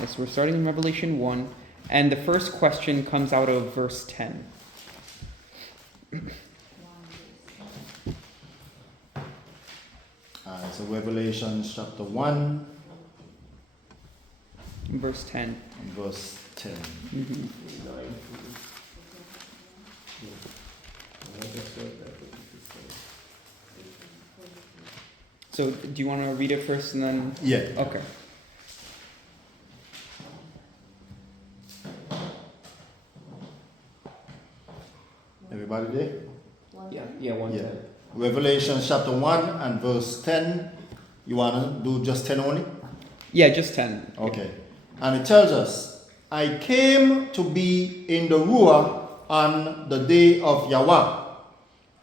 Yes, we're starting in Revelation 1, and the first question comes out of verse 10. So Revelation chapter 1, Verse 10. and verse 10. Mhm. So, do you want to read it first and then? Yeah. Okay. Everybody there? Yeah, 1 Yeah. 10. Revelation chapter 1 and verse 10. You want to do just 10 only? Yeah, just 10. Okay. And it tells us, I came to be in the Ruah on the day of Yahweh,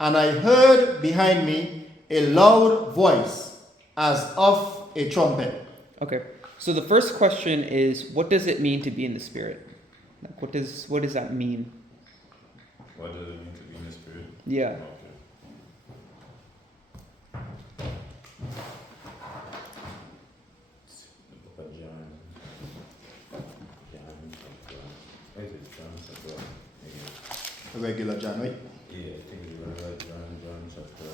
and I heard behind me a loud voice as of a trumpet. Okay. So the first question is, what does it mean to be in the Spirit? Like, what does that mean? What does it mean to be in the Spirit? Yeah. Okay. The book of John. What is it? John chapter. A regular John, right? Yeah, I think it's right. John chapter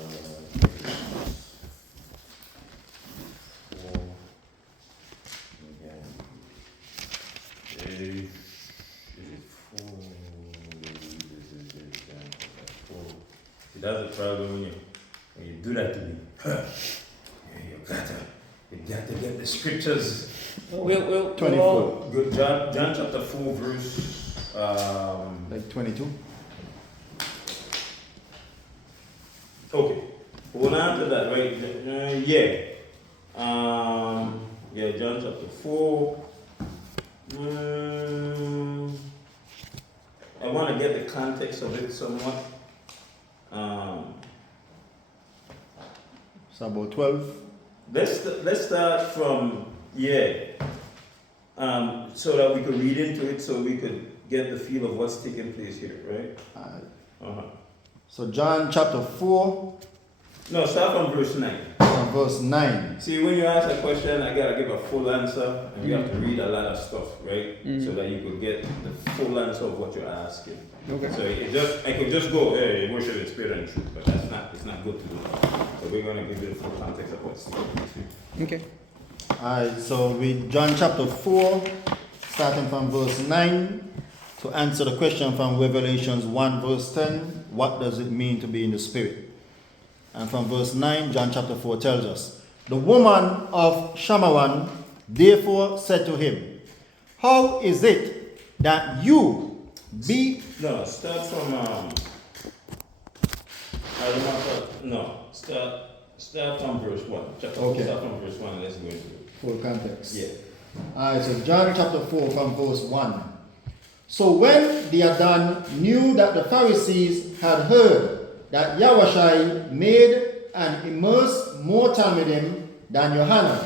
4. Again. Is it 4? John chapter 4. See, that's the problem when you do that to me. You got to get the scriptures. We'll 24. Good. John chapter 4 verse Like 22. okay. Hold on to that, right? Yeah, John chapter 4. I want to get the context of it somewhat. So about 12. Let's start from so that we could read into it, so we could get the feel of what's taking place here, right? Uh-huh. So John chapter 4 No, start from verse 9. and verse 9. See, when you ask a question, I gotta give a full answer, and you have to read a lot of stuff, right? Mhm. So that you could get the full answer of what you're asking. Okay. So I could just go, hey, worship in spirit and truth, but it's not good to do that. So we're gonna give you the full context of what's taking place here. Okay. Alright, so read John chapter 4, starting from verse 9, to answer the question from Revelations 1 verse 10, what does it mean to be in the Spirit? And from verse 9, John chapter 4 tells us, the woman of Shamawan therefore said to him, how is it that you be... No, start from I remember, no, start from verse 1. Chapter 4, Okay. start from verse 1, let's go into it. Full context. Yeah. Alright, so John chapter 4 from verse 1. So when the Adon knew that the Pharisees had heard that Yahushua made and immersed more Talmudim than Yohanan,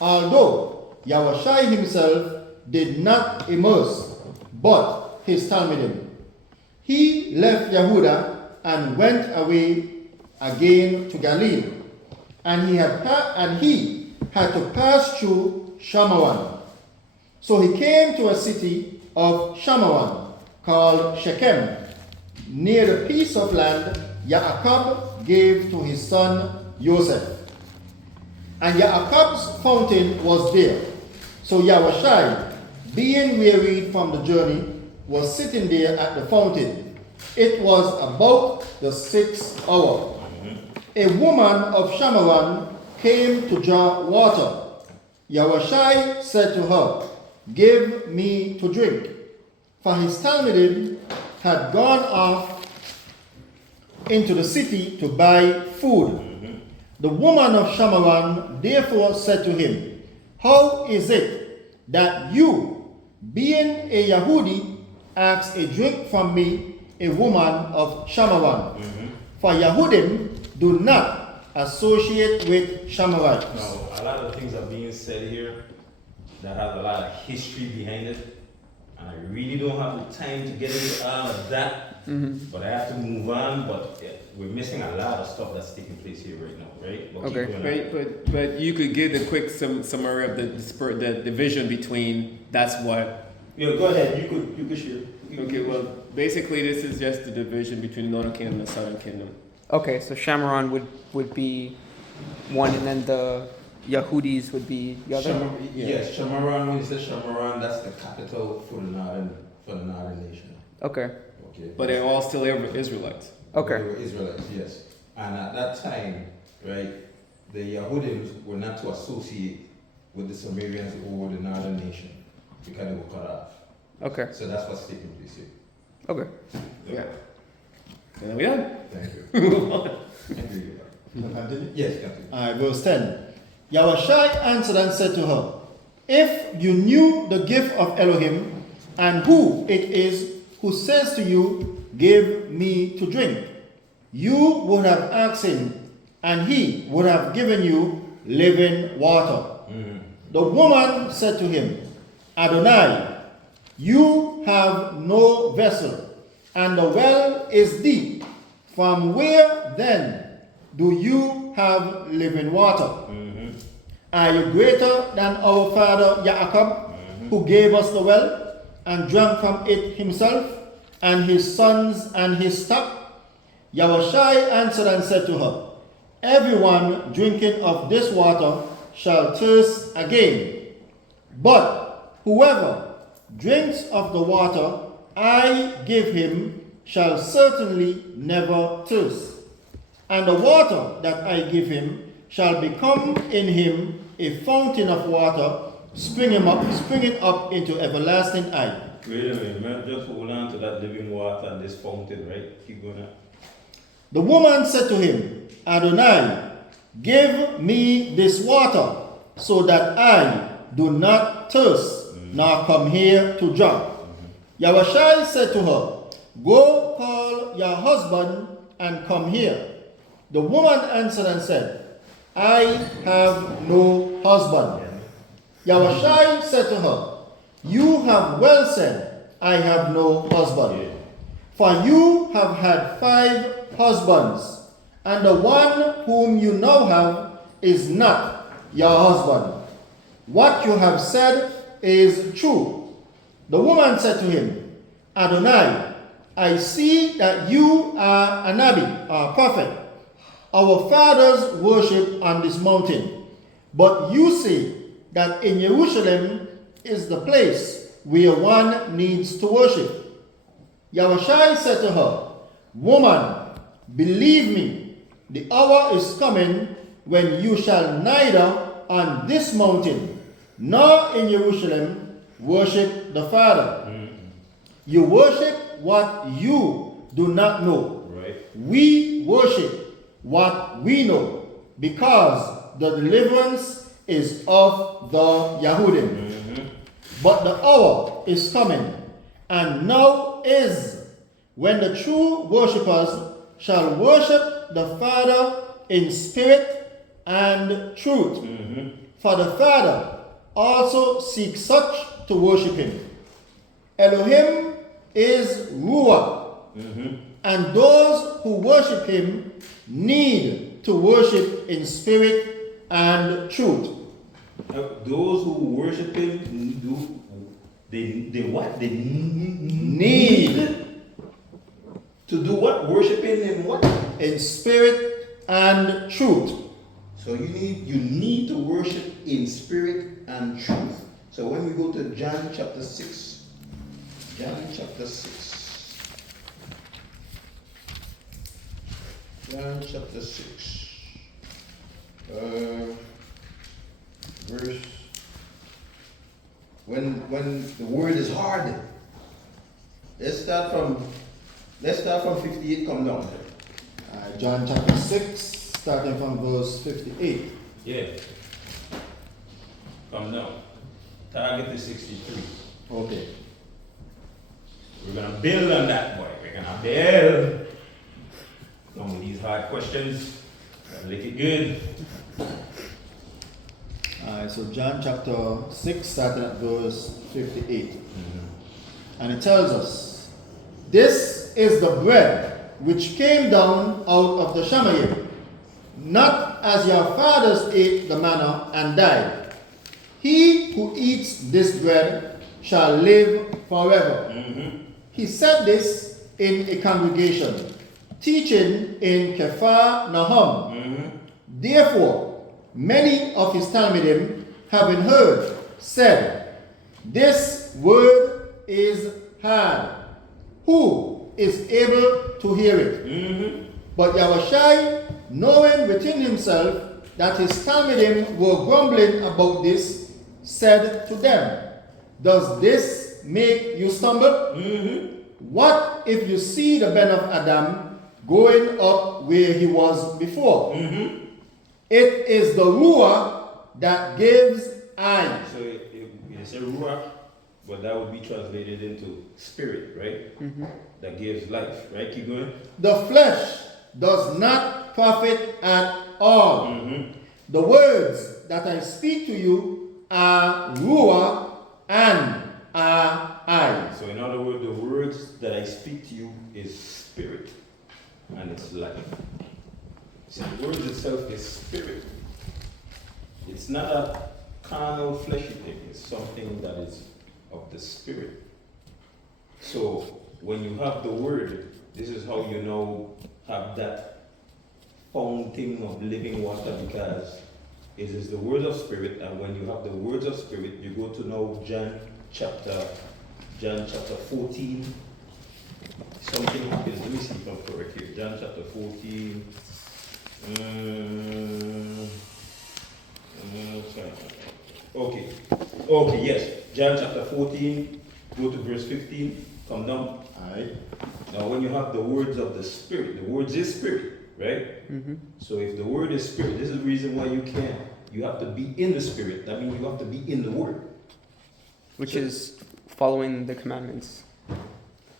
although Yahushua himself did not immerse, but his Talmudim, he left Yehuda and went away again to Galilee, and he had to pass through Shamawan. So he came to a city of Shamawan called Shechem, near the piece of land Yaakov gave to his son Joseph. And Yaakov's fountain was there. So Yahushua, being wearied from the journey, was sitting there at the fountain. It was about the 6th hour. A woman of Shamawan came to draw water. Yahushua said to her, give me to drink. For his Talmudim had gone off into the city to buy food. The woman of Shamawan therefore said to him, how is it that you, being a Yahudi, ask a drink from me, a woman of Shamawan? For Yahudim do not associate with Shamarites. Now, a lot of things are being said here that have a lot of history behind it. And I really don't have the time to get into all of that, but I have to move on. But yeah, we're missing a lot of stuff that's taking place here right now, right? But keep Okay. going on. Right, but you could give the quick summary of the division between that's what. Yeah, go ahead. You could share. Okay, well, basically this is just the division between the Northern Kingdom and the Southern Kingdom. Okay, so Shamaron would be one, and then the Yahudis would be the other. Yes, Shamaran, when you say Shamaran, that's the capital for the northern nation. Okay. Okay. But they're all still Israelites. Okay. They were Israelites, yes. And at that time, right, the Yahudim were not to associate with the Sumerians or the northern nation because they were cut off. Okay. So that's what's taking place here. Okay. Yeah. And then we done. Thank you. Thank you. Continue. Yes, continue. Verse 10. Yahushai answered and said to her, if you knew the gift of Elohim and who it is who says to you, give me to drink, you would have asked him, and he would have given you living water. The woman said to him, Adonai, you have no vessel, and the well is deep. From where then do you have living water? Are you greater than our father Jacob, who gave us the well and drank from it himself, and his sons and his stock? Yahushai answered and said to her, everyone drinking of this water shall thirst again, but whoever drinks of the water I give him shall certainly never thirst. And the water that I give him shall become in him a fountain of water, springing up into everlasting life. Wait a minute, man. Just hold on to that living water and this fountain, right? Keep going on. The woman said to him, Adonai, give me this water, so that I do not thirst, nor come here to drink. Yahushai said to her, go call your husband and come here. The woman answered and said, I have no husband. Yahushai said to her, you have well said, I have no husband. For you have had 5 husbands, and the one whom you now have is not your husband. What you have said is true. The woman said to him, Adonai, I see that you are a Nabi, a prophet. Our fathers worship on this mountain, but you say that in Jerusalem is the place where one needs to worship. Yahushai said to her, woman, believe me, the hour is coming when you shall neither on this mountain nor in Jerusalem worship the Father. You worship what you do not know. Right. We worship what we know, because the deliverance is of the Yahudim. But the hour is coming, and now is, when the true worshippers shall worship the Father in spirit and truth. For the Father also seeks such to worship him. Elohim is Ruah, and those who worship him need to worship in spirit and truth. Those who worship him do they what? They Need to do what? Worshiping in what? in spirit and truth. So you need to worship in spirit and truth. So when we go to John chapter 6, John chapter 6, verse, when the word is hard. Let's start from 58, come down. John chapter 6, starting from verse 58. Yeah. Come down. Target is 63. Okay. We're gonna build on that, boy. We're gonna build. Some of these hard questions. Gotta lick it good. So John chapter 6, starting at verse 58. And it tells us, this is the bread which came down out of the Shamayim, not as your fathers ate the manna and died. He who eats this bread shall live forever. He said this in a congregation, teaching in Kephar Nahum. Therefore, many of his Talmudim, having heard, said, this word is hard. Who is able to hear it? But Yahushai, knowing within himself that his Talmudim were grumbling about this, said to them, does this make you stumble? What if you see the Ben of Adam going up where he was before? It is the Ruach that gives eyes. So it's a ruach, but that would be translated into spirit, right? That gives life, right? Keep going. The flesh does not profit at all. The words that I speak to you are Ruach and are eyes. So in other words, the words that I speak to you is spirit and it's life. So the words itself is spirit. It's not a carnal, fleshy thing. It's something that is of the spirit. So when you have the word, this is how you know have that fountain of living water, because it is the word of spirit, and when you have the words of spirit, you go to know John chapter 14. Something happens. Let me see if I'm correct here. John chapter 14. Okay, yes. John chapter 14, go to verse 15, come down. Alright. Now, when you have the words of the Spirit, the words is Spirit, right? So if the word is Spirit, this is the reason why you have to be in the Spirit. That means you have to be in the Word. Which is following the commandments.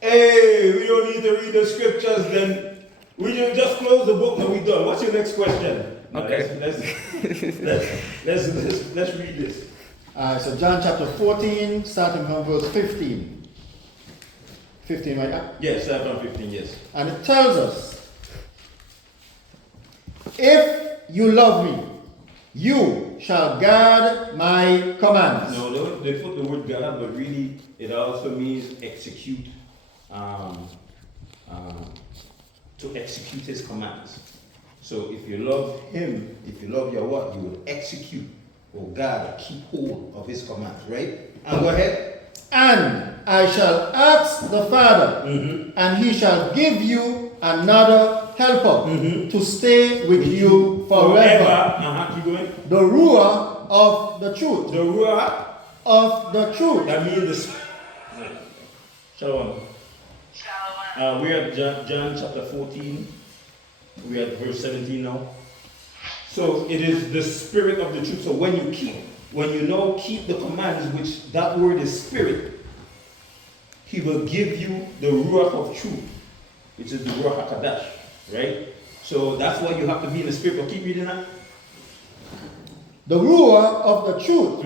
Hey, we don't need to read the scriptures then. We just close the book and we're done. What's your next question? Okay. Let's read this. Alright, so John chapter 14, starting from verse 15. 15, right? Yes, 7:15, yes. And it tells us, if you love me, you shall guard my commands. No, they put the word guard, but really it also means execute, to execute his commands. So if you love him, if you love Yahweh, you will execute or guard, keep hold of his commands, right? And go ahead. And I shall ask the Father, and he shall give you another helper to stay with you forever. Keep going. The Ruach of the truth. The Ruach Of the truth. that means the Shalom. We're at John chapter 14. We're at verse 17 now. So it is the spirit of the truth. So when you keep the commands, which that word is spirit, he will give you the Ruach of truth, which is the Ruach HaKadosh, right? So that's why you have to be in the spirit. But keep reading that. The Ruach of the truth,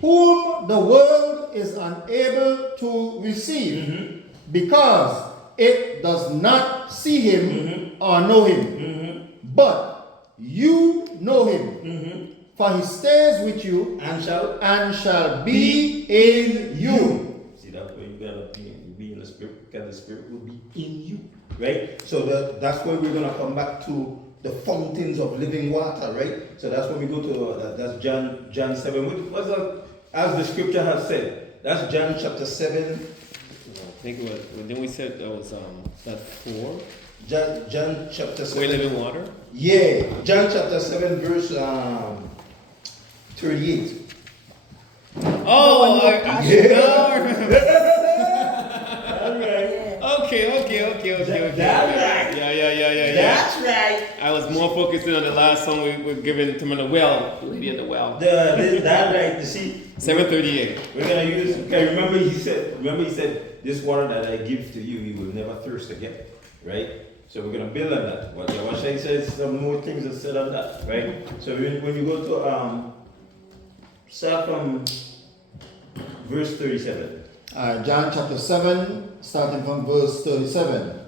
whom the world is unable to receive, because it does not see him or know him. But you know him, for he stays with you And shall be in you. See, that's why you gotta be in the spirit, because the spirit will be in you, right? So that's why we're gonna come back to the fountains of living water, right? So that's when we go to that's John 7. What's that? As the scripture has said, that's John chapter 7. I think it was, then we said that was that 4. John chapter 7. Way living water. Yeah, John chapter 7 verse 38. Oh, I That's Okay. That's right. Yeah. That's right. I was more focused on the last song we were given to the well, lady at the well. That right. You see, 7:38. we're gonna use. Okay, remember he said, this water that I give to you, you will never thirst again, right? So we're gonna build on that. What Yawashai says, some more things are said on that, right? So when you go to start from verse 37. John chapter 7, starting from verse 37.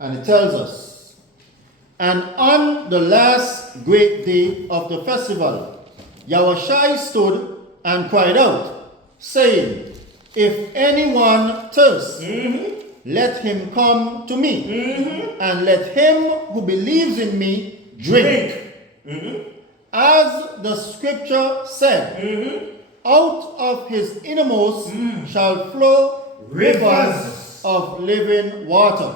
And it tells us, and on the last great day of the festival, Yahushua stood and cried out, saying, if anyone thirsts, let him come to me, and let him who believes in me drink. As the scripture said, out of his innermost shall flow rivers of living water.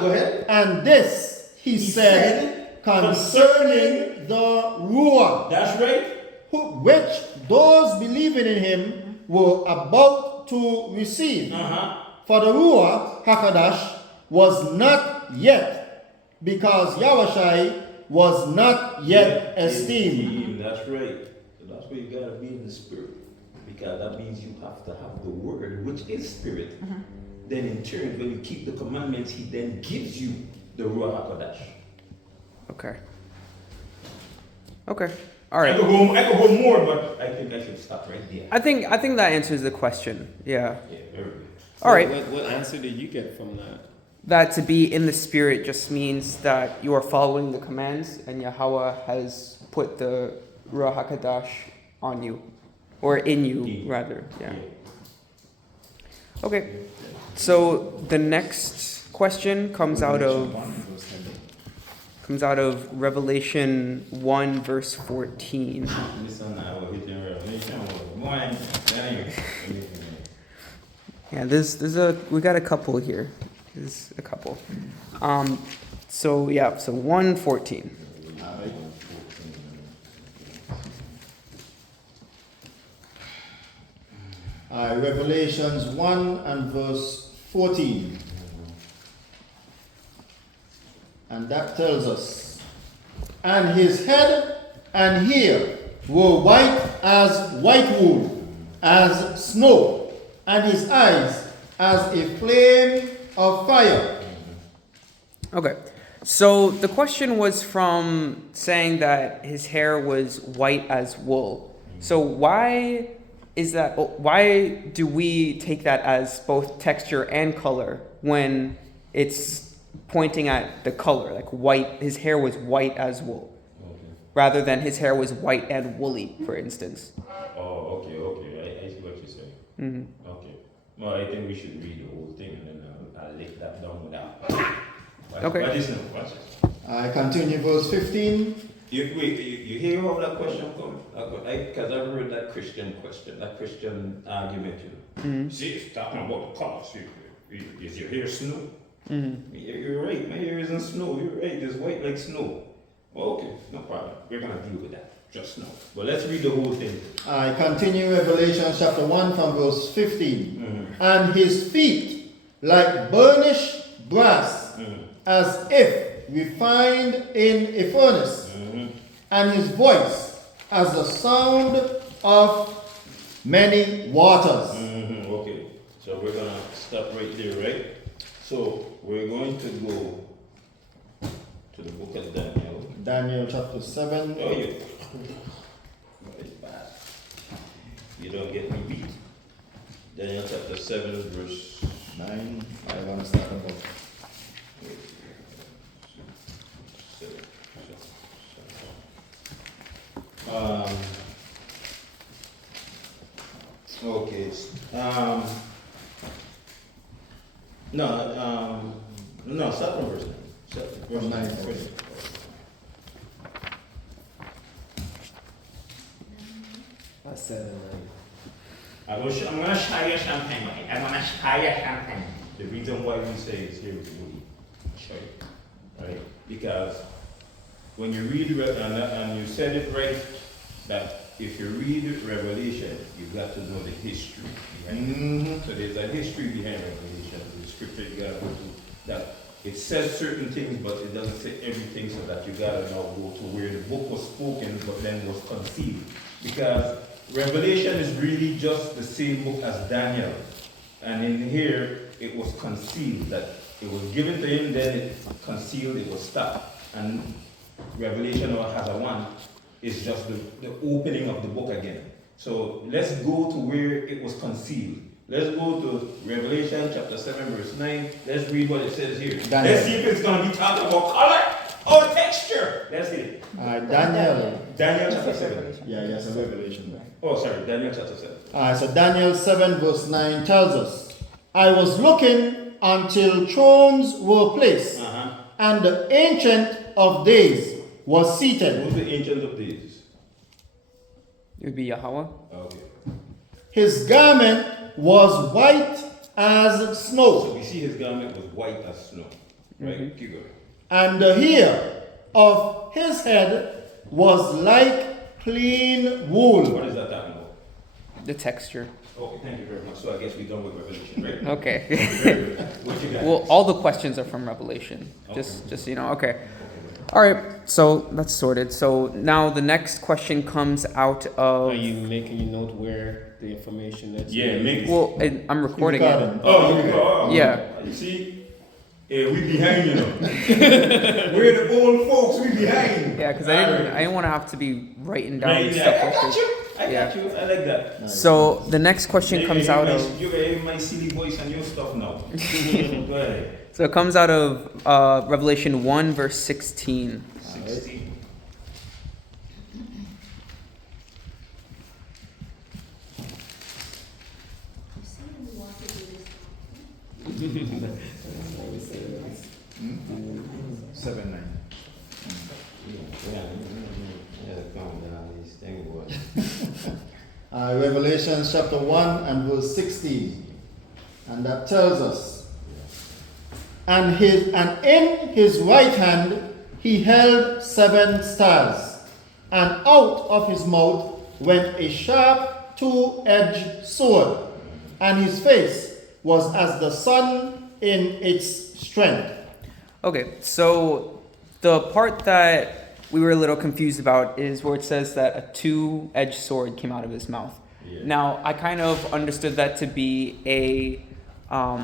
Go ahead. And this he said concerning the Ruach, That's right. which those believing in him were about to receive. For the Ruach HaKadosh was not yet, because Yahushua was not yet esteemed. That's right. So that's where you gotta be in the spirit. Because that means you have to have the word, which is spirit. Then in turn, when you keep the commandments, he then gives you the Ruach HaKodesh. Okay. Okay. All right. I could go more, but I think I should stop right there. I think that answers the question. Yeah. Yeah, very good. All right. What answer did you get from that? That to be in the spirit just means that you are following the commands, and Yahweh has put the Ruach HaKadosh on you, or in you rather. Yeah. Okay. So the next question comes out of Revelation 1 verse 14. Listen, I will hit the Revelation. Morning. Yeah, we got a couple here. There's a couple. So 1:14. Revelations 1 and verse 14. And that tells us, and his head and hair were white as white wool, as snow, and his eyes as a flame of fire. Okay. So the question was from saying that his hair was white as wool. So why is that? Why do we take that as both texture and color when it's pointing at the color, like white? His hair was white as wool, rather than his hair was white and woolly, for instance. Oh, okay. I see what you're saying. Mm-hmm. Okay. Well, I think we should read the whole thing and then I'll lay that down without. Okay. Watch this. I continue verse 15. You hear how that question comes? Because I've heard that Christian question, that Christian argument, See, it's talking about the color. See, is your hair snow? You're right, my hair isn't snow. You're right, it's white like snow. Well, okay, no problem. We're going to deal with that just now. But let's read the whole thing. I continue Revelation chapter 1 from verse 15. And his feet like burnished brass, as if refined in a furnace, and his voice as the sound of many waters. Okay, so we're going to stop right there, right? So we're going to go to the book of Daniel. Daniel chapter 7. Oh, yeah. It's bad. You don't get me beat. Daniel chapter 7, verse 9. I want to start about. Okay. No, start from verse 9. Verse 9. Verse I'm going to shy your champagne, right? I'm going to shy your champagne. The reason why we say it's here is really shy, right? Because when you read, and you said it right, that if you read Revelation, you've got to know the history, right? So there's a history behind Revelation. The scripture you got to go to that. It says certain things, but it doesn't say everything, so that you got to now go to where the book was spoken, but then was conceived. Because Revelation is really just the same book as Daniel. And in here, it was concealed, that it was given to him, then it concealed, it was stopped. And Revelation or Hazar 1 is just the opening of the book again. So let's go to where it was concealed. Let's go to Revelation chapter 7, verse 9. Let's read what it says here. Daniel. Let's see if it's going to be talking about color or texture. Let's see it. Daniel. Daniel chapter 7. Yeah, yes, a revelation. Oh, sorry, Daniel chapter 7. So Daniel 7 verse 9 tells us, I was looking until thrones were placed, Uh-huh. and the Ancient of Days was seated. Who's the Ancient of Days? It would be Yahweh. Okay. His garment was white as So snow, we see his garment was white as snow. Right? Keep going. and the hair of his head was like clean wool. What is that talking about? The texture. Okay, thank you very much. So I guess we're done with Revelation, right? Okay. Very good. What you got? Well, all the questions are from Revelation. Just so you know. Okay. All right. So that's sorted. So now the next question comes out of. Are you making a note where the information that's Yeah, make Well, I'm recording it. Garden. Oh, you go. Oh, Yeah. You see? Yeah, we behind, you know. We're the old folks, we behind. Yeah, because I didn't want to have to be writing down Right, stuff. yeah. I like got this. you. I Yeah. got you. I like that. So the next question comes out of. You're hearing my silly voice and your stuff now. Go ahead. So it comes out of Revelation 1 verse 16. 16. Seven, nine. Revelation chapter 1 and verse 16. And that tells us, and in his right hand he held 7 stars, and out of his mouth went a sharp 2-edged sword, and his face was as the sun in its strength. Okay, so the part that we were a little confused about is where it says that a 2-edged sword came out of his mouth. Yeah. Now, I kind of understood that to be I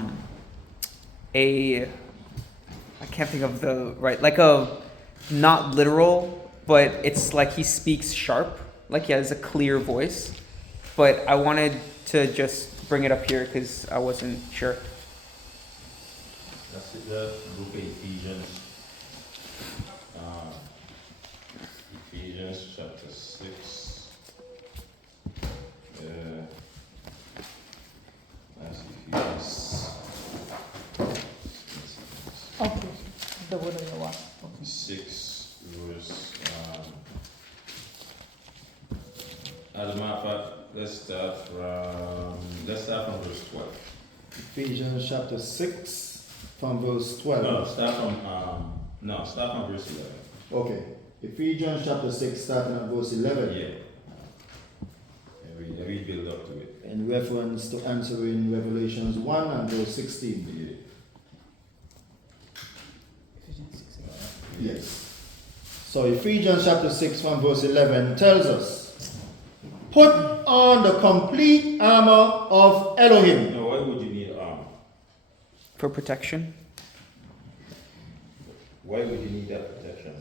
can't think of the right, like a, not literal, but it's like he speaks sharp, like he has a clear voice. But I wanted to just bring it up here because I wasn't sure. That's it, the book of Ephesians. Ephesians chapter 6. That's Ephesians. Okay, the word of the Lord. 6 verse. As a matter of fact, let's start from verse 12. Ephesians chapter 6 from verse 12. No, start from verse 11. Okay. Ephesians chapter 6 starting at verse 11. Yeah. And we build up to it. In reference to answering Revelations 1 and verse 16. Yeah. Yes. So Ephesians chapter 6 from verse 11 tells us, put on the complete armor of Elohim. Now, why would you need armor? For protection? Why would you need that protection?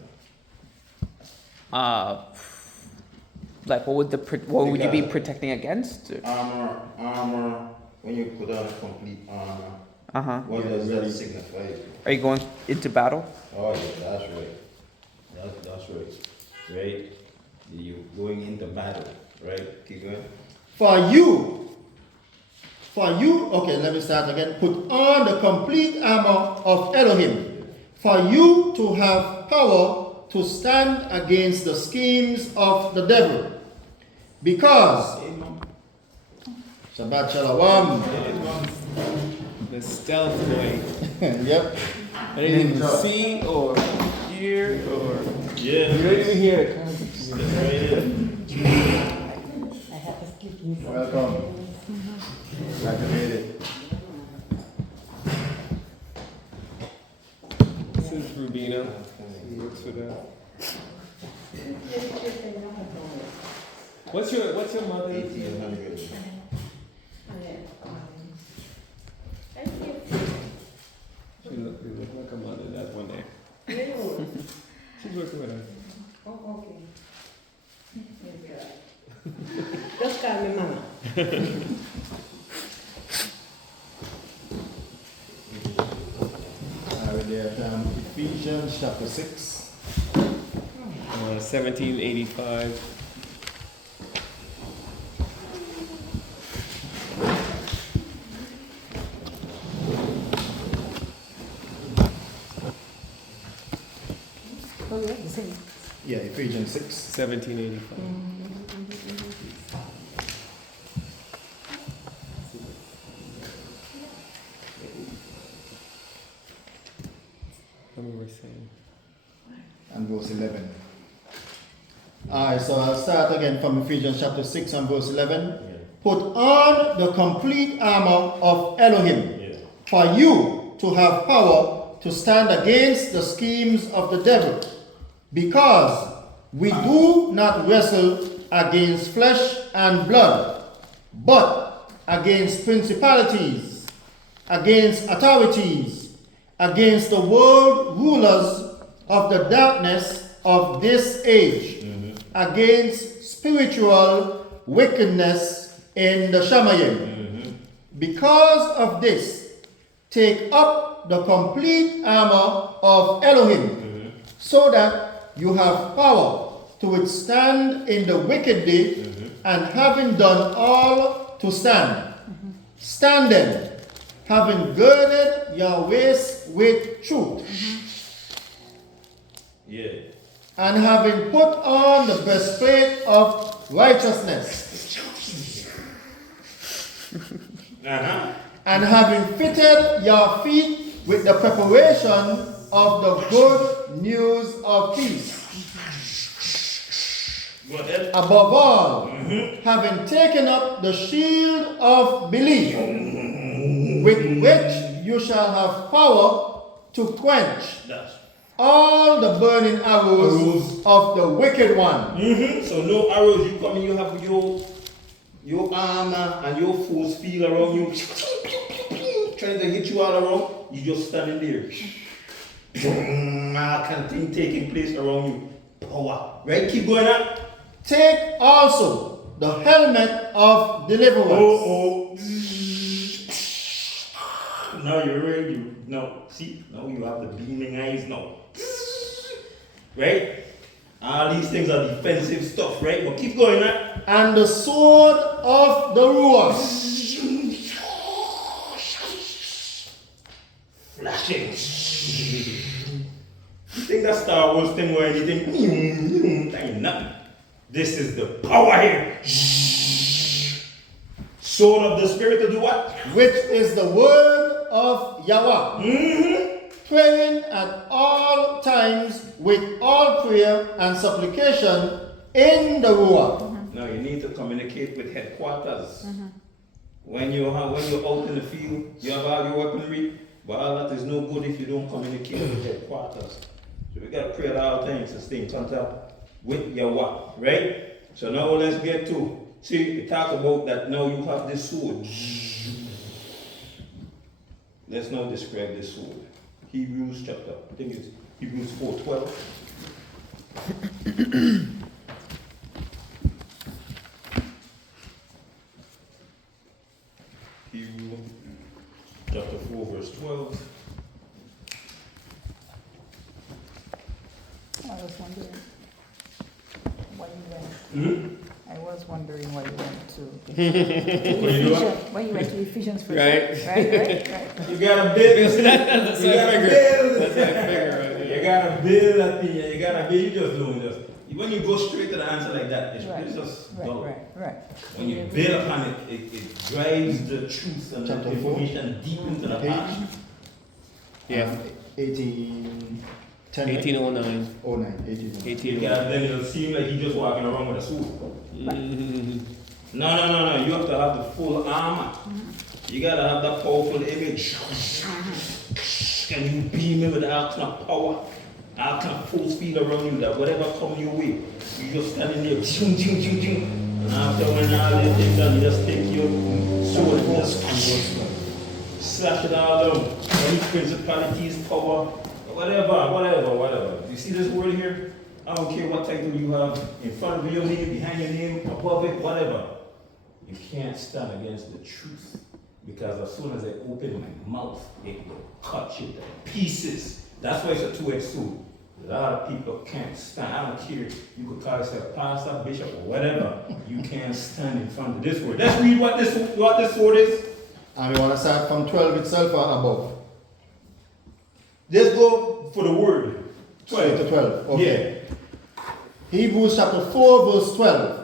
Like what would you be Because- protecting against? Armor, when you put on a complete armor, Uh-huh. what Yeah, does that really. signify? Are you going into battle? Oh, yeah, that's right. That's right. Right? You're going into battle, right? Keep going. For you, okay, let me start again. Put on the complete armor of Elohim, for you to have power to stand against the schemes of the devil. Because, Shabbat Shalom. The stealth way. Yep. I didn't even see or hear or. Yeah. You don't even hear the conversation. I have to speak in Welcome. Glad you made it. This is Rubina. He works for that. What's your mother? 1800. You look like a mother. That's one day. She's working with us. Oh, okay. Just call me Mama. at Ephesians chapter 6. 1785. Oh, yeah, the same. Yeah, Ephesians 6. 1785. What were we saying? And verse 11. Alright, so I'll start again from Ephesians chapter 6 and verse 11. Put on the complete armor of Elohim, for you to have power to stand against the schemes of the devil. Because we do not wrestle against flesh and blood, but against principalities, against authorities, against the world rulers of the darkness of this age, against spiritual wickedness in the Shamayim. Because of this, take up the complete armor of Elohim, so that you have power to withstand in the wicked day, and having done all to stand. Stand then, having girded your waist with truth, and having put on the breastplate of righteousness, and having fitted your feet with the preparation of the good news of peace. Above all, having taken up the shield of belief, with which you shall have power to quench all the burning arrows of the wicked one. So no arrows, you come in, you have your armor and your force field around you, trying to hit you all around, you just standing there. All kind of thing taking place around you. Power. Right? Keep going on. Take also the helmet of deliverance. Now you're ready. Now, see, now you have the beaming eyes now. Right? All these things are defensive stuff, right? But keep going on. And the sword of the Ruach, Flashing. You think that Star Wars thing or anything? That ain't nothing. This is the power here. Sword of the Spirit to do what? which is the word of Yahweh, praying at all times with all prayer and supplication in the Ruach. Now you need to communicate with headquarters. When you're out in the field, you have all your weaponry, but all that is no good if you don't communicate with headquarters. So we gotta pray at all times to stay in contact with Yahweh, right? So now let's get to, see, it talks about that now you have this sword. Let's now describe this sword. Hebrews chapter, I think it's Hebrews 4:12. Hebrews chapter 4 verse 12. I was wondering why you went. I was wondering why you went to Ephesians. Why you went to Ephesians first? Right. You gotta build. That's You what I gotta figured. build. That's what I figured right there. You gotta build that thing. You gotta build. You just don't just. When you go straight to the answer like that, it's just dull. Right. When you build upon it, it drives the truth and the Chapter 4. information deep into the Page. heart. Yeah. 1810. 1809. 1809. You gotta, then it'll seem like he's just walking around with a sword. No. You have to have the full armor. You gotta have that powerful image. Can you beam it with all kind of power, all kind of full speed around you, that whatever come your way, you just standing there, ching, ching, ching, ching. And after when all these things done, you just take your sword and just slash it all down. Any principalities, power, whatever. You see this word here? I don't care what title you have in front of your name, behind your name, above it, whatever. You can't stand against the truth. Because as soon as I open my mouth, it will cut you to pieces. That's why it's a two-edged sword. A lot of people can't stand. I don't care. You could call yourself pastor, bishop, or whatever. You can't stand in front of this word. Let's read what this sword is. And we want to start from 12 itself or above. Let's go for the word. 12 to 12. Okay. Yeah. Hebrews chapter 4, verse 12.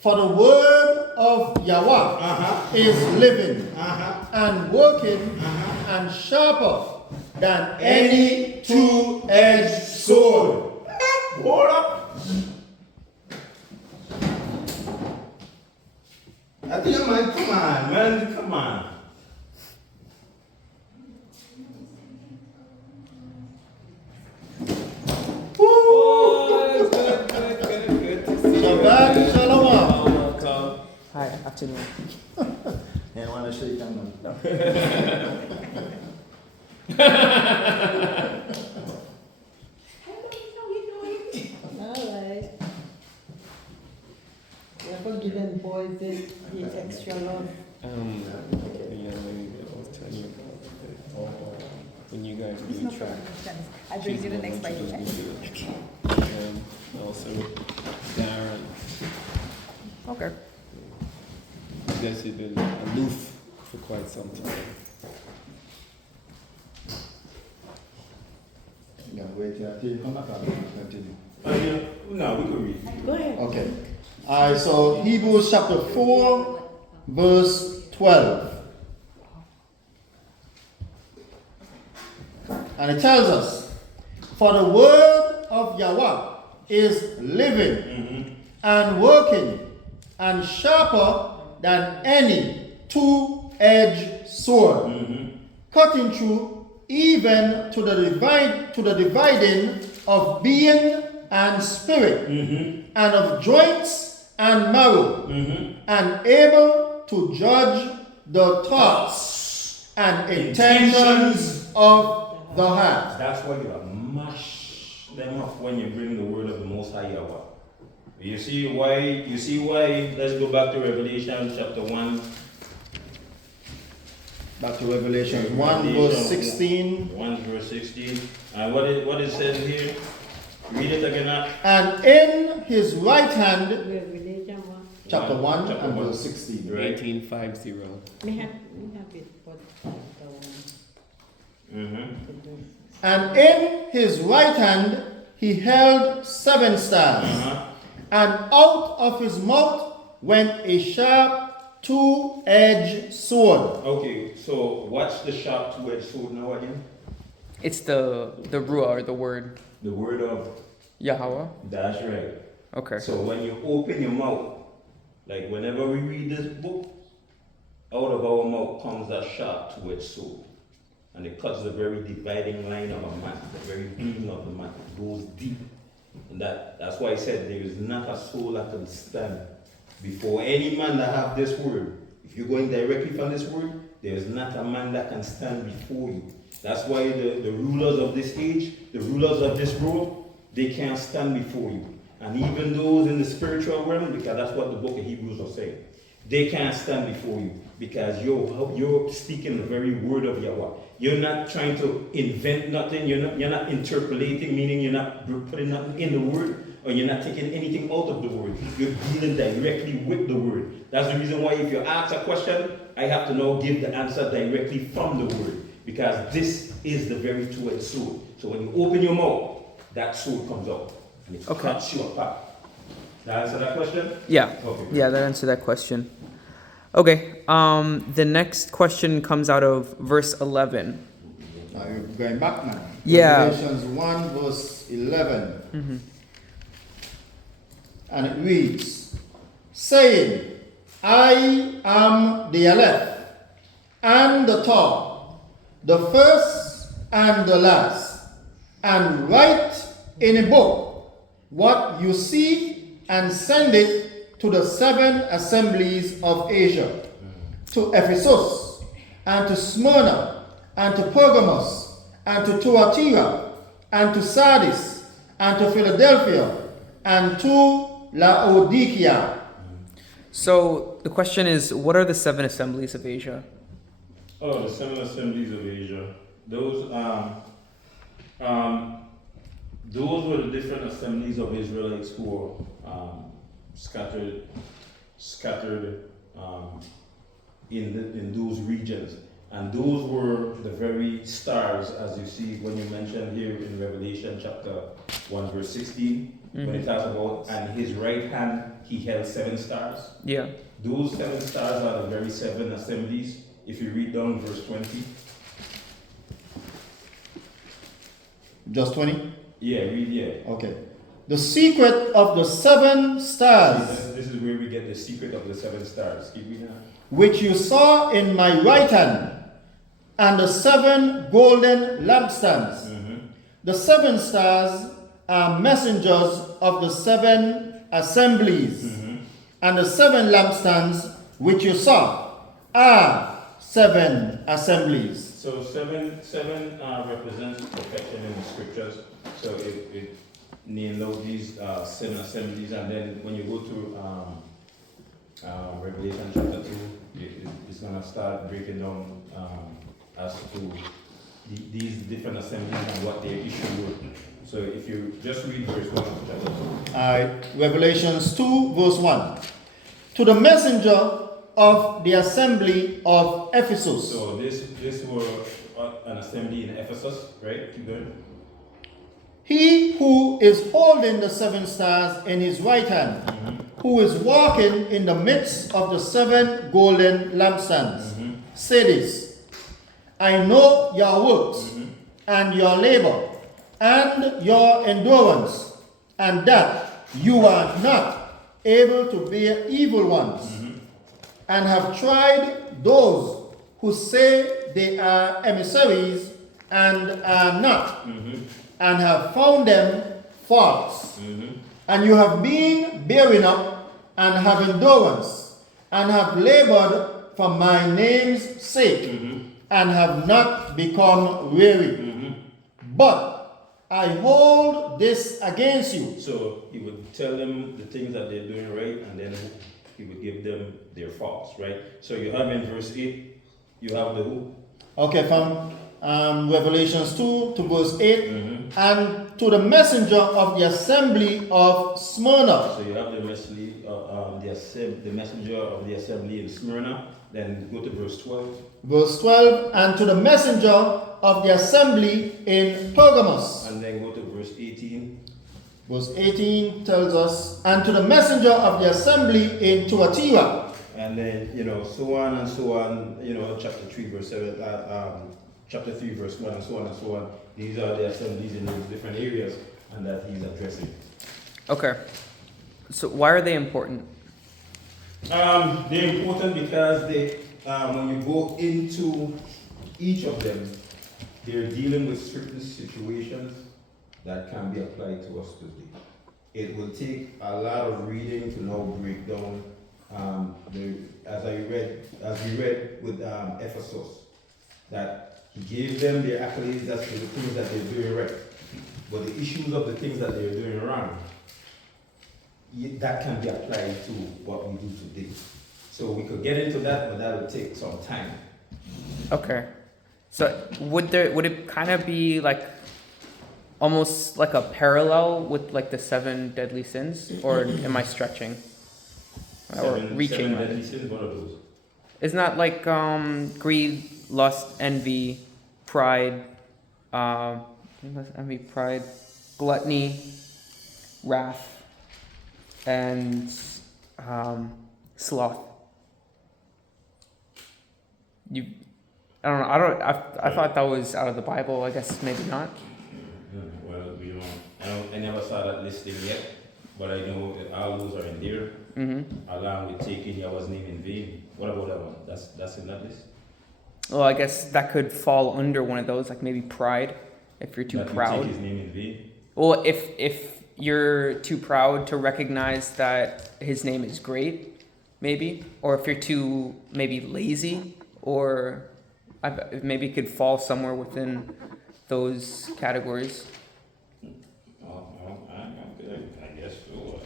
For the word of Yahweh is living and working and sharper than any two-edged sword. Hold up. I think, man, come on. Oh, good to see you. Shabbat Shalom. Welcome. Hi, afternoon. And want to shake hands. Alright. We're going to give them boys the extra love. Yeah, maybe I was telling you about it. When you guys are It's doing no track. problem. I'll bring you the next bite. And also Darren. Okay. You guys have been aloof for quite some time. Yeah, wait till you come back and continue. No, we can read. Go ahead. Okay. Alright, so Hebrews chapter 4, verse 12. And it tells us, for the word of Yahweh is living and working and sharper than any two-edged sword, cutting through even to the dividing of being and spirit, and of joints and marrow, and able to judge the thoughts and intentions of the heart. That's why you gotta mash them up when you bring the word of the Most High Yahweh. You see why? Let's go back to Revelation chapter 1. Back to Revelation 1, verse 16. 1 verse 16. And what it says here? Read it again. And in his right hand, Revelation 1. chapter 1 Chapter and 1. verse 16. 1850. We have it, but And in his right hand he held 7 stars, and out of his mouth went a sharp two-edged sword. Okay, so what's the sharp two-edged sword now again? It's the ruah, or the word The word of. Yahweh. That's right. Okay. So when you open your mouth, like whenever we read this book, out of our mouth comes that sharp two-edged sword. And it cuts the very dividing line of a man, the very being of the man. It goes deep. And that's why I said there is not a soul that can stand before any man that have this word. If you're going directly from this word, there is not a man that can stand before you. That's why the rulers of this age, the rulers of this world, they can't stand before you. And even those in the spiritual realm, because that's what the book of Hebrews are saying, they can't stand before you because you're speaking the very word of Yahweh. You're not trying to invent nothing. You're not interpolating, meaning you're not putting nothing in the word, or you're not taking anything out of the word. You're dealing directly with the word. That's the reason why if you ask a question, I have to now give the answer directly from the word, because this is the very two-edged sword. So when you open your mouth, that sword comes out and it Okay. cuts you apart. That answer that question? Yeah. Okay. Yeah, that answered that question. Okay. The next question comes out of verse 11. Now you're going back now. Yeah. Revelations 1, verse 11. And it reads, saying, I am the Aleph and the Tav, the first and the last, and write in a book what you see and send it to the 7 assemblies of Asia, to Ephesus, and to Smyrna, and to Pergamos, and to Thyatira, and to Sardis, and to Philadelphia, and to Laodicea. So the question is, what are the 7 assemblies of Asia? Oh, the 7 assemblies of Asia. Those, Those were the different assemblies of Israelites who were scattered in those regions. And those were the very stars, as you see when you mentioned here in Revelation chapter 1 verse 16, when it talks about, and his right hand he held 7 stars. Yeah. Those 7 stars are the very 7 assemblies. If you read down verse 20. Just 20? Yeah, read, yeah. Okay. The secret of the 7 stars, This is where we get the secret of the 7 stars. Keep reading that. which you saw in my right hand, and the 7 golden lampstands. The 7 stars are messengers of the 7 assemblies, and the 7 lampstands which you saw are 7 assemblies. So seven represents perfection in the scriptures. So it named out these 7 assemblies, and then when you go to Revelation chapter 2, it's gonna start breaking down as to these different assemblies and what their issue were. So if you just read verse 1 of chapter 2. Alright, Revelations 2 verse 1. To the messenger of the assembly of Ephesus. So this were an assembly in Ephesus, right? Keep going. He who is holding the 7 stars in his right hand, who is walking in the midst of the 7 golden lampstands, say this: I know your works and your labor and your endurance, and that you are not able to bear evil ones, and have tried those who say they are emissaries and are not, and have found them false. And you have been bearing up and have endurance, and have labored for my name's sake, and have not become weary. But I hold this against you. So he would tell them the things that they're doing right, and then he would give them their faults, right? So you have in verse 8, you have the who? Okay, from Revelations 2 to verse 8. And to the messenger of the assembly of Smyrna. So you have the messenger of the assembly in Smyrna. Then go to verse 12. Verse 12. And to the messenger of the assembly in Pergamos. And then go to verse 18. Verse 18 tells us, and to the messenger of the assembly in Tuatira. And then, so on and so on, chapter 3, verse 7, chapter 3, verse 1, and so on and so on. These are the assemblies in those different areas, and that he's addressing. Okay. So why are they important? They're important because when you go into each of them, they're dealing with certain situations that can be applied to us today. It will take a lot of reading to now break down as we read with Ephesus, that he gave them their accolades as to the things that they're doing right. But the issues of the things that they're doing wrong, that can be applied to what we do today. So we could get into that, but that would take some time. Okay. So would it kind of be like almost like a parallel with like the 7 deadly sins, or am I stretching? Or reaching? 7 deadly sins, what are those? Isn't that like greed, lust, envy, pride, gluttony, wrath, and sloth? I thought that was out of the Bible. I guess maybe not. Well, I never saw that listing yet, but I know that all those are in there, along with taking Yahweh's name in vain. What about that one? That's in that list? Well, I guess that could fall under one of those, like maybe pride, if you're too that proud. You take his name in vain? Well, if you're too proud to recognize that his name is great, maybe, or if you're too maybe lazy, or maybe it could fall somewhere within those categories. I guess so.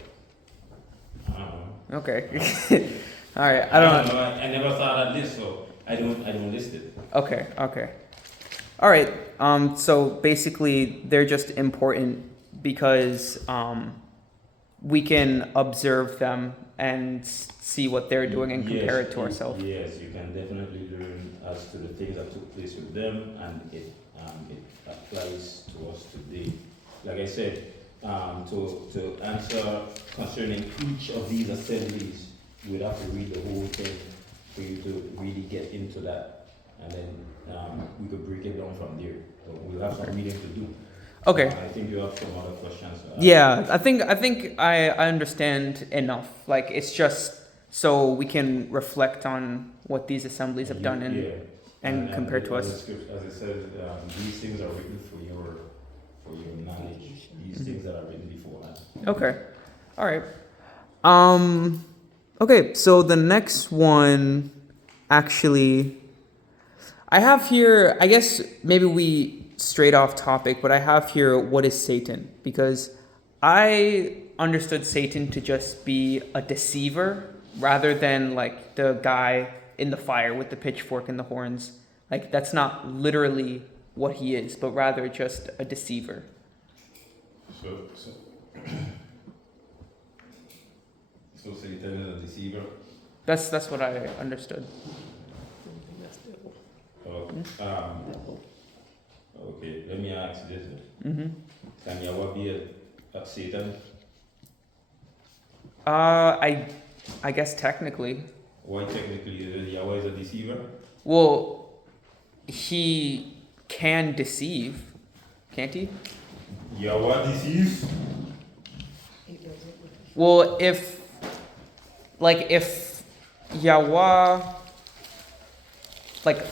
I don't know. Okay. All right. I don't know. I never saw that list, so I don't list it. Okay. All right. So basically, they're just important because we can observe them and see what they're doing and compare it to ourselves. Yes, you can definitely learn as to the things that took place with them, and it applies to us today. Like I said, to answer concerning each of these assemblies, you would have to read the whole thing for you to really get into that, and then we could break it down from there. So we'll have some reading to do. Okay. I think you have some other questions. Yeah, I think I understand enough. Like it's just so we can reflect on what these assemblies have done and compare to us. As it says, these things are written for your knowledge. These things that are written beforehand. Okay. All right. Okay, so the next one actually I have here, I guess maybe we straight off topic, but I have here what is Satan? Because I understood Satan to just be a deceiver rather than like the guy in the fire with the pitchfork and the horns. Like that's not literally what he is, but rather just a deceiver. So Satan is a deceiver. That's what I understood. Okay, let me ask this. Mm-hmm. Can Yahweh be a Satan? I guess technically. Why technically Yahweh is a deceiver? Well, he can deceive, can't he? Yahweh deceives? Well, if Yahweh, like,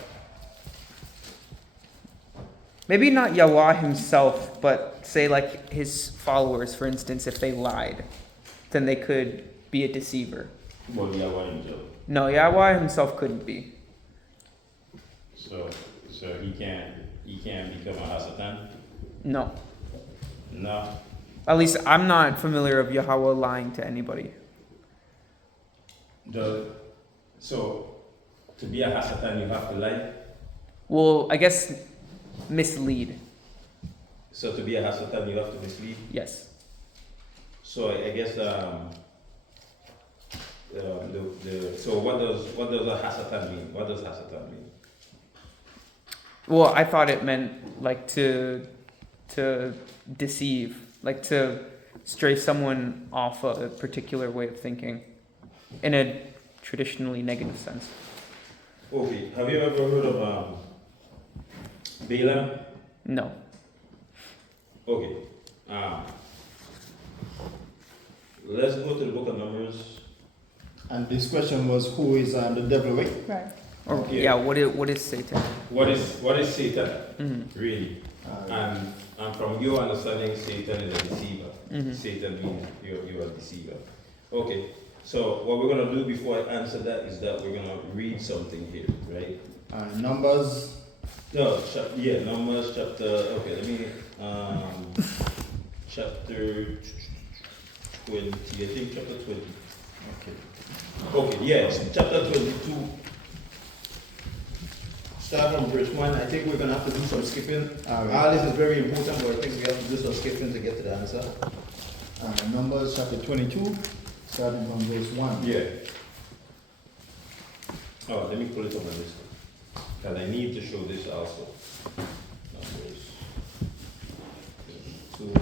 maybe not Yahweh himself, but say like his followers, for instance, if they lied, then they could be a deceiver. Well, Yahweh himself. No, Yahweh himself couldn't be. So he can't become a Hasatan? So No. At least I'm not familiar of Yahweh lying to anybody. So to be a Hasatan you have to lie? Well, I guess mislead. So to be a Hasatan you have to mislead? Yes. So I guess so what does a Hasatan mean? What does Hasatan mean? Well, I thought it meant like to deceive, like to stray someone off a particular way of thinking in a traditionally negative sense. Okay, have you ever heard of Balaam? No. Okay. Let's go to the book of Numbers. And this question was, who is the devil with? Right. Or Okay. yeah, what is Satan? What is Satan? Mm-hmm. Really? And from your understanding, Satan is a deceiver. Mm-hmm. Satan means you're a deceiver. Okay. So what we're gonna do before I answer that is that we're gonna read something here, right? Numbers. No, Numbers chapter. Okay, let me chapter 20. I think chapter 20. Okay. Okay, yes, chapter 22. Start from verse 1. I think we're going to have to do some skipping. All this is very important, but I think we have to do some skipping to get to the answer. Numbers chapter 22, starting from verse 1. Yeah. Oh, let me pull it on my list. Because I need to show this also. Numbers 2.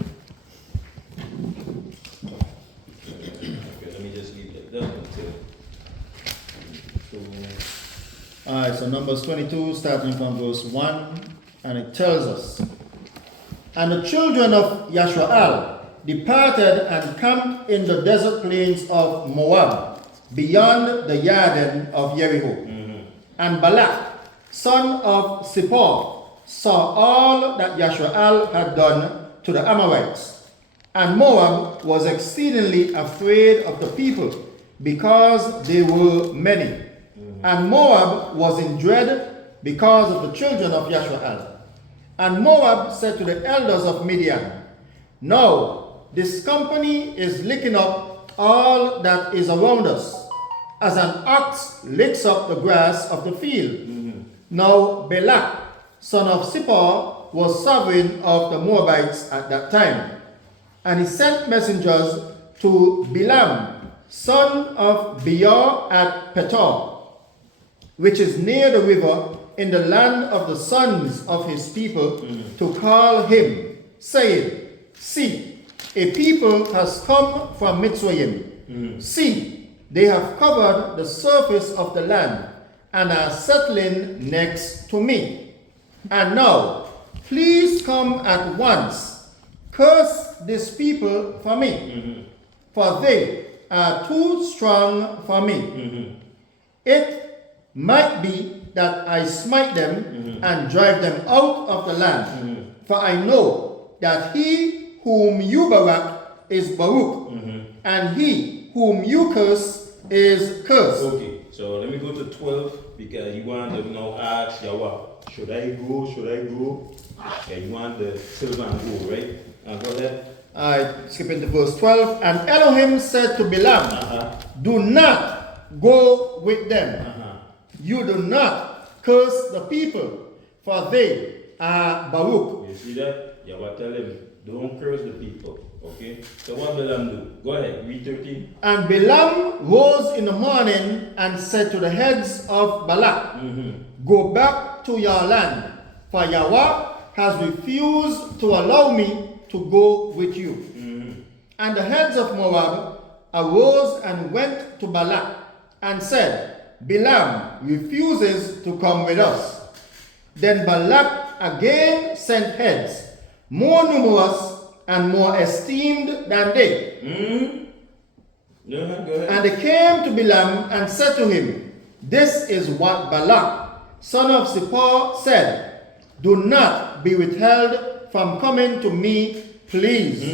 Okay, let me just leave it like that until 2. Alright, so Numbers 22, starting from verse 1, and it tells us, And the children of Yashrael departed and camped in the desert plains of Moab, beyond the Yarden of Jericho. And Balak, son of Zippor, saw all that Yashrael had done to the Amorites. And Moab was exceedingly afraid of the people, because they were many. And Moab was in dread because of the children of Yashrael. And Moab said to the elders of Midian, No, this company is licking up all that is around us, as an ox licks up the grass of the field. Now Balak son of Zippor, was sovereign of the Moabites at that time. And he sent messengers to Balaam, son of Beor at Petor, which is near the river in the land of the sons of his people, to call him, saying, See, a people has come from Mitzrayim. See, they have covered the surface of the land and are settling next to me. And now, please come at once, curse this people for me, for they are too strong for me. It might be that I smite them and drive them out of the land, for I know that he whom you barak is Baruch, and he whom you curse is cursed. Okay, so let me go to 12 because you want to now ask Yahweh, should I go? Should I go? Yeah, you want the silver and gold, right? Go ahead. Alright, skipping to verse 12. And Elohim said to Balaam, Do not go with them. You do not curse the people, for they are Baruch. You see that? Yahweh tell him, don't curse the people. Okay? So what Balaam do? Go ahead, read 13. And Balaam rose in the morning and said to the heads of Balak, Go back to your land, for Yahweh has refused to allow me to go with you. And the heads of Moab arose and went to Balak and said, Balaam refuses to come with us. Then Balak again sent heads, more numerous and more esteemed than they. Go ahead. And they came to Balaam and said to him, This is what Balak, son of Zippor, said, Do not be withheld from coming to me, please.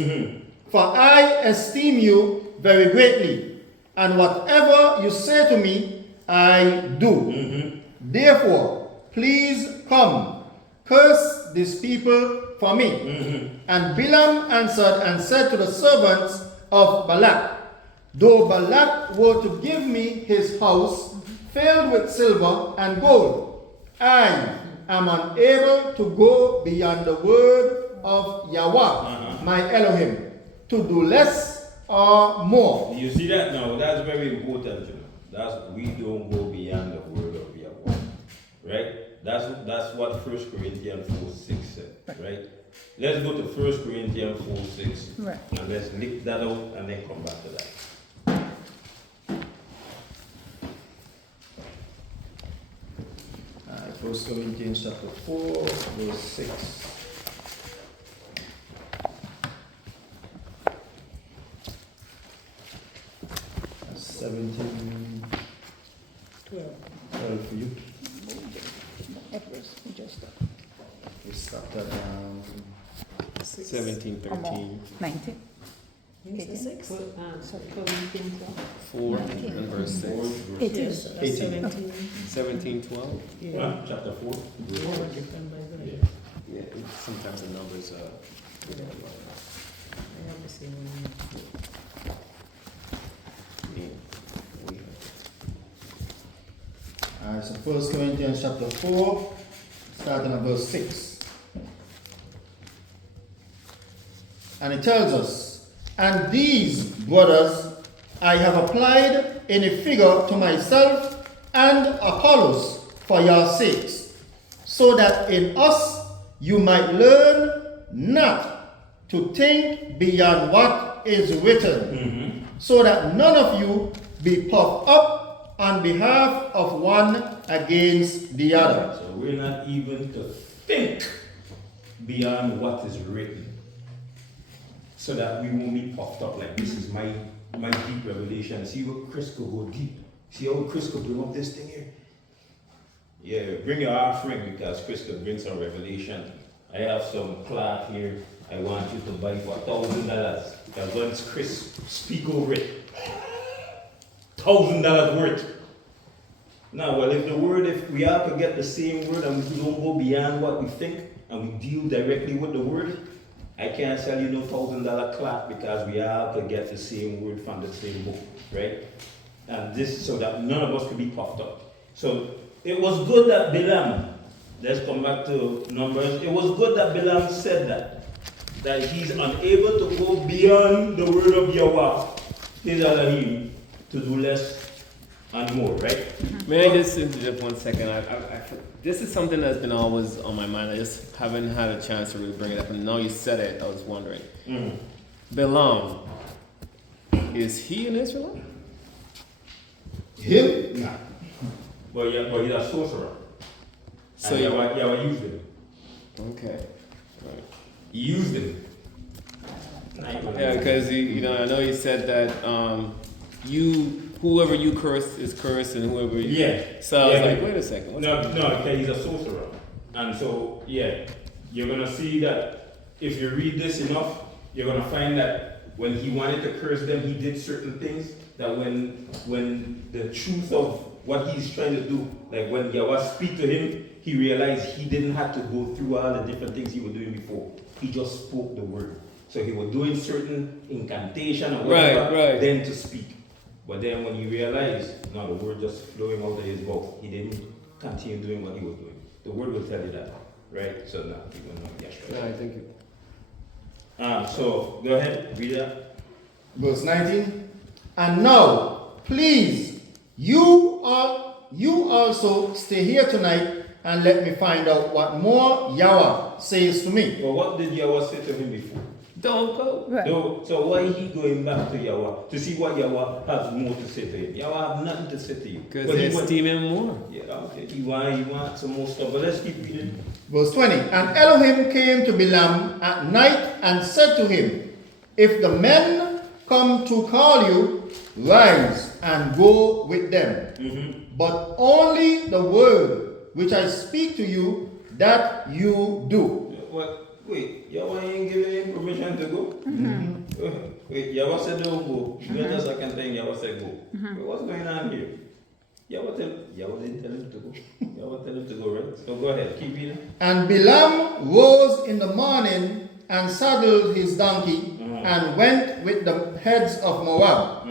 For I esteem you very greatly, and whatever you say to me, I do. Therefore, please come, curse these people for me. And Balaam answered and said to the servants of Balak, Though Balak were to give me his house filled with silver and gold, I am unable to go beyond the word of Yahweh, my Elohim, to do less or more. You see that now? That's very important to know. That's we don't go beyond the word of Yahweh. Right? That's what 1 Corinthians 4:6 said. Right? Let's go to 1 Corinthians 4:6. Right. And let's lift that out and then come back to that. Alright, 1 Corinthians chapter 4, verse 6. That's 17, 12 for you. We stopped at 17:13, 19. Six. Corinthians 4 and verse 6. 18. 17:12. Huh? Chapter 4. Yeah, sometimes the numbers Alright, so 1 Corinthians chapter 4, starting at verse 6. And it tells us, And these, brothers, I have applied in a figure to myself and Apollos for your sakes, so that in us you might learn not to think beyond what is written, so that none of you be puffed up on behalf of one against the other. So we're not even to think beyond what is written. So that we won't be puffed up like this is my deep revelation. See what Chris could go deep. See how Chris could bring up this thing here. Yeah, bring your offering because Chris could bring some revelation. I have some cloth here I want you to buy for $1,000. Because once Chris speak over it, $1,000 worth. Now, well, if we all could get the same word and we don't go beyond what we think and we deal directly with the word, I can't sell you no $1,000 cloth because we all could get the same word from the same book, right? And this so that none of us could be puffed up. So it was good that Balaam let's come back to Numbers. It was good that Balaam said that he's unable to go beyond the word of Yahweh, his Elohim, to do less and more, right? May I just interject 1 second? This is something that's been always on my mind. I just haven't had a chance to really bring it up. And now you said it, I was wondering. Balaam, is he an Israelite? Him? Nah. But he's a sorcerer. So And Yahweh used him. Okay. Right. He used him. Yeah, because I know you said that whoever you curse is cursed, and whoever you. Yeah. So I was Yeah, like, wait a second. No, okay, he's a sorcerer. And so, yeah, you're going to see that if you read this enough, you're going to find that when he wanted to curse them, he did certain things that when the truth of what he's trying to do, like when Yahweh speak to him, he realized he didn't have to go through all the different things he was doing before. He just spoke the word. So he was doing certain incantation or whatever, Right. then to speak. But then when he realized, no, the word just flowing out of his mouth, he didn't continue doing what he was doing. The word will tell you that, right? So now he will know Yeshua. Yeah, thank you. So go ahead, read that. Verse 19. And now, please, you also stay here tonight and let me find out what more Yahweh says to me. Well, what did Yahweh say to him before? Don't go. Right. So why is he going back to Yahweh to see what Yahweh has more to say to him? Yahweh have nothing to say to you. Because But he they went- esteem him more. Yeah, okay. He want some more stuff, but let's keep reading. Verse 20. And Elohim came to Balaam at night and said to him, if the men come to call you, rise and go with them. But only the word which I speak to you, that you do. What? Wait, Yahweh ain't giving him permission to go? Wait, Yahweh said don't go. Then the second thing Yahweh said go. Wait, what's going on here? Yahweh didn't tell him to go. Yahweh tell him to go, right? So go ahead, keep reading. And Balaam rose in the morning and saddled his donkey and went with the heads of Moab.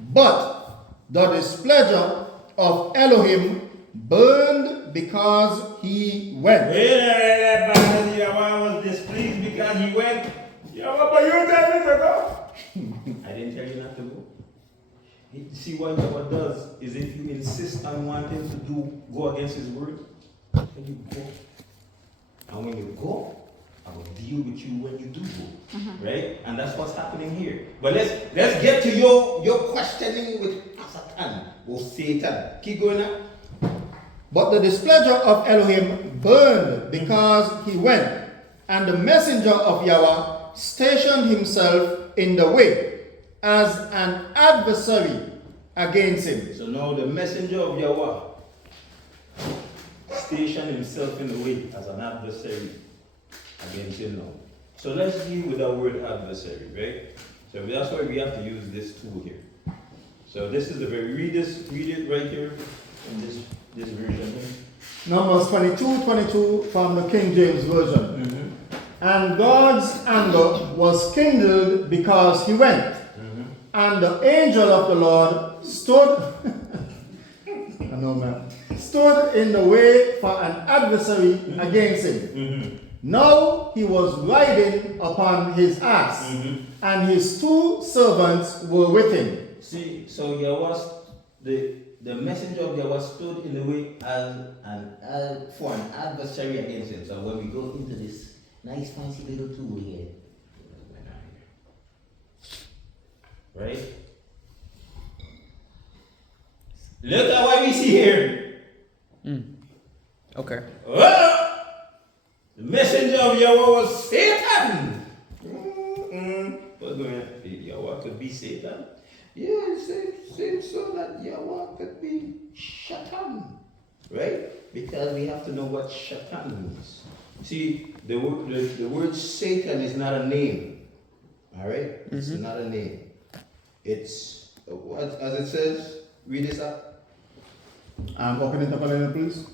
But the displeasure of Elohim burned because he went. Wait, Yahweh was displeased because he went. Yahweh, but you tell me to go. I didn't tell you not to go. See what Yahweh does is if you insist on wanting to go against his word, then you go. And when you go, I will deal with you when you do go. Right? And that's what's happening here. But let's get to your questioning with Satan or Satan. Keep going now. But the displeasure of Elohim burned because he went, and the messenger of Yahweh stationed himself in the way as an adversary against him. So now the messenger of Yahweh stationed himself in the way as an adversary against him now. So let's deal with that word adversary, right? So that's why we have to use this tool here. So this is the very, read it right here in this version here. Numbers 22 from the King James Version. And God's anger was kindled because he went. And the angel of the Lord stood, I know, man, stood in the way for an adversary against him. Now he was riding upon his ass, and his two servants were with him. See, so Yahweh, the messenger of Yahweh stood in the way for an adversary against him. So when we go into this nice fancy little tool here, right? Look at what we see here. Okay. Oh, the messenger of Yahweh was Satan. What's going on? Yahweh could be Satan. Yeah, it seems so that Yahweh could be Shatan, right? Because we have to know what Shatan means. See, the word Satan is not a name, all right? It's not a name. It's what, as it says. Read this up. Open it up a little, please.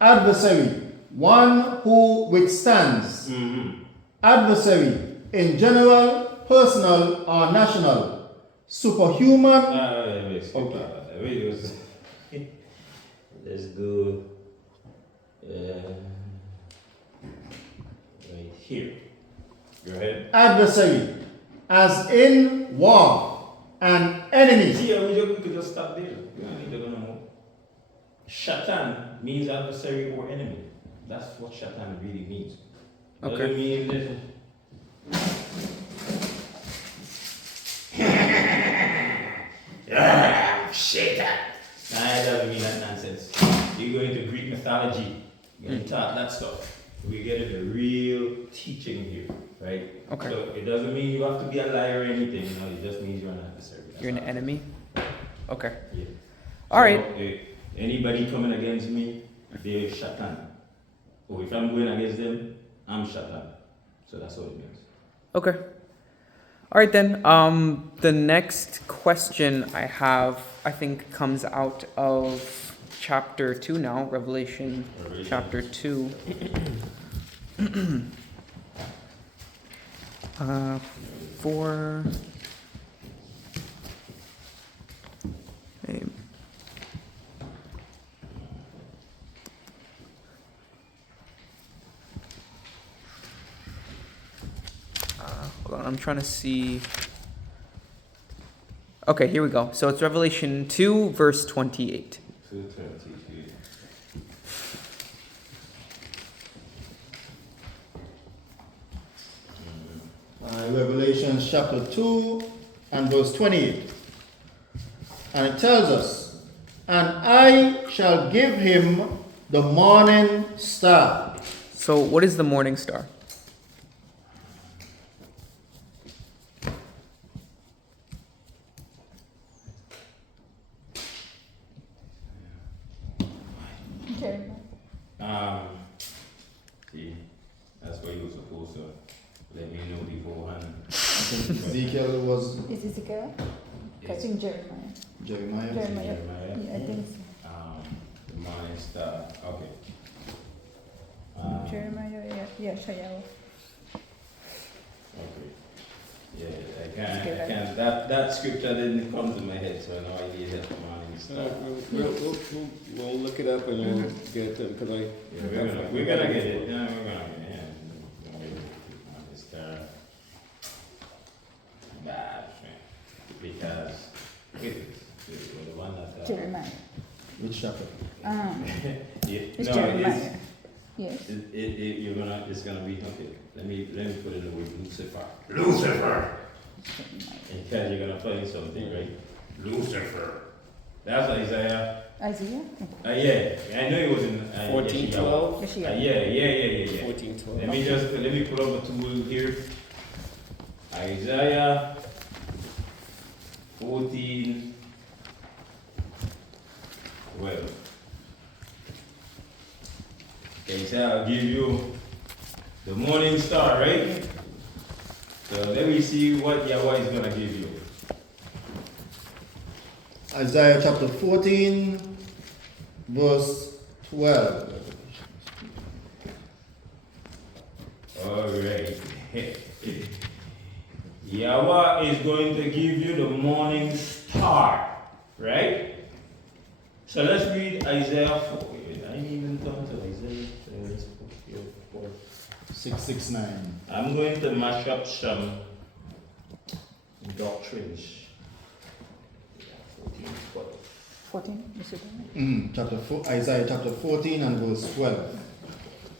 Adversary, one who withstands. Adversary, in general, personal, or national. Superhuman. let's go right here. Go ahead. Adversary, as in war, and enemy. See, we could just stop there. We don't need to go no more. Shatan means adversary or enemy. That's what Shatan really means. Okay. Doesn't mean that. Shaitan. Nah, it doesn't mean that nonsense. You go into Greek mythology, you're going to talk that stuff. We get into real teaching here, right? Okay. So it doesn't mean you have to be a liar or anything, you know, it just means you're an adversary. That's You're an all. enemy? Okay. Yeah. All right. So, anybody coming against me, they're Shatan. Or if I'm going against them, I'm Shatan. So that's what it means. Okay. All right then. The next question I have, I think, comes out of chapter 2 now, Revelation chapter 2. For hold on, I'm trying to see. Okay, here we go. So it's Revelation 2, verse 28. 2:20. Revelation chapter 2 and verse 28. And it tells us, and I shall give him the morning star. So what is the morning star? Jeremiah. See, that's what you were supposed to let me know beforehand. I think Ezekiel was Is Ezekiel? I It's, think Jeremiah. Jeremiah. Jeremiah. Jeremiah. Yeah, I think so. The morning star. Okay. Jeremiah, yeah, Shayawa. Okay. Yeah, I Okay, can't. That scripture didn't come to my head, so I know I need that morning star. We'll look it up and we'll get it because I. Yeah, we're gonna get it. Yeah, we're gonna get it. Yeah, we're gonna get it. Morning star. Bad, because the one that. Jeremiah. Which chapter? Yeah, It's no, Jeremiah. Yes. it's gonna be okay. Let me put in the word Lucifer. Lucifer. Because you're gonna find something, right? Lucifer. That's Isaiah. Isaiah? Yeah, I know it was in 14:12. Yeshua. Yeah. 14:12. Let me pull up a tool here. Isaiah 14. Well. Okay, so I'll give you the morning star, right? So let me see what Yahweh is gonna give you. Isaiah chapter 14, verse 12. Alright. Yahweh is going to give you the morning star, right? So let's read Isaiah 4. I didn't even come to Isaiah 4. 669. I'm going to mash up some doctrines. 14, you said that? Isaiah chapter 14 and verse 12.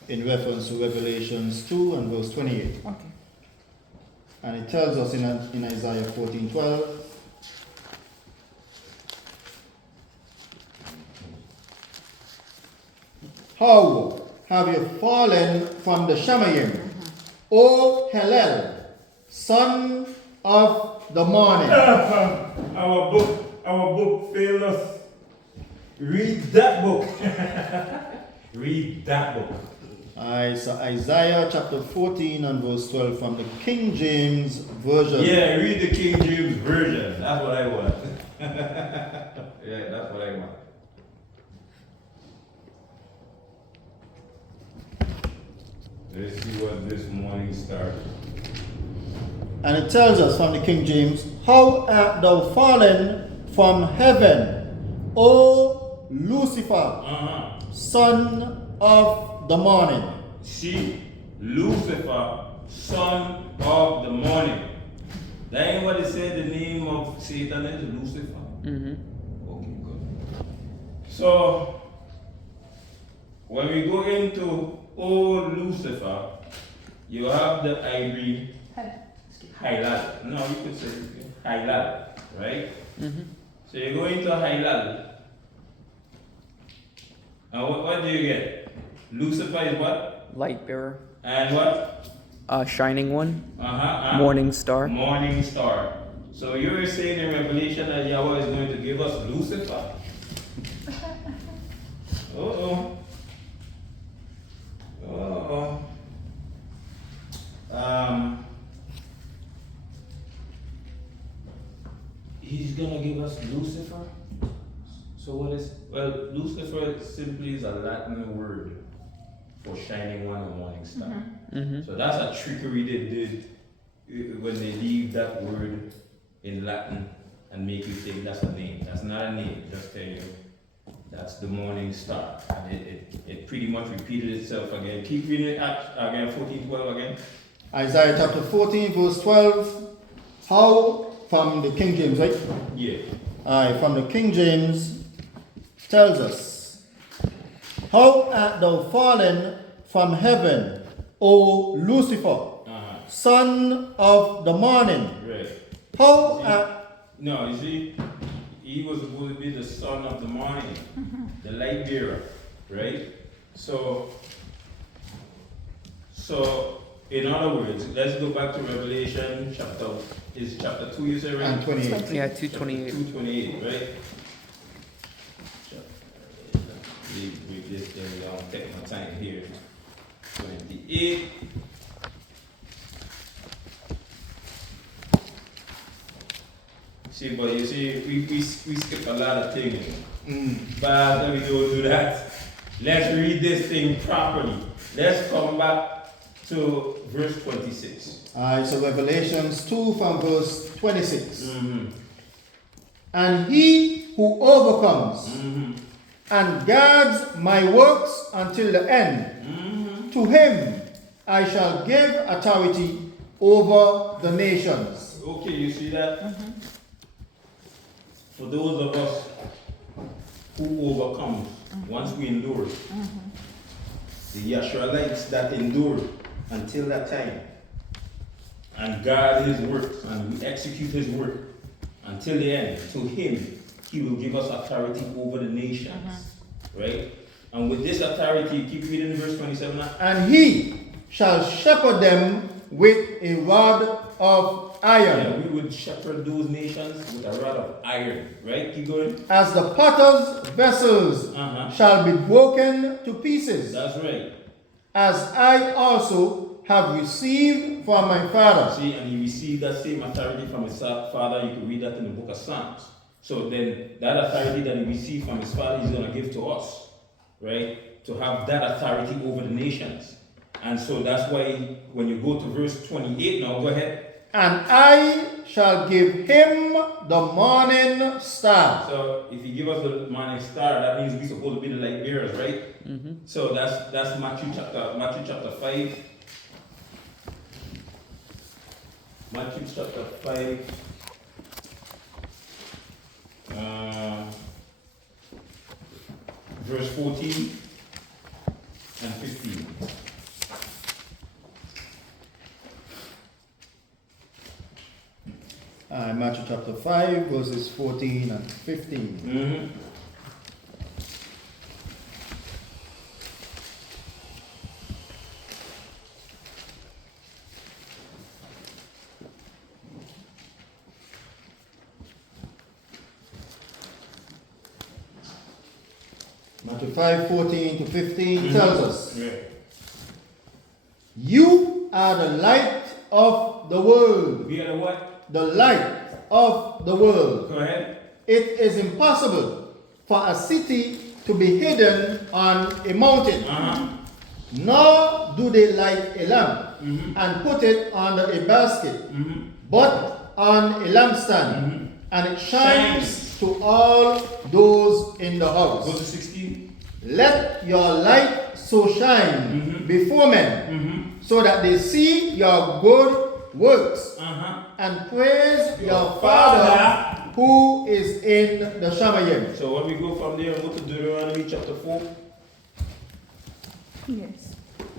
In reference to Revelations 2 and verse 28. Okay. And it tells us in Isaiah 14:12. How have you fallen from the Shamayim, O Hillel, son of the morning? Our book failed us. Read that book. Read that book. Isaiah chapter 14 and verse 12 from the King James Version. Yeah, read the King James Version. That's what I want. Yeah, that's what I want. Let's see what this morning started. And it tells us from the King James, how art thou fallen from heaven, O Lucifer, Uh-huh. son of the morning. See, Lucifer, son of the morning. That ain't what it said the name of Satan is, Lucifer. Mm-hmm. Okay, good. So, when we go into old Lucifer, you have the ivory Hilal. No, you could say Hilal, right? Mm-hmm. So you go into Hilal, and what do you get? Lucifer is what? Light bearer. And what? Shining one. Uh-huh. Morning star. Morning star. So you're saying in Revelation that Yahweh is going to give us Lucifer? Uh-oh. Uh-oh. He's gonna give us Lucifer? So what is, well, Lucifer simply is a Latin word for shining one or morning star. Mm-hmm. So that's a trickery they did when they leave that word in Latin and make you think that's a name. That's not a name, just tell you. That's the morning star. And it pretty much repeated itself again. Keep reading it again, 14:12 again. Isaiah chapter 14, verse 12. How, from the King James, right? Yeah. From the King James, tells us, how art thou fallen from heaven, O Lucifer, Uh-huh. son of the morning? Right. How See? art No, you see, he was supposed to be the son of the morning, the light bearer, right? So, in other words, let's go back to Revelation chapter 2, you say, right? and 28. Yeah, 228. 2:28, right? Read this thing, I'll take my time here. 28. See, but you see, we skip a lot of things. But we don't do that. Let's read this thing properly. Let's come back to verse 26. So Revelations 2 from verse 26. Mm-hmm. And he who overcomes Mm-hmm. and guards my works until the end, Mm-hmm. to him I shall give authority over the nations. Okay, you see that? For those of us who overcome, once we endure, the Yashraelites that endure until that time, and guard his works, and we execute his work until the end, to him, he will give us authority over the nations. Right? And with this authority, keep reading verse 27 now. And he shall shepherd them with a rod of iron, Yeah, we would shepherd those nations with a rod of iron. Right? Keep going. as the potter's vessels Uh-huh. shall be broken to pieces, That's right. as I also have received from my Father. See, and he received that same authority from his father. You can read that in the book of Psalms. So then, that authority that he received from his father, he's going to give to us, right? To have that authority over the nations. And so that's why when you go to verse 28 now, go ahead. And I shall give him the morning star. So if you give us the morning star, that means we're supposed to be the light bearers, right? So that's Matthew chapter 5. Matthew chapter 5. Verse 14 and 15. Matthew chapter 5, verses 14 and 15. Mm-hmm. Matthew 5, 14 to 15 tells us, Yeah. you are the light of the world. We are the what? The light of the world. Go ahead. It is impossible for a city to be hidden on a mountain, Uh-huh. nor do they light a lamp Mm-hmm. and put it under a basket, Mm-hmm. but on a lampstand, and it shines to all those in the Go house. to 16. Let your light so shine before men, so that they see your good works and praise your Father who is in the Shamayim. So when we go from there and go to Deuteronomy chapter 4, Yes.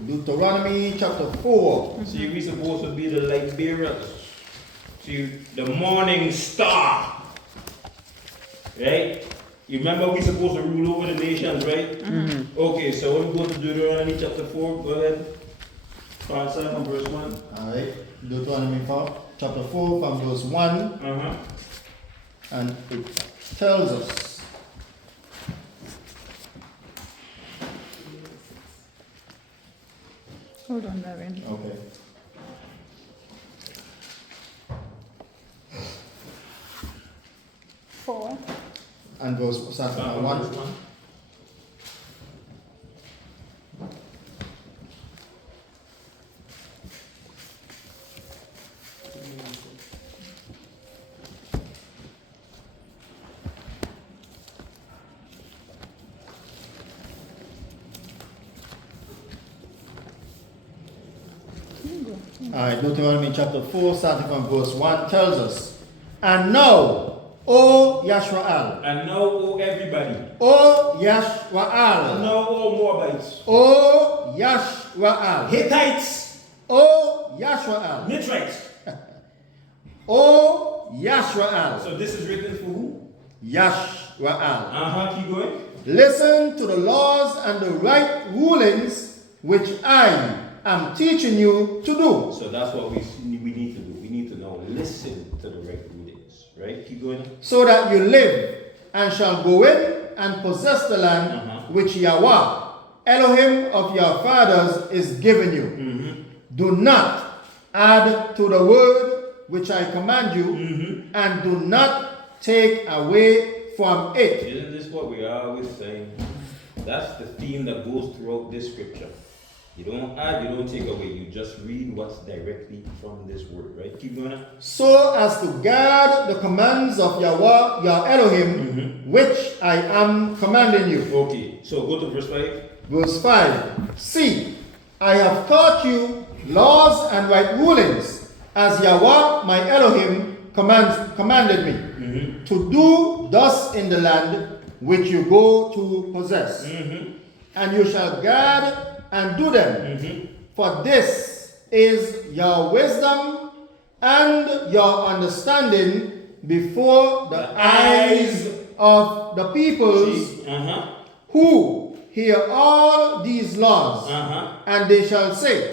Deuteronomy chapter 4. see, we supposed to be the light bearers. See, the morning star. Right? You remember we supposed to rule over the nations, right? Okay, so when we go to Deuteronomy chapter 4, go ahead. Answer from verse 1. Alright, Deuteronomy chapter 4 from verse 1, Uh-huh. and it tells us. Hold on, Darren. Okay. Four. And verse starting at 1. Verse 1. Alright, Deuteronomy chapter 4, starting from verse 1, tells us, And now, O Yashrael, And now, oh everybody. O And Yashrael, now, oh Moabites. O Yashrael, Hittites. O Yashrael, Mitrites. O Yashrael, So this is written for who? Yashrael. Uh-huh, keep going. Listen to the laws and the right rulings which I am teaching you to do. So that's what we need to do. We need to now listen to the right rulings. Right? Keep going. So that you live and shall go in and possess the land which Yahweh, Elohim of your fathers, is giving you. Do not add to the word which I command you, and do not take away from it. Isn't this what we are always saying? That's the theme that goes throughout this scripture. You don't add, you don't take away. You just read what's directly from this word, right? Keep going on. So as to guard the commands of Yahweh, your Elohim, which I am commanding you. Okay, so go to verse 5. Verse 5. See, I have taught you laws and right rulings, as Yahweh my Elohim commanded me, to do thus in the land which you go to possess. And you shall guard and do them. For this is your wisdom and your understanding before the eyes of the peoples See? who hear all these laws, and they shall say,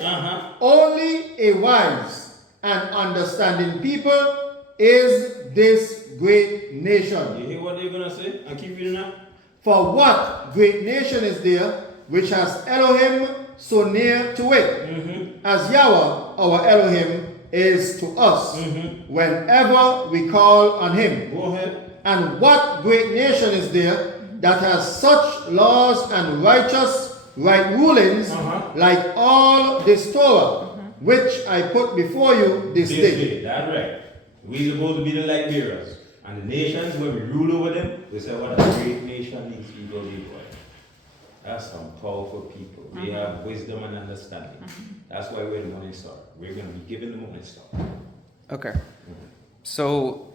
only a wise and understanding people is this great nation. You hear what they're gonna say? And keep reading now. For what great nation is there which has Elohim so near to it, as Yahweh our Elohim is to us, whenever we call on him? Go ahead. And what great nation is there that has such laws and right rulings, like all this Torah, which I put before you this day? That's right. We supposed to be the light bearers. And the nations, when we rule over them, we say, what a great nation these people live with. That's some powerful people. They have wisdom and understanding. That's why we're the morning star. We're going to be given the morning star. Okay. So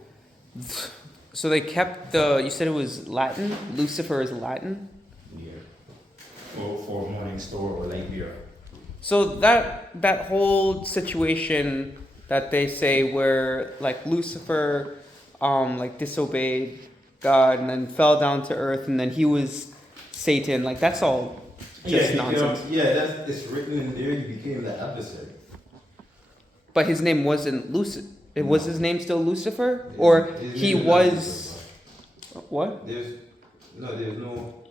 they kept you said it was Latin? Lucifer is Latin? Yeah. For morning star or light bearer. So that whole situation that they say where like Lucifer like disobeyed God and then fell down to earth and then he was Satan, like that's all just nonsense. It's written in there. You became the adversary. But his name wasn't Lucifer. Was his name still Lucifer? Or His he name is was what? There's no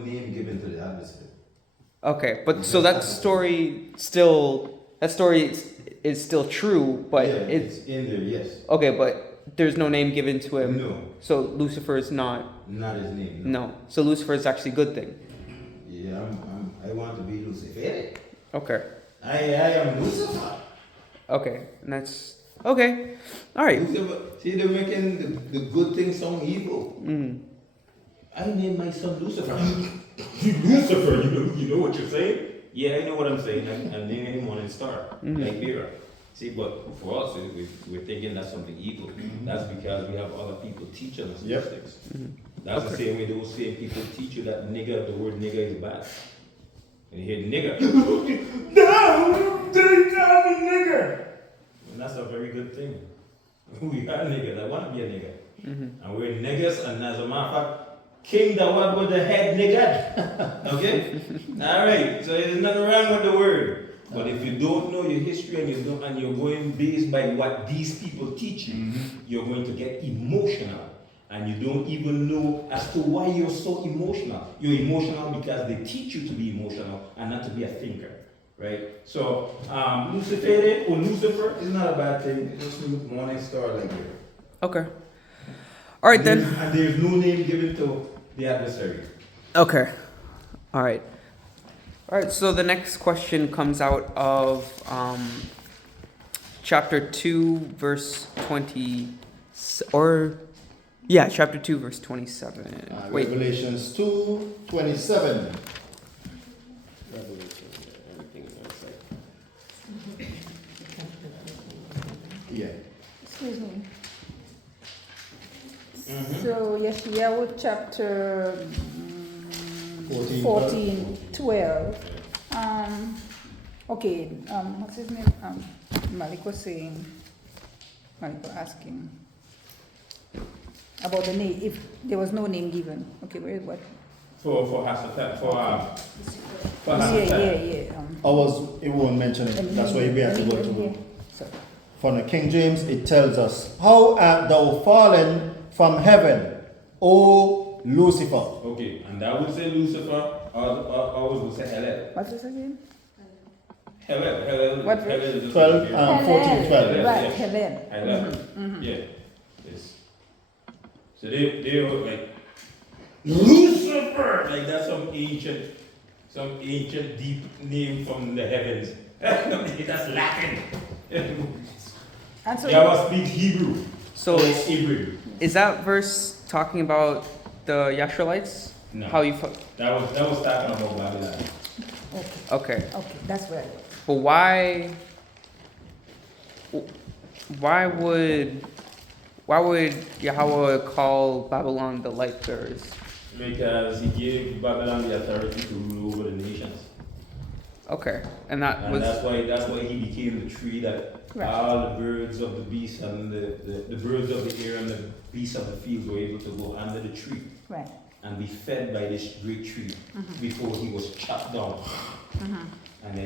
name given to the adversary. Okay, but so that story is still true, but yeah, it's in there. Yes. okay, but there's no name given to him. No, So Lucifer is not. not his name. No. So Lucifer is actually a good thing. Yeah, I want to be Lucifer. Okay. I am Lucifer. Okay. And that's Okay. All right. See, they're making the good thing sound evil. Mm. I named my son Lucifer. Lucifer, you know what you're saying? Yeah, I know what I'm saying. I'm naming him Morning Star, like Vera. See, but for us, we're thinking that's something evil. That's because we have other people teaching us these things. That's the same way those same people teach you that nigger, the word nigger is bad. And you hear nigger. No, they call me nigger. And that's a very good thing. We are niggers. I want to be a nigger. And we're niggers, and as a matter of fact, King Dawad was the head nigger. Okay? Alright, so there's nothing wrong with the word. But if you don't know your history and you're going based by what these people teach you, you're going to get emotional. And you don't even know as to why you're so emotional. You're emotional because they teach you to be emotional and not to be a thinker. Right? So, Lucifer or Lucifer is not a bad thing. It just means morning star like here. Okay. All right then. And there's no name given to the adversary. Okay. All right. All right. So the next question comes out of chapter 2, verse 20, chapter 2, verse 27. Wait. Revelations 2:27. Everything is outside. Yeah. Excuse me. So Yeshayahu chapter 14, 12. Okay, what's his name? Malik was asking about the name, if there was no name given. Okay, where is what? For Hasatan, for Yeah. It won't mention it. That's why we have to go to. Sorry. From the King James, it tells us, "How art thou fallen from heaven, O Lucifer?" Okay, and I would say Lucifer, I would say Helen. What's this again? Helen. What Helen verse? is just 12 like here. and 14, 12. Helen, Right, yes. Helen. Helen. Yeah. Yes. So they were like Lucifer, like that's some ancient deep name from the heavens. That's Latin. And so Yahweh speaks Hebrew. So it's Hebrew. is that verse talking about the Yasharites? No. How you? That was talking about Babylon. Okay. okay, that's where I was. But why would Yahweh call Babylon the light bearers? Because he gave Babylon the authority to rule over the nations. Okay, and that And was that's why he became the tree that Right. all the birds of the beast and the birds of the air and the beasts of the field were able to go under the tree Right. and be fed by this great tree before he was chopped down. And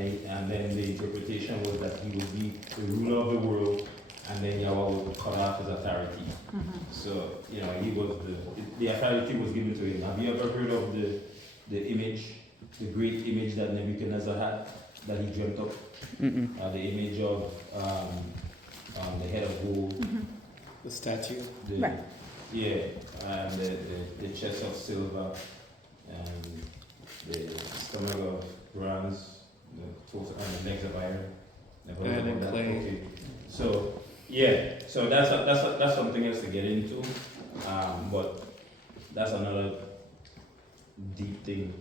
then the interpretation was that he would be the ruler of the world, and then Yahweh would cut off his authority. So he was the authority was given to him. Have you ever heard of the image, the great image that Nebuchadnezzar had, that he dreamt of? The image of the head of gold, The statue. Right. and the chest of silver, and the stomach of bronze, and the legs of iron. Never heard And of that? clay. Okay. So that's something else to get into, but that's another deep thing.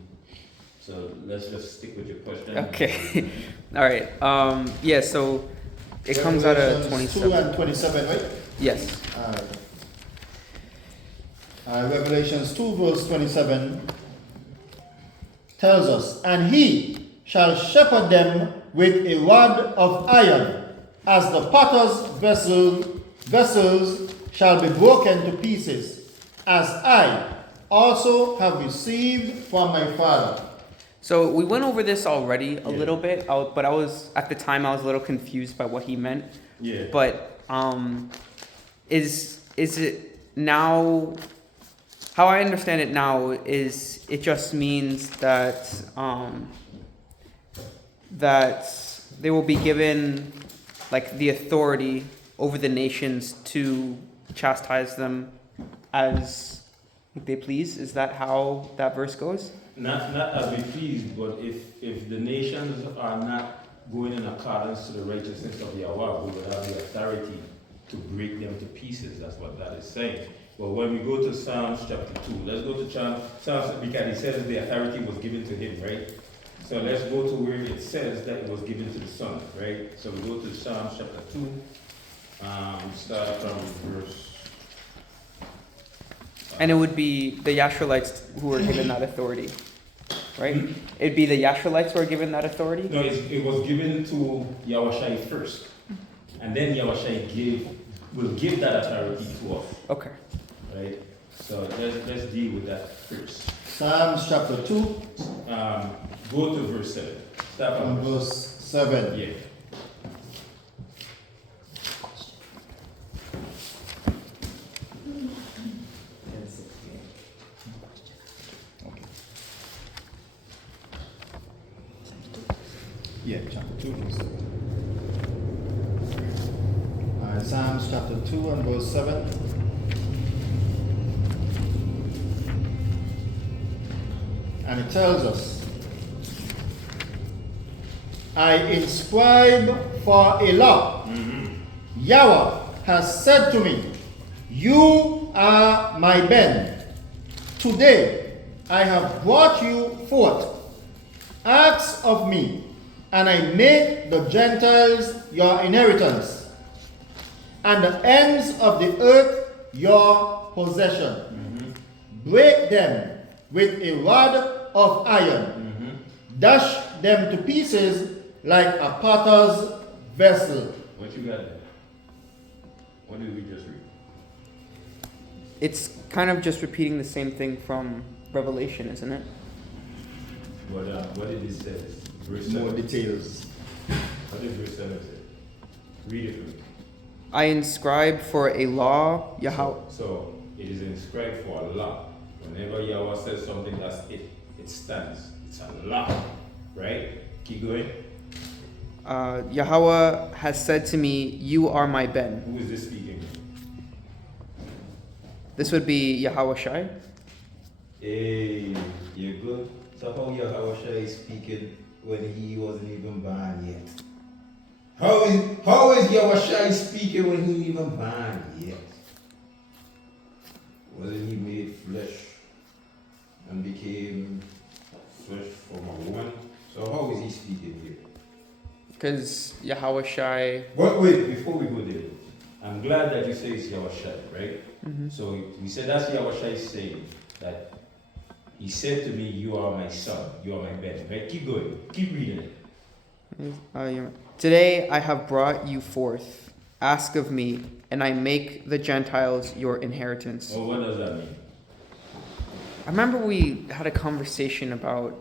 So let's just stick with your question. okay. All right. So it comes out of Revelations 2 27. and 27, right? Yes. Revelations 2 verse 27 tells us, "And he shall shepherd them with a rod of iron, as the potter's vessels shall be broken to pieces, as I also have received from my Father." So we went over this already a Yeah. little bit, but I was at the time I was a little confused by what he meant. Yeah. But is it now? How I understand it now is it just means that that they will be given like the authority over the nations to chastise them as they please. Is that how that verse goes? Not as we please, but if the nations are not going in accordance to the righteousness of Yahweh, we would have the authority to break them to pieces. That's what that is saying. But when we go to Psalms chapter 2, let's go to Psalms, because it says the authority was given to him, right? So let's go to where it says that it was given to the Son, right? So we go to Psalms chapter 2, start from verse. And it would be the Yashrulites who were given that authority, right? It'd be the Yashrulites who are given that authority? No, it was given to Yahushai first. And then Yahushai will give that authority to us, Okay. right? So let's deal with that first. Psalms chapter 2 Go to verse 7. Start and from verse. verse 7. Yeah. Yeah, chapter 2, verse 7. Psalms chapter 2 and verse 7. And it tells us, I inscribe for a law. Yahweh has said to me, you are my Ben. Today I have brought you forth. Ask of me, and I make the Gentiles your inheritance, and the ends of the earth your possession. Break them with a rod of iron. Dash them to pieces like a potter's vessel. What you got there? What did we just read? It's kind of just repeating the same thing from Revelation, isn't it? What did it say? Verse More 7. details. What did verse 7 say? Read it for me. I inscribe for a law, Yahweh. So it is inscribed for a law. Whenever Yahweh says something, that's it. It stands. It's a law. Right? Keep going. Yahweh has said to me, you are my Ben. Who is this speaking? This would be Yahweh Shai. Hey, you're good. So how Yahweh is speaking when he wasn't even born yet? How is Yahweh speaking when he wasn't even born yet? Wasn't he made flesh and became flesh from a woman? So how is he speaking here? Because Yahweh Shai. But wait, before we go there, I'm glad that you say it's Yahushai, right? So we said that's Yahushai saying that he said to me, you are my son, you are my Ben, right? Keep going, keep reading it. Today I have brought you forth. Ask of me, and I make the Gentiles your inheritance. Oh, what does that mean? I remember we had a conversation about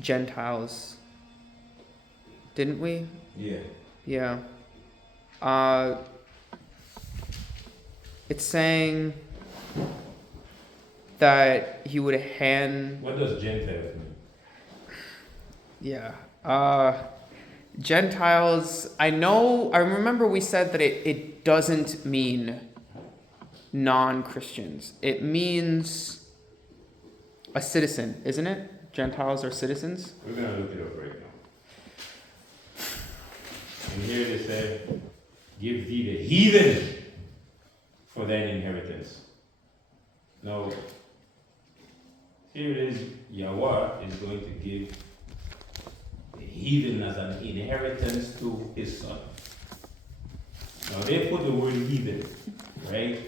Gentiles, didn't we? Yeah. Yeah. It's saying that he would hand. What does Gentiles mean? Yeah. Gentiles, I remember we said that it doesn't mean non-Christians. It means a citizen, isn't it? Gentiles are citizens. We're going to look it up right now. And here they say, give thee the heathen for thine inheritance. Now, here it is, Yahweh is going to give the heathen as an inheritance to his son. Now they put the word heathen, right?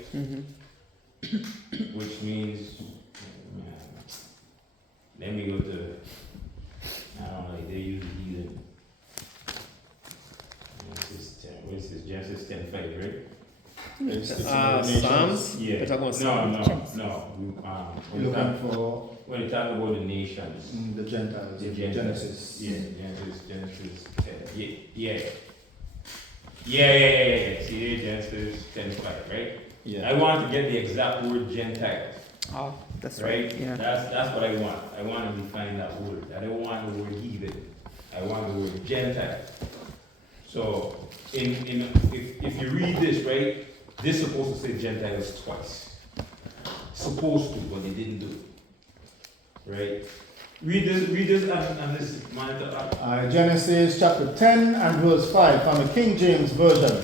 Which means, let me go to, I don't know, they use heathen. What's this? Genesis 10:5, right? Psalms? Yeah. We're talking about No. Looking for When you talk about the nations, the Gentiles. the Genesis. Yeah, Genesis 10. Yeah. See there, Genesis 10:5, right? Yeah. I want to get the exact word Gentiles, Oh, that's right? right. Yeah. That's what I want. I want to define that word. I don't want the word heathen. I want the word Gentile. So, if you read this, right, this is supposed to say Gentiles twice. Supposed to, but they didn't do it. Right? Read this and this monitor up. Genesis chapter 10 and verse 5 from the King James Version.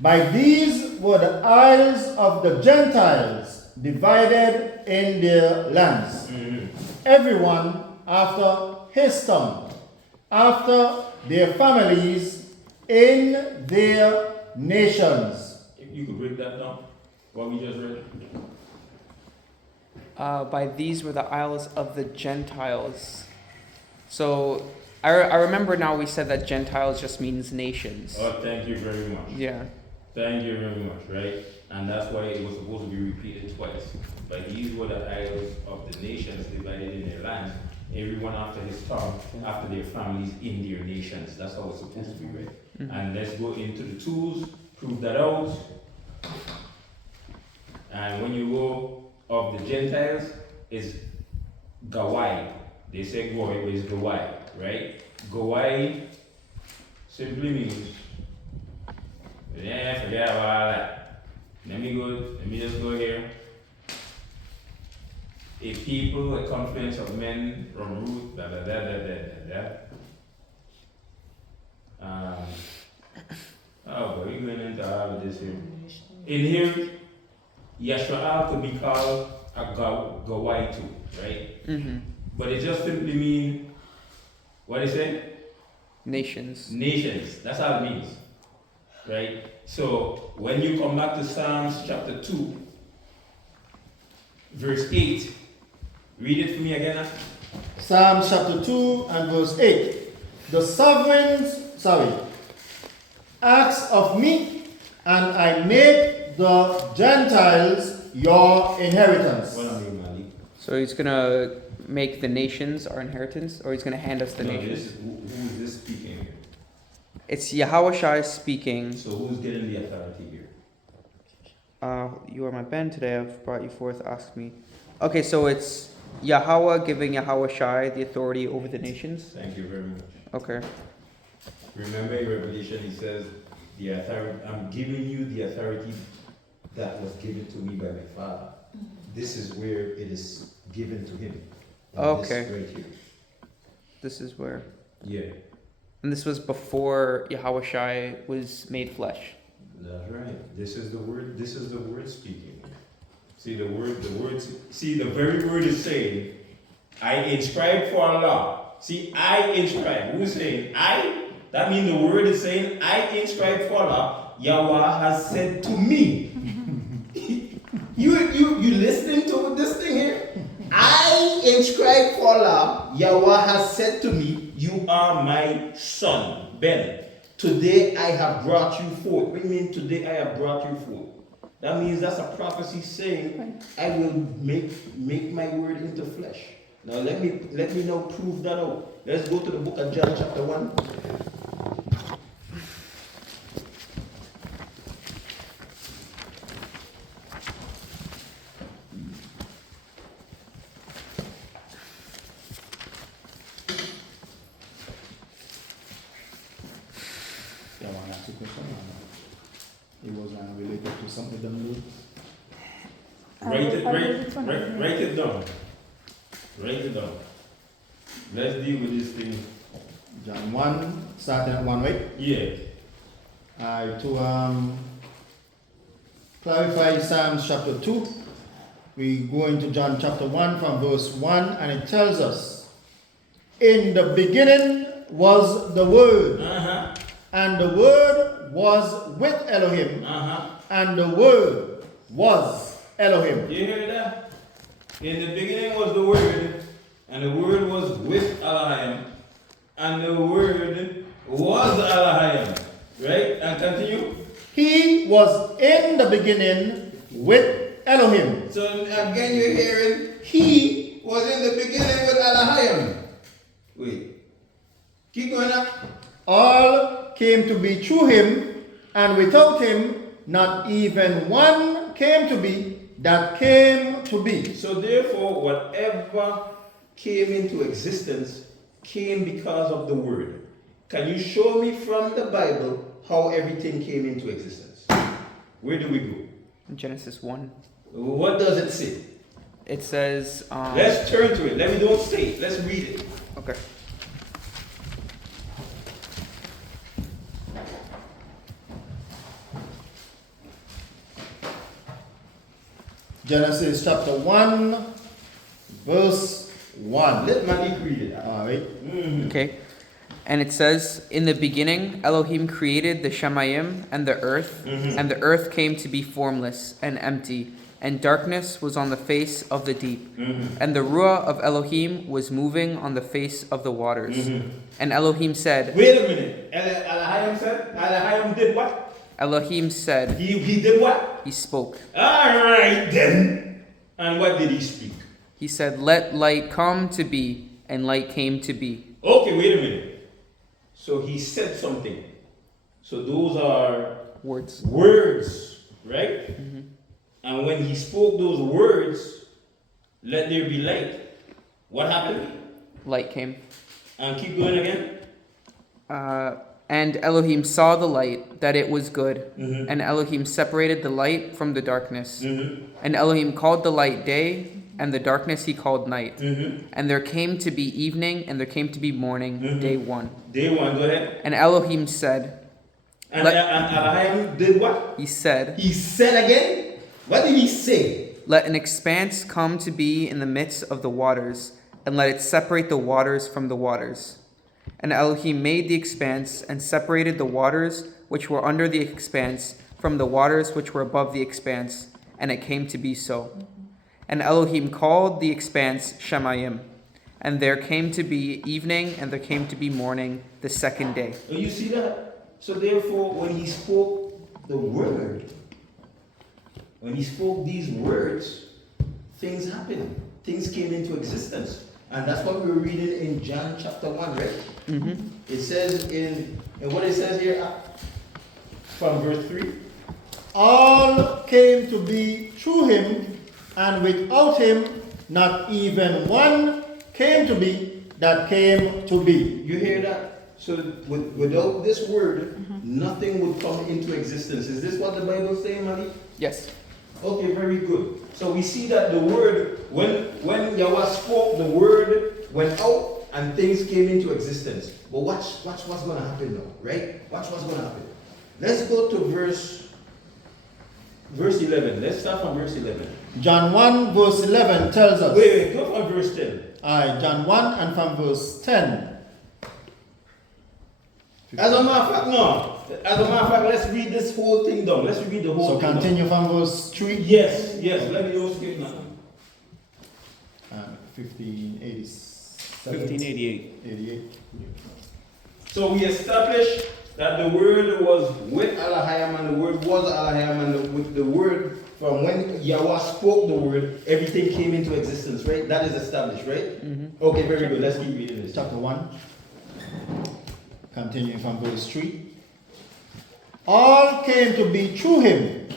By these were the isles of the Gentiles divided in their lands, everyone after his tongue, after their families, in their nations. If you could break that down, what we just read. By these were the isles of the Gentiles. So I remember now we said that Gentiles just means nations. Oh, thank you very much. Yeah. Thank you very much, right? And that's why it was supposed to be repeated twice. But these were the isles of the nations divided in their lands, everyone after his tongue, after their families in their nations. That's how it's supposed to be read. And let's go into the tools, prove that out. And when you go of the Gentiles, it's Gawai. They say Goy, but it's Gawai, right? Gawai simply means, yeah, forget about all that. Let me just go here. A people, a confluence of men from root, da da da da da da da. Oh, but we're going into all of this here. In here, Yashua could be called a Gawai too, right? Mm-hmm. But it just simply means, what is it? Nations. Nations. That's all it means, right? So when you come back to Psalms chapter 2, verse 8, read it for me again. Psalms chapter 2 and verse 8. The sovereigns, ask of me, and I make the Gentiles your inheritance. What I mean, Malik? So he's gonna make the nations our inheritance, or he's gonna hand us the No, nations? who is this speaking here? It's Yahushua speaking. So who's getting the authority here? You are my Ben, today I've brought you forth, ask me. Okay, so it's Yahweh giving Yahushua the authority over the nations? Thank you very much. Okay. Remember in Revelation he says, the authority, I'm giving you the authority that was given to me by my Father. This is where it is given to him. Okay. This right here. This is where. Yeah, And this was before Yahushua was made flesh. that's right. This is the word speaking. See the words, see the very word is saying, I inscribe for Allah. See, I inscribe. Who's saying I? That means the word is saying, I inscribe for Allah. Yahweh has said to me. You listening to this thing here? I inscribe for Allah. Yahweh has said to me, you are my son, Ben. Today I have brought you forth. What do you mean today I have brought you forth? That means that's a prophecy saying, I will make my word into flesh. Now let me now prove that out. Let's go to the book of John chapter 1. Yeah, I want to ask a question. It was related to something done. Write it down. Write it down. Let's deal with this thing. John 1, starting at 1, right? Yeah. To clarify Psalms chapter 2, we go into John chapter 1 from verse 1, and it tells us, in the beginning was the Word, and the Word was with Elohim, and the Word was Elohim. You hear that? In the beginning was the Word, and the Word was with Elohim, and the Word was Elohim. Right? And continue. He was in the beginning with Elohim. So again you're hearing, he was in the beginning with Elohim. Wait. Keep going up. All came to be through him, and without him, not even one came to be that came to be. So therefore, whatever came into existence came because of the Word. Can you show me from the Bible how everything came into existence? Where do we go? Genesis 1. What does it say? It says, Let's turn to it. Let me don't say it. Let's read it. okay. Genesis chapter 1, verse 1. Let Malik read it. Alright. Okay. And it says, in the beginning, Elohim created the Shemayim and the earth, and the earth came to be formless and empty, and darkness was on the face of the deep. And the Ruah of Elohim was moving on the face of the waters. And Elohim said, Wait a minute. Elohim said? Elohim did what? Elohim said, He did what? he spoke. Alright then. And what did he speak? He said, let light come to be, and light came to be. Okay, wait a minute. So he said something. So those are Words. words, right? And when he spoke those words, let there be light. What happened? Light came. And keep going again. And Elohim saw the light, that it was good. And Elohim separated the light from the darkness. And Elohim called the light day, and the darkness he called night. And there came to be evening, and there came to be morning, day one. Day one, go ahead. And Elohim said, And Elohim did what? he said, He said again? What did he say? let an expanse come to be in the midst of the waters, and let it separate the waters from the waters. And Elohim made the expanse, and separated the waters which were under the expanse from the waters which were above the expanse, and it came to be so. And Elohim called the expanse Shemayim. And there came to be evening, and there came to be morning, the second day. Oh, you see that? So therefore, when he spoke the word, when he spoke these words, things happened. Things came into existence. And that's what we were reading in John chapter 1, right? It says and what it says here from verse 3. All came to be through him, and without him, not even one came to be that came to be. You hear that? So without this word, nothing would come into existence. Is this what the Bible is saying, Mali? Yes. Okay, very good. So we see that the word, when Yahweh spoke, the word went out and things came into existence. But watch what's going to happen now, right? Watch what's going to happen. Let's go to verse 11. Let's start from verse 11. John 1, verse 11 tells us. Wait, go from verse 10. Alright, John 1 and from verse 10. As a matter of fact, let's read this whole thing down. Let's read the whole So thing continue from verse 3. down. Yes, let me don't skip now. 1587. 1588. 88. So we established that the word was with Elohim, and the word was Elohim, and with the word, from when Yahweh spoke the word, everything came into existence, right? That is established, right? Okay, very good. Let's keep reading this. Chapter 1. Continuing from verse 3. All came to be through him,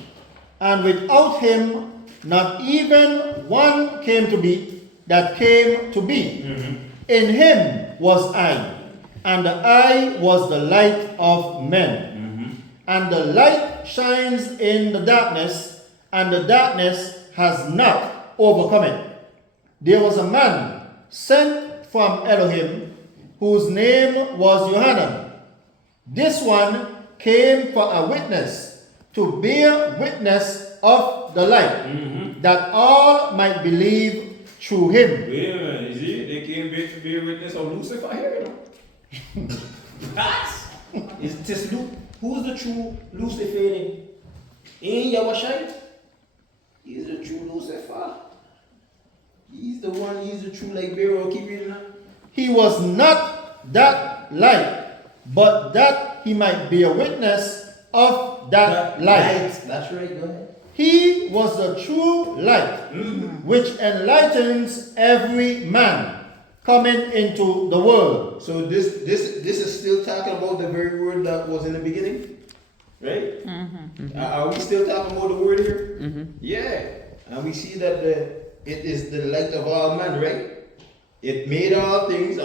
and without him, not even one came to be that came to be. In him was I, and the I was the light of men. And the light shines in the darkness, and the darkness has not overcome it. There was a man sent from Elohim, whose name was Yohanan. This one came for a witness, to bear witness of the light, that all might believe through him. Wait a minute, you see? They came to be a witness of Lucifer here, you know? What? Is this who's the true Luciferian? Ain't Yahushua? He's the true Lucifer. He's the one, he's the true light bearer. Keep reading that. He was not that light, but that he might be a witness of that light. That's right, go ahead. He was the true light, which enlightens every man coming into the world. So this is still talking about the very word that was in the beginning, right? Are we still talking about the word here? Yeah, and we see that it is the light of all men, right? It made all things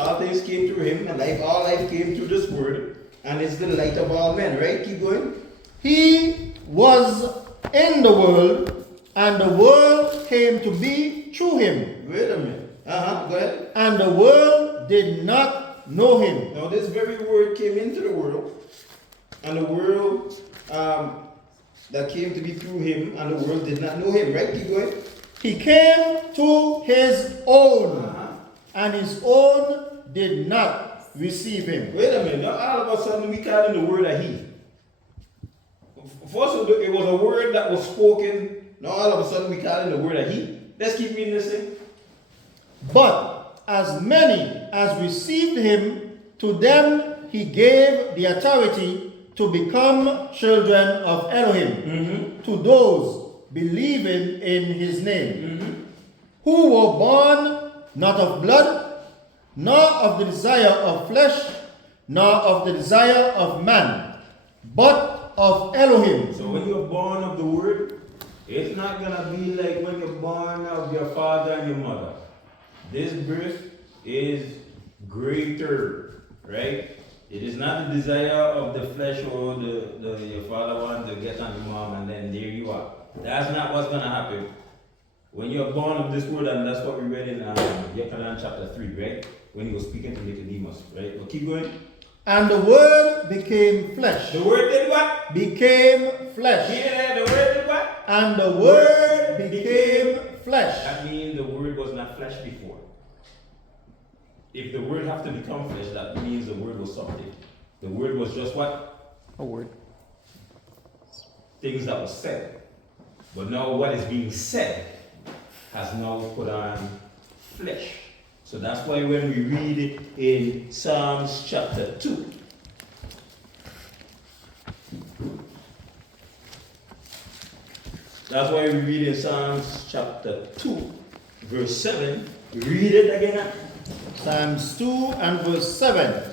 came through him, and all life came through this word, and it's the light of all men, right? Keep going. He was in the world, and the world came to be speak through him, Wait a minute. Go ahead. and the world did not know him. Now, this very word came into the world, and the world that came to be through him, and the world did not know him. Right? Keep going. He came to his own, Uh-huh. and his own did not receive him. Wait a minute. Now, all of a sudden, we call in the word a he. First, it was a word that was spoken. Now, all of a sudden, we call in the word a he. Let's keep reading this thing. But as many as received him, to them he gave the authority to become children of Elohim, to those believing in his name, who were born not of blood, nor of the desire of flesh, nor of the desire of man, but of Elohim. So when you're born of the word, it's not going to be like when you're born of your father and your mother. This birth is greater, right? It is not the desire of the flesh or your father wants to get on your mom and then there you are. That's not what's going to happen. When you're born of this word, and that's what we read in Yochanan chapter 3, right? When he was speaking to Nicodemus, right? Well, keep going. And the word became flesh. The word did what? Became flesh. Yeah, the word did what? And the word became flesh. That means the word was not flesh before. If the word have to become flesh, that means the word was something. The word was just what? A word. Things that was said. But now what is being said has now put on flesh. So that's why when we read it in Psalms chapter 2, that's why we read in Psalms chapter 2, verse 7. Read it again. Psalms 2 and verse 7.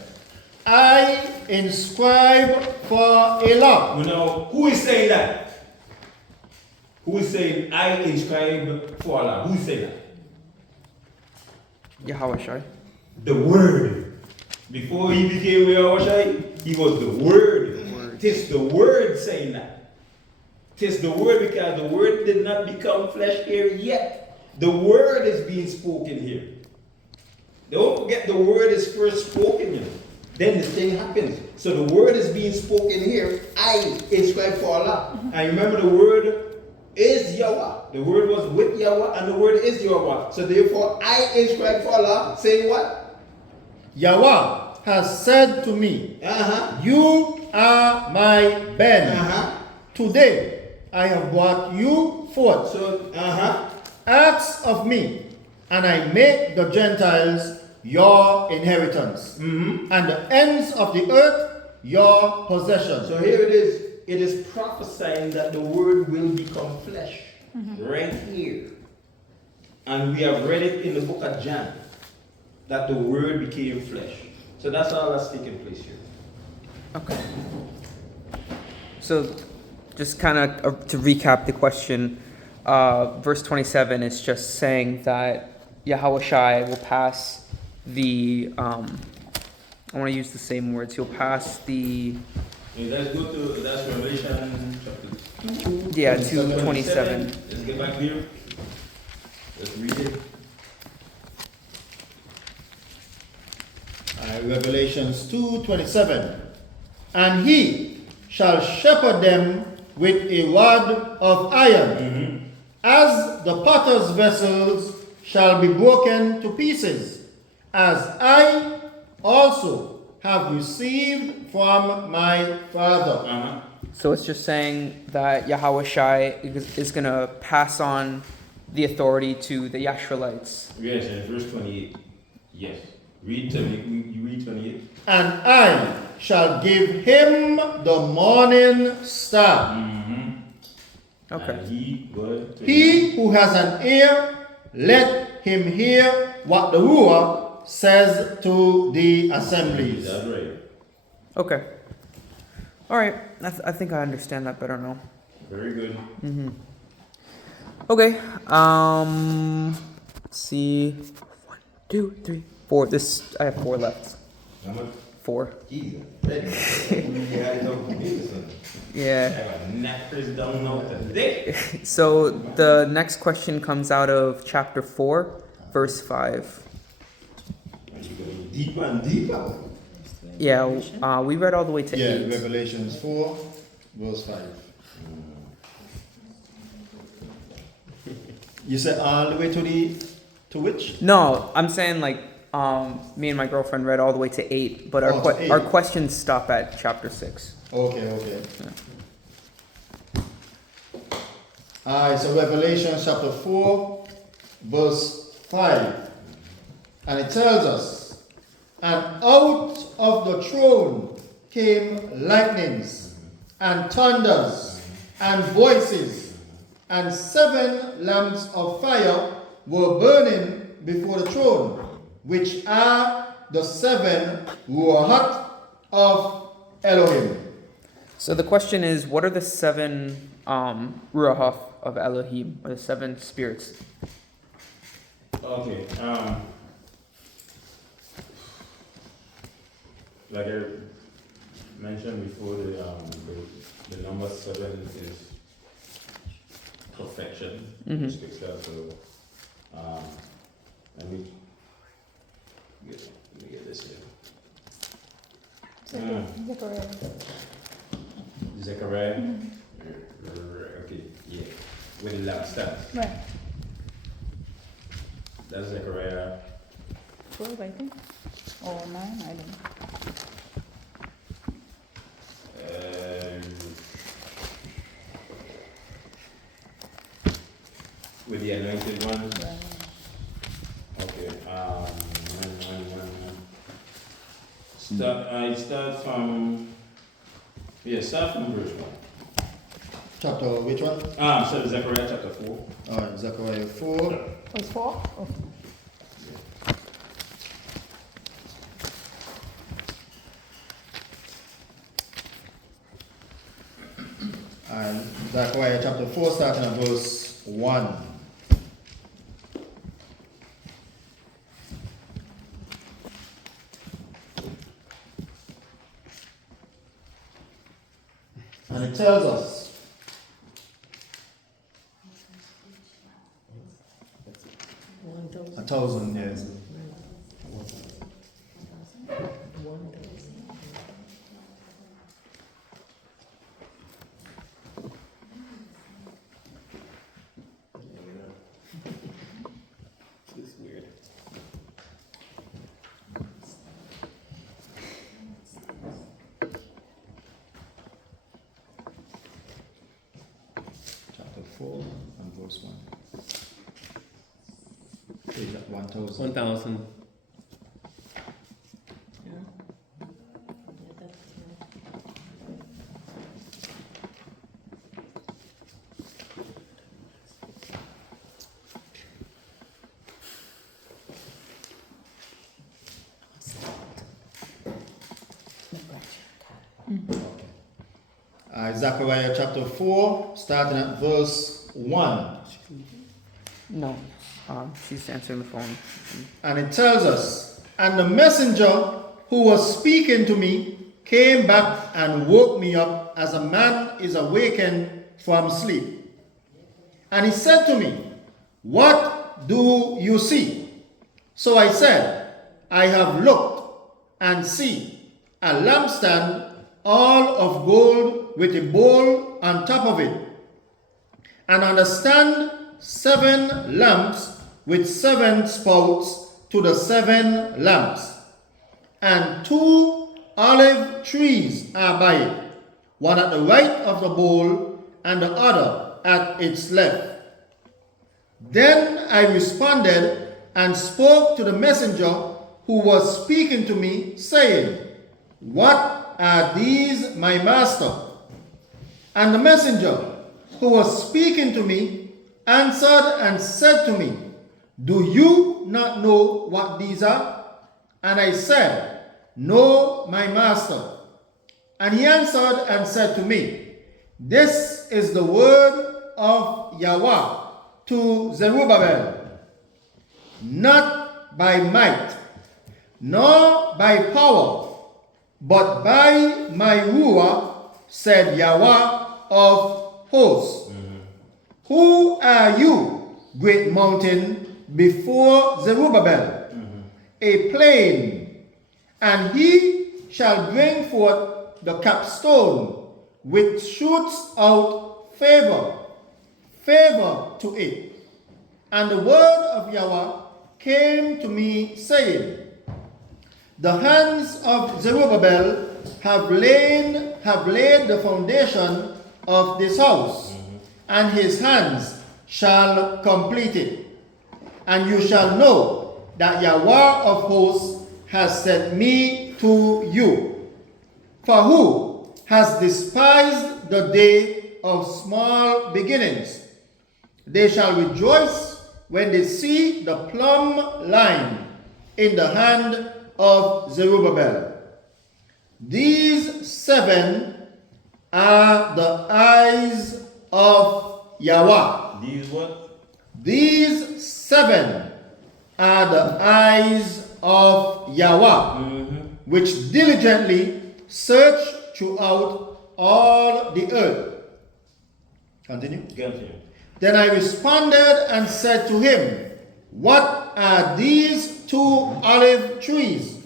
I inscribe for a law. Now, who is saying that? Who is saying, I inscribe for Allah? Who is saying that? Yahweh Shai. The Word. Before he became Yahweh, he was the Word. Tis the Word saying that. Tis the Word because the Word did not become flesh here yet. The Word is being spoken here. Don't forget the Word is first spoken here. Then the thing happens. So the Word is being spoken here. I inscribe for Allah. And remember the Word is Yahweh. The Word was with Yahweh and the Word is Yahweh. So therefore I inscribe for Allah saying what? Yahweh has said to me, You are my Ben. Today I have brought you forth. So, Ask of me, and I make the Gentiles your inheritance, and the ends of the earth your possession. So here it is. It is prophesying that the Word will become flesh. Right here. And we have read it in the book of John. That the Word became flesh. So that's all that's taking place here. Okay. So, just kind of to recap the question, verse 27 is just saying that Yahweh Shai will pass the, I want to use the same words, he'll pass the, Let's go to, that's Revelation chapter 2. yeah, 2:27. Let's get back here. Let's read it. Revelations 2:27. And he shall shepherd them with a rod of iron, as the potter's vessels shall be broken to pieces, as I also have received from my Father. So it's just saying that Yahweh Shai is going to pass on the authority to the Yashraelites. Yes, and verse 28. Yes. Read to me. You read 28. And I shall give him the morning star. Okay. And He who has an ear, let him hear what the ruler says to the assemblies. That's right. Okay. All right. I think I understand that better now. Very good. Okay. Let's see. 1, 2, 3, 4. I have 4 left. How much? 4. Jesus. Yeah, I don't believe this one. Yeah. I got knackers down now today. So the next question comes out of chapter 4, verse 5. And you go deeper and deeper. Yeah, we read all the way to Yeah, 8. Revelations 4, verse 5. You said all the way to which? No, I'm saying like me and my girlfriend read all the way to 8, but our Oh, to 8. our questions stop at chapter 6. Okay. Alright, so Revelation chapter 4, verse 5. And it tells us, and out of the throne came lightnings, and thunders, and voices, and 7 lamps of fire were burning before the throne, which are the 7 Ruach of Elohim. So the question is, what are the 7 Ruach of Elohim, or the 7 spirits? Okay. Like I mentioned before, the number 7 is perfection. Mhm. Speaks that. So, let me get this here. Zechariah. Zechariah. Okay, yeah, with the lampstand. Right. That's Zechariah. 12, I think. Or 9, I don't know. With the anointed one. Right. Okay. Start from. Yeah, start from verse 1. Chapter which one? So Zechariah chapter 4. Alright, Zechariah 4. Verse 4? Oh. And Zechariah chapter 4, starting at verse 1. And it tells us, a 1,000 years. This is weird. Chapter 4 and verse 1. Page at 1,000. 1,000. Zechariah chapter 4, starting at verse 1. No, she's answering the phone. And it tells us, and the messenger who was speaking to me came back and woke me up as a man is awakened from sleep. And he said to me, what do you see? So I said, I have looked and see a lampstand all of gold with a bowl on top of it, and understand 7 lamps with 7 spouts to the 7 lamps, and 2 olive trees are by it, one at the right of the bowl and the other at its left. Then I responded and spoke to the messenger who was speaking to me, saying, what are these, my master? And the messenger who was speaking to me answered and said to me, do you not know what these are? And I said, no, my master. And he answered and said to me, this is the word of Yahweh to Zerubbabel, not by might, nor by power, but by my Ruah, said Yahweh of hosts. Who are you, great mountain, before Zerubbabel? A plain, and he shall bring forth the capstone, which shoots out favor to it. And the word of Yahweh came to me, saying, the hands of Zerubbabel have laid the foundation of this house, and his hands shall complete it. And you shall know that Yahweh of hosts has sent me to you. For who has despised the day of small beginnings? They shall rejoice when they see the plumb line in the hand of Zerubbabel. These 7 are the eyes of Yahweh. These what? These 7 are the eyes of Yahweh, which diligently search throughout all the earth. Continue. Continue. Then I responded and said to him, what are these 2 olive trees,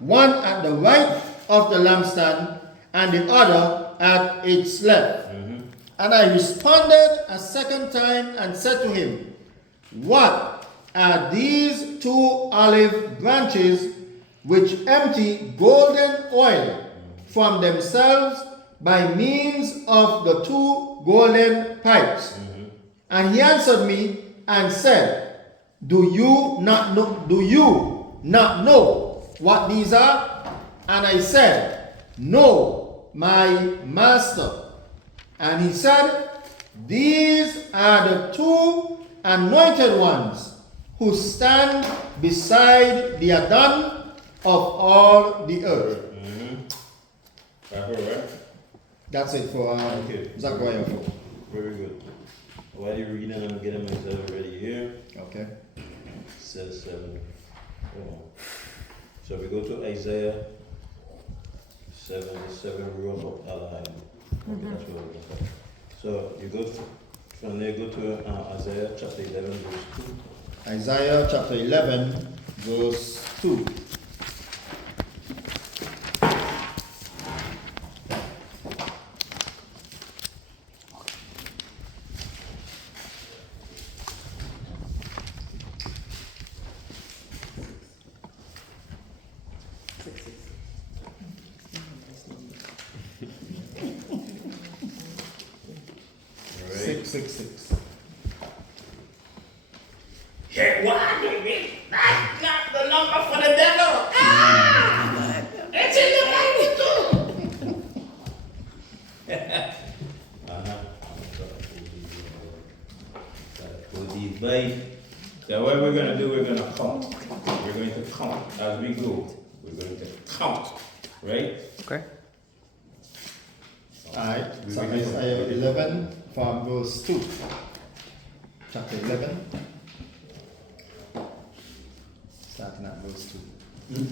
one at the right of the lampstand and the other at its left? And I responded a second time and said to him, what are these 2 olive branches which empty golden oil from themselves by means of the 2 golden pipes? And he answered me and said, do you not know what these are? And I said, no, my master. And he said, these are the 2 anointed ones who stand beside the Adon of all the earth. Right. That's it for Okay. Zechariah 4. Very good. While you're reading, I'm getting myself ready here. Okay. Says 7. So we go to Isaiah 7, the 7 rules of Elohim. Okay, that's what we're looking for. So you go from there, go to Isaiah chapter 11, verse 2. Isaiah chapter 11, verse 2. Right. 666. Hey, what do you mean? I got the number for the devil. Ah! It's in the Bible too. So what we're gonna do, we're gonna count. We're going to count as we go. We're going to count, right? Okay. Alright, so Isaiah 11 from verse 2. Chapter 11. Starting at verse 2.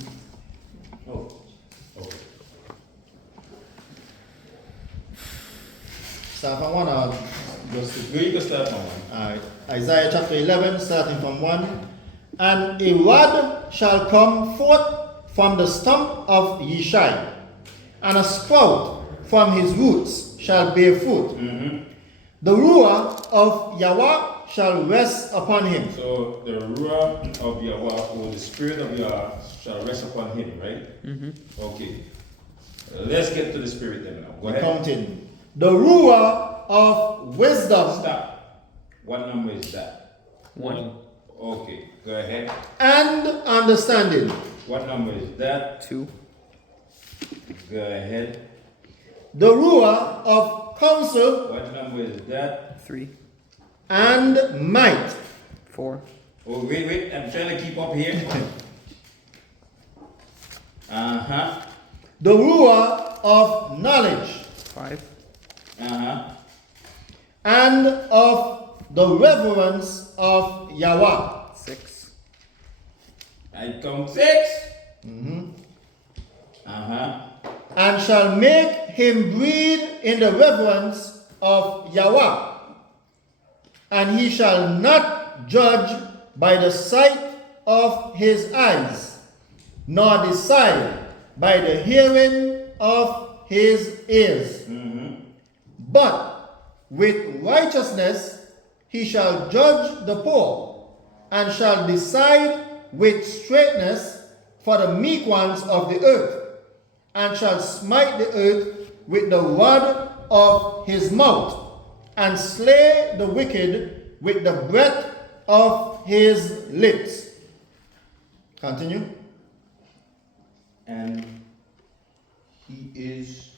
Oh. Start from 1 or verse 2? You can start from 1. Alright, Isaiah chapter 11, starting from 1. And a rod shall come forth from the stump of Yeshai, and a sprout from his roots shall bear fruit. The Ruah of Yahweh shall rest upon him. So the Ruah of Yahweh, or the Spirit of Yahweh, shall rest upon him, right? Okay. Let's get to the Spirit then now. Go ahead. Counting. The Ruah of wisdom Stop. What number is that? 1. Okay, go ahead. and understanding. What number is that? 2. Go ahead. The Ruah of counsel What number is that? 3. and might. 4. Oh, wait, I'm trying to keep up here. Uh-huh, The Ruah of knowledge 5. uh-huh. and of the reverence of Yahweh. 6. I count 6. Mhm. Uh-huh. shall make him breathe in the reverence of Yahweh. And he shall not judge by the sight of his eyes, nor decide by the hearing of his ears. But with righteousness he shall judge the poor, and shall decide with straightness for the meek ones of the earth, and shall smite the earth with the rod of his mouth, and slay the wicked with the breath of his lips. Continue. And he is,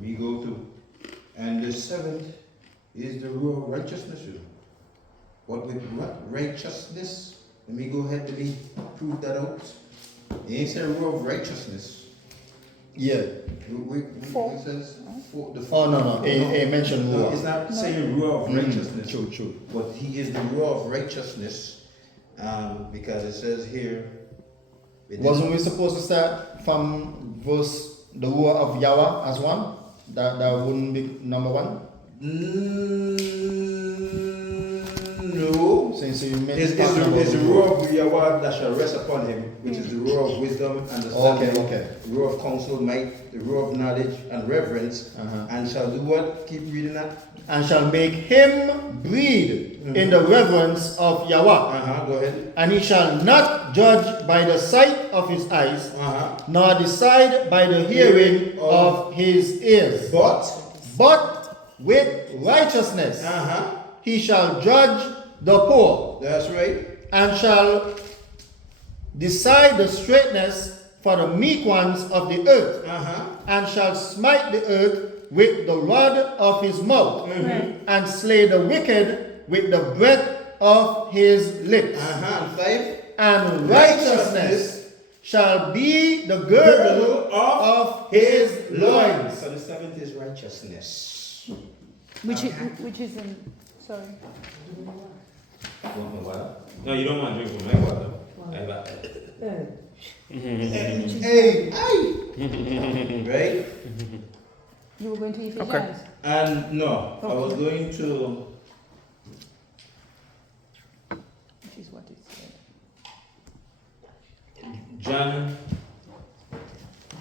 we go to, and the seventh is the rule of righteousness. What with what? Righteousness? Let me go ahead, let me prove that out. He ain't said rule of righteousness. Yeah. It says, Oh, no. He mentioned No, rule. it's not saying rule of righteousness. True. But he is the rule of righteousness, because it says here. Wasn't we supposed to start from verse the rule of Yahweh as one? That wouldn't be number one? No. Since you made It's the rule of Yahweh that shall rest upon him, which is the rule of wisdom, understanding, Okay. the rule of counsel, might, the rule of knowledge and reverence, and shall do what? Keep reading that. And shall make him breathe in the reverence of Yahweh. Go ahead. And he shall not judge by the sight of his eyes, nor decide by the hearing of his ears. But with righteousness he shall judge the poor, That's right. and shall decide the straightness for the meek ones of the earth, and shall smite the earth with the rod of his mouth, and slay the wicked with the breath of his lips. And five. And righteousness shall be the girdle of his loins. So the seventh is righteousness. Which is in, sorry. Want my water? No, you don't want to drink from my water. I got that. Hey, right? You were going to Ephesians? Okay. And no, I was going to. Which is what it said.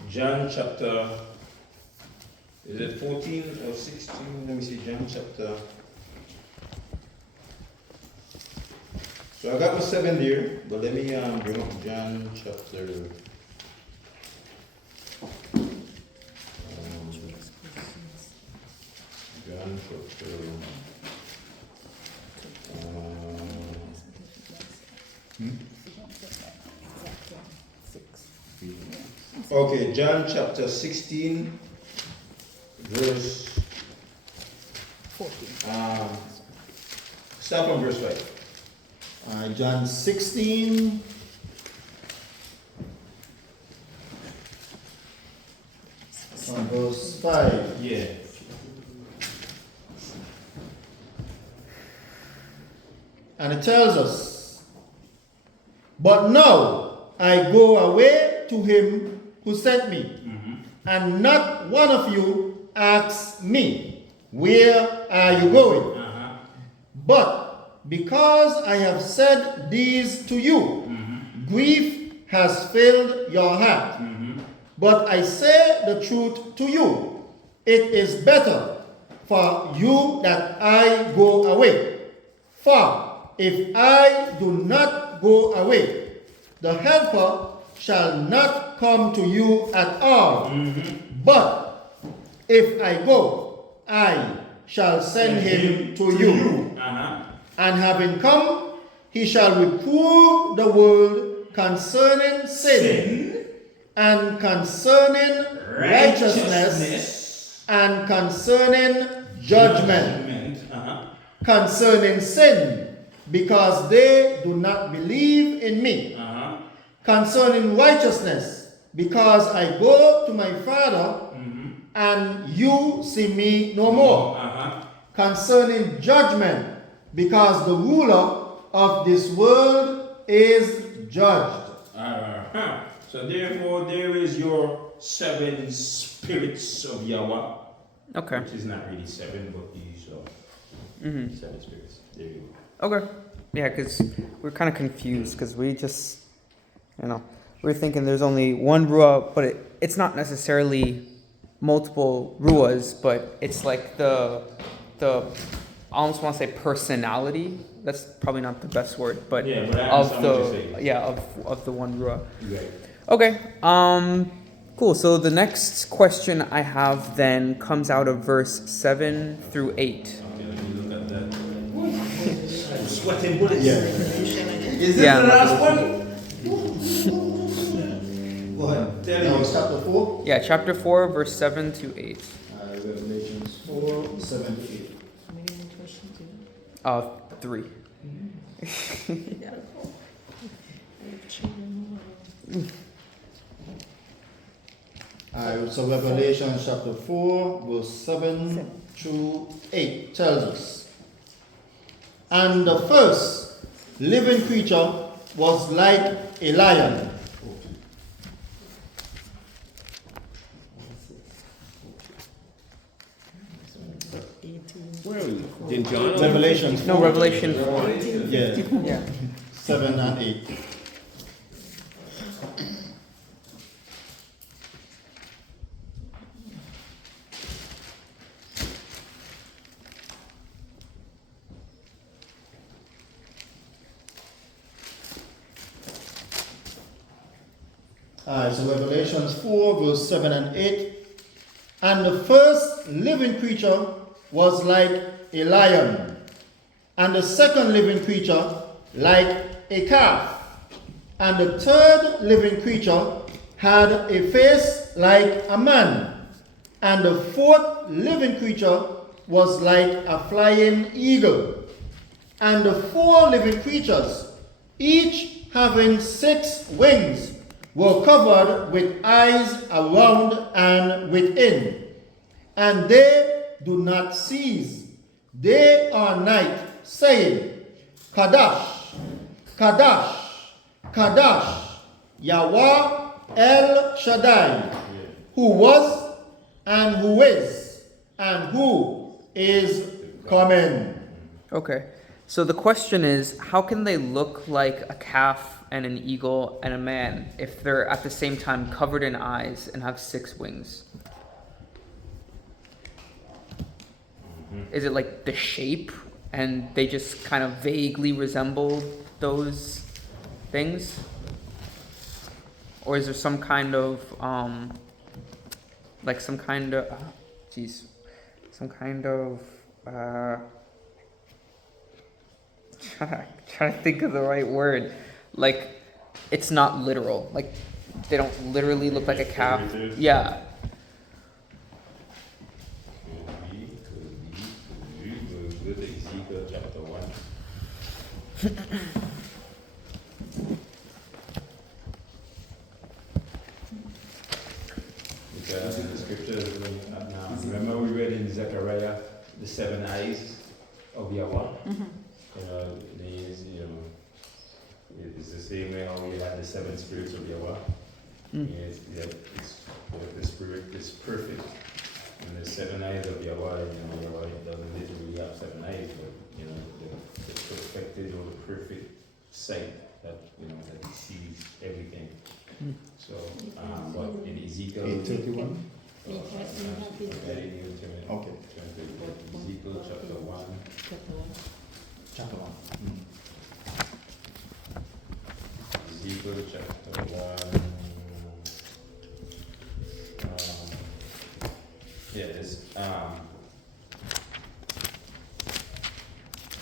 John chapter, is it 14 or 16? Let me see, John chapter. So I got my 7 here, but let me bring up John chapter. John chapter. Okay, John chapter 16, verse 14. Start from verse 5. John 16. On verse 5. Yeah. And it tells us, but now I go away to him who sent me, and not one of you asks me, where are you going? But because I have said these to you, grief has filled your heart. But I say the truth to you, it is better for you that I go away. For if I do not go away, the Helper shall not come to you at all. But if I go, I shall send him to you. And having come, he shall reprove the world concerning sin, and concerning righteousness, and concerning judgment. Concerning sin, because they do not believe in me. Concerning righteousness, because I go to my Father, and you see me no more. Concerning judgment, because the ruler of this world is judged. So So therefore, there is your 7 spirits of Yahweh, Okay. which is not really 7, but these are Mm-hmm. 7 spirits. There you go. Okay. Yeah, because we're kind of confused because we just, we're thinking there's only one Ruah, but it's not necessarily multiple Ruahs, but it's like the I almost want to say personality. That's probably not the best word, but Yeah, but I of understand what you're saying. of the one Ruah. Right. Okay. Cool. So the next question I have then comes out of verse 7 through 8. Okay, let me look at that. I'm sweating bullets. Yeah. Is this Yeah. the last one? Go ahead. Tell Now you. it's chapter 4. Yeah, chapter 4, verse 7 to 8. Revelations 4, 7 to 8. How many questions do you 3. have? I have children. So Revelation chapter 4, verse 7 through 8 tells us, and the first living creature was like a lion. Where are we? Did John? Revelation 4. No, Revelation 4. Yeah, Yeah. 7 and 8. So Revelation 4, verse 7 and 8. And the first living creature was like a lion, and the second living creature like a calf, and the third living creature had a face like a man, and the fourth living creature was like a flying eagle. And the 4 living creatures, each having 6 wings, were covered with eyes around and within, and they do not cease day or night, saying, Kadash, Kadash, Kadash, Yahweh El Shaddai, who was and who is and who is coming. Okay. So the question is, how can they look like a calf and an eagle and a man if they're at the same time covered in eyes and have 6 wings? Is it like the shape and they just kind of vaguely resemble those things? Or is there some kind of trying to think of the right word. Like, it's not literal. Like, they don't literally look like a calf. Yeah. Go to Ezekiel chapter 1. Because in the scriptures, now, remember we read in Zechariah the 7 eyes of Yahweh? It's the same way how we had the 7 spirits of Yahweh. The spirit is perfect. And the 7 eyes of Yahweh, Yahweh doesn't literally have 7 eyes, but the perfected or the perfect sight that that he sees everything. So, but in Ezekiel 8:31. Okay. Ezekiel chapter 1. Chapter 1. Ezekiel chapter 1.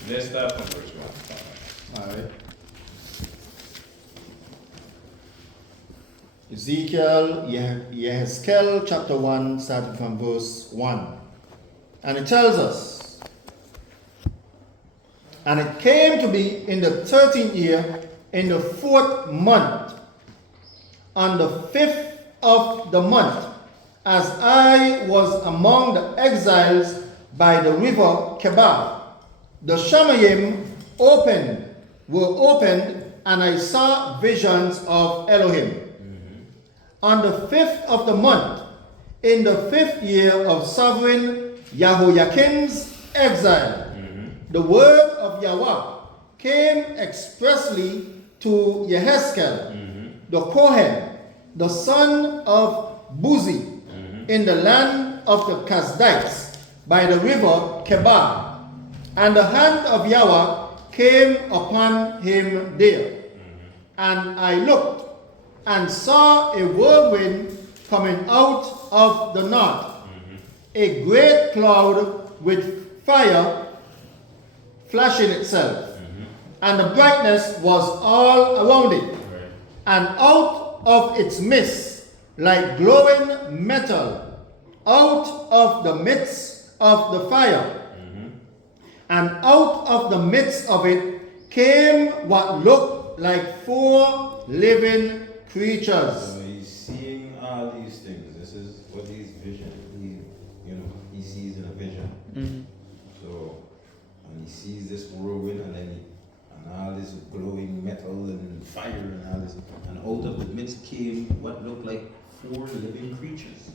Let's start from verse 1. Alright. Ezekiel, Yehezkel chapter 1, starting from verse 1. And it tells us, and it came to be in the 13th year, in the 4th month, on the 5th of the month, as I was among the exiles by the river Kebar, the Shamayim were opened, and I saw visions of Elohim. on the 5th of the month, in the 5th year of sovereign Jehoiakim's exile, the word of Yahweh came expressly to Yehezkel, the Kohen, the son of Buzi, in the land of the Kasdites, by the river Kebar. And the hand of Yahweh came upon him there. And I looked, and saw a whirlwind coming out of the north, a great cloud with fire flashing itself, and the brightness was all around it, and out of its midst, like glowing metal, out of the midst of the fire, and out of the midst of it came what looked like 4 living creatures. So he's seeing all these things. This is what his vision, he sees in a vision. So, and he sees this whirlwind and all this glowing metal and fire and all this. And out of the midst came what looked like 4 living creatures.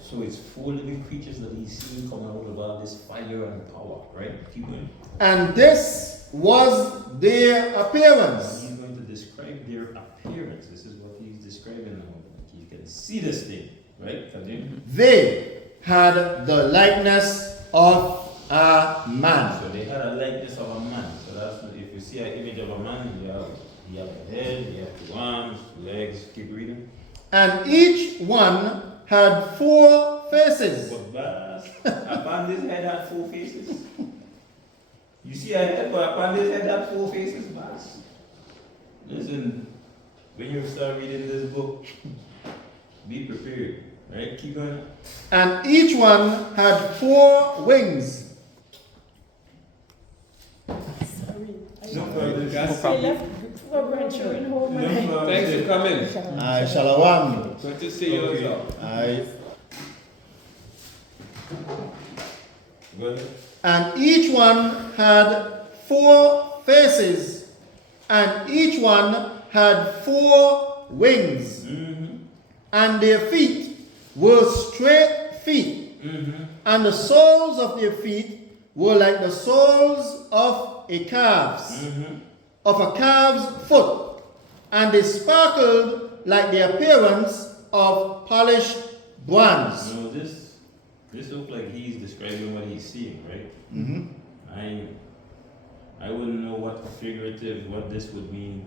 So it's 4 living creatures that he's seen come out of all this fire and power, right? Keep going. And this was their appearance. He's going to describe their appearance. This is what he's describing now. You can see this thing, right? Continue. They had the likeness of a man. So they had a likeness of a man. So that's, if you see an image of a man, you have a head, you have 2 arms, 2 legs. Keep reading. And each one had 4 faces. But Baz, upon this head had 4 faces. You see a head, but upon this head had 4 faces, Baz. Listen, when you start reading this book, be prepared. Right? Keep going. And each one had 4 wings. Sorry. No problem. I left for grandchildren home. Thanks for coming. Aye, shalom. Good to see you Okay. also. Aye. Go ahead. And each one had 4 faces, and each one had 4 wings, and their feet were straight feet, and the soles of their feet were like the soles of a calf's, of a calf's foot, and they sparkled like the appearance of polished bronze. No, this looks like he's describing what he's seeing, right? I wouldn't know what this would mean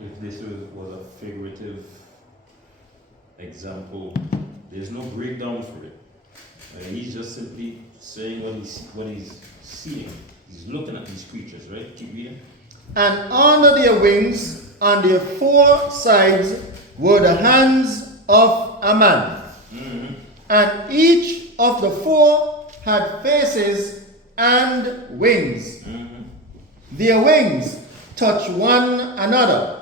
if this was a figurative example. There's no breakdown for it. He's just simply saying what he's seeing. He's looking at these creatures, right? Keep reading. And under their wings, on their 4 sides, were the hands of a man. And each of the 4 had faces and wings. Their wings touched one another.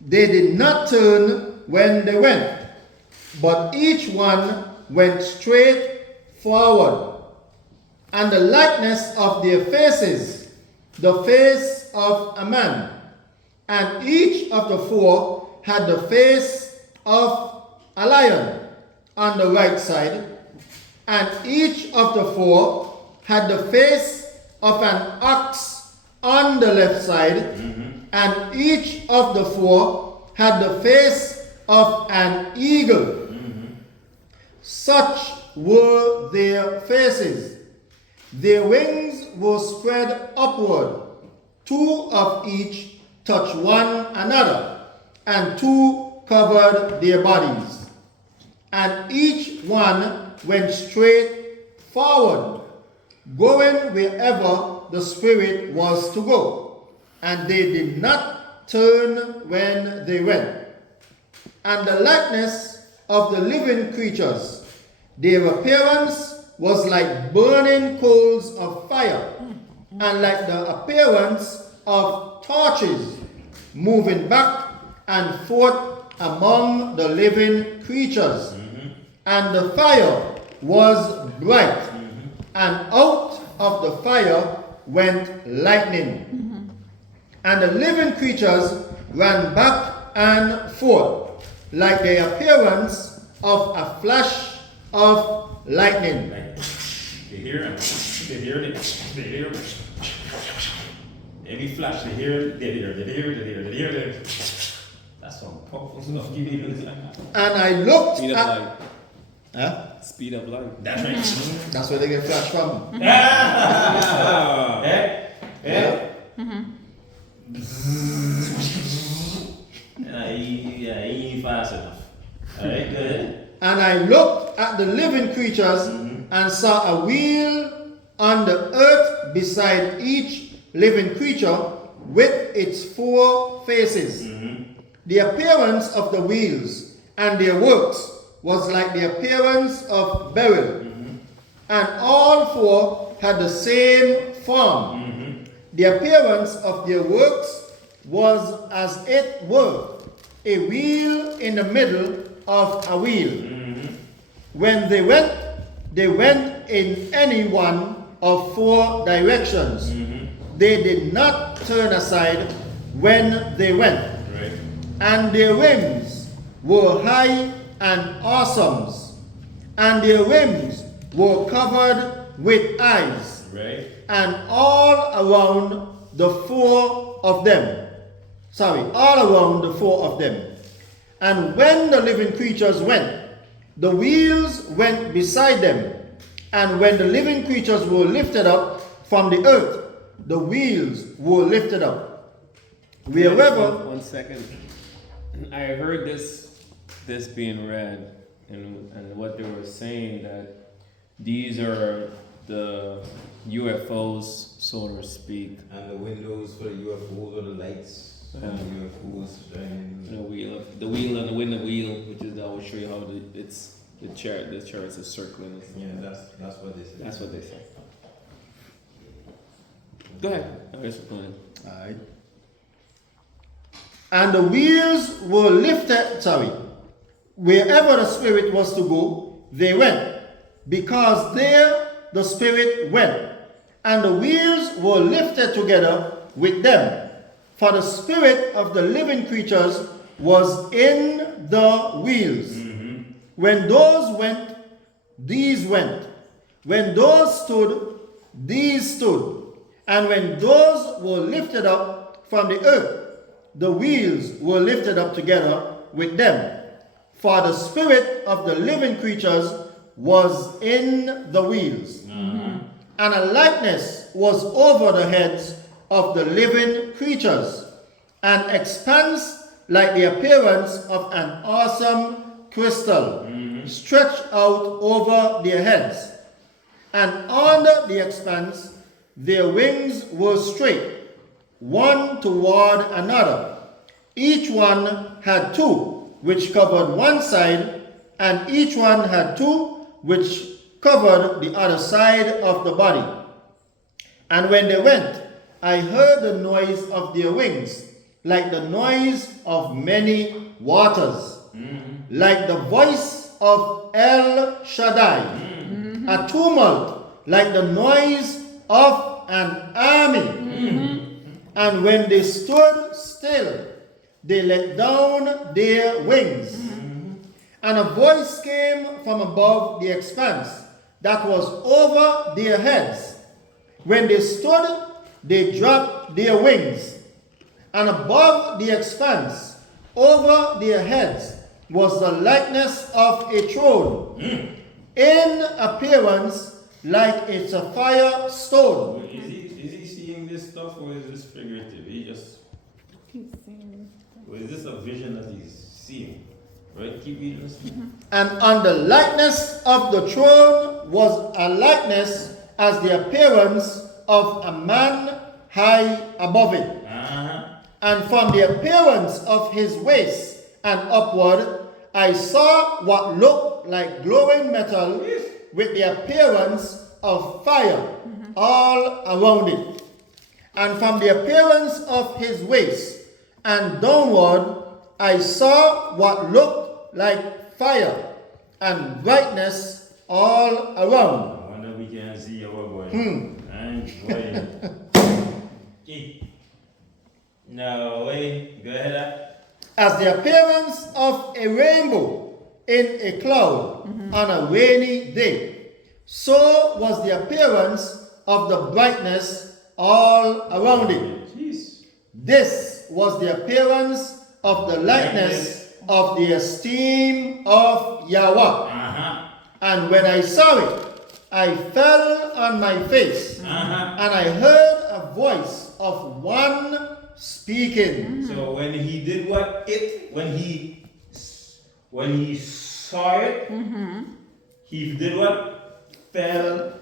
They did not turn when they went, but each one went straight forward. And the likeness of their faces, the face of a man. And each of the 4 had the face of a lion on the right side, and each of the 4 had the face of an ox on the left side, and each of the 4 had the face of an eagle. Such were their faces. Their wings were spread upward. 2 of each touched one another, and 2 covered their bodies. And each one went straight forward, going wherever the Spirit was to go. And they did not turn when they went. And the likeness of the living creatures, their appearance was like burning coals of fire, and like the appearance of torches moving back and forth among the living creatures. And the fire was bright, and out of the fire went lightning. And the living creatures ran back and forth, like the appearance of a flash of lightning. Like, they hear him. They hear it. They hear it. Every flash, they hear it. They hear it. They hear it. They hear it. They hear it. That's some powerful stuff. Give me this. And I looked Speed up at. light. Huh? Speed up light. That's right. That's where they get flash from. Ah! Eh? Eh? Yeah, he ain't fast enough. Alright, go ahead. And I looked at the living creatures and saw a wheel on the earth beside each living creature with its 4 faces. The appearance of the wheels and their works was like the appearance of beryl, and all 4 had the same form. The appearance of their works was as it were a wheel in the middle of a wheel. When they went in any one of 4 directions. They did not turn aside when they went. Right. And their wings were high and awesome, and their wings were covered with eyes, Right. and all around the 4 of them. All around the 4 of them. And when the living creatures went, the wheels went beside them. And when the living creatures were lifted up from the earth, the wheels were lifted up. Wherever. One second. I heard this being read, and what they were saying that these are the UFOs, so to speak. And the windows for the UFOs or the lights on the UFOs shining. The wheel and the wheel, which is I will show you how the chart is circling. Yeah, that's what they say. That's what they say. Go ahead. I guess we're going. Alright. And the wheels were lifted, wherever the Spirit was to go, they went, because there the Spirit went, and the wheels were lifted together with them, for the Spirit of the living creatures was in the wheels. When those went, these went. When those stood, these stood. And when those were lifted up from the earth, the wheels were lifted up together with them. For the spirit of the living creatures was in the wheels. And a likeness was over the heads of the living creatures, an expanse like the appearance of an awesome crystal stretched out over their heads. And under the expanse, their wings were straight, one toward another. Each one had 2, which covered one side, and each one had 2, which covered the other side of the body. And when they went, I heard the noise of their wings, like the noise of many waters, like the voice of El Shaddai, a tumult like the noise of an army. And when they stood still, they let down their wings. And a voice came from above the expanse that was over their heads. When they stood, they dropped their wings. And above the expanse, over their heads, was the likeness of a throne, in appearance like a sapphire stone. Is he seeing this stuff, or is this figurative? Or is this a vision that he's seeing? Right? Keep reading this. And on the likeness of the throne was a likeness as the appearance of a man high above it. And from the appearance of his waist and upward, I saw what looked like glowing metal with the appearance of fire all around it. And from the appearance of his waist and downward, I saw what looked like fire and brightness all around. I wonder if we can see our boy. And boy. No way. Go ahead. as the appearance of a rainbow in a cloud on a rainy day. So was the appearance of the brightness all around it. Jeez. This was the appearance of the likeness of the esteem of Yahweh. Uh-huh. And when I saw it, I fell on my face, Uh-huh. and I heard a voice of one speaking. So when he did when he saw it, he did what? Fell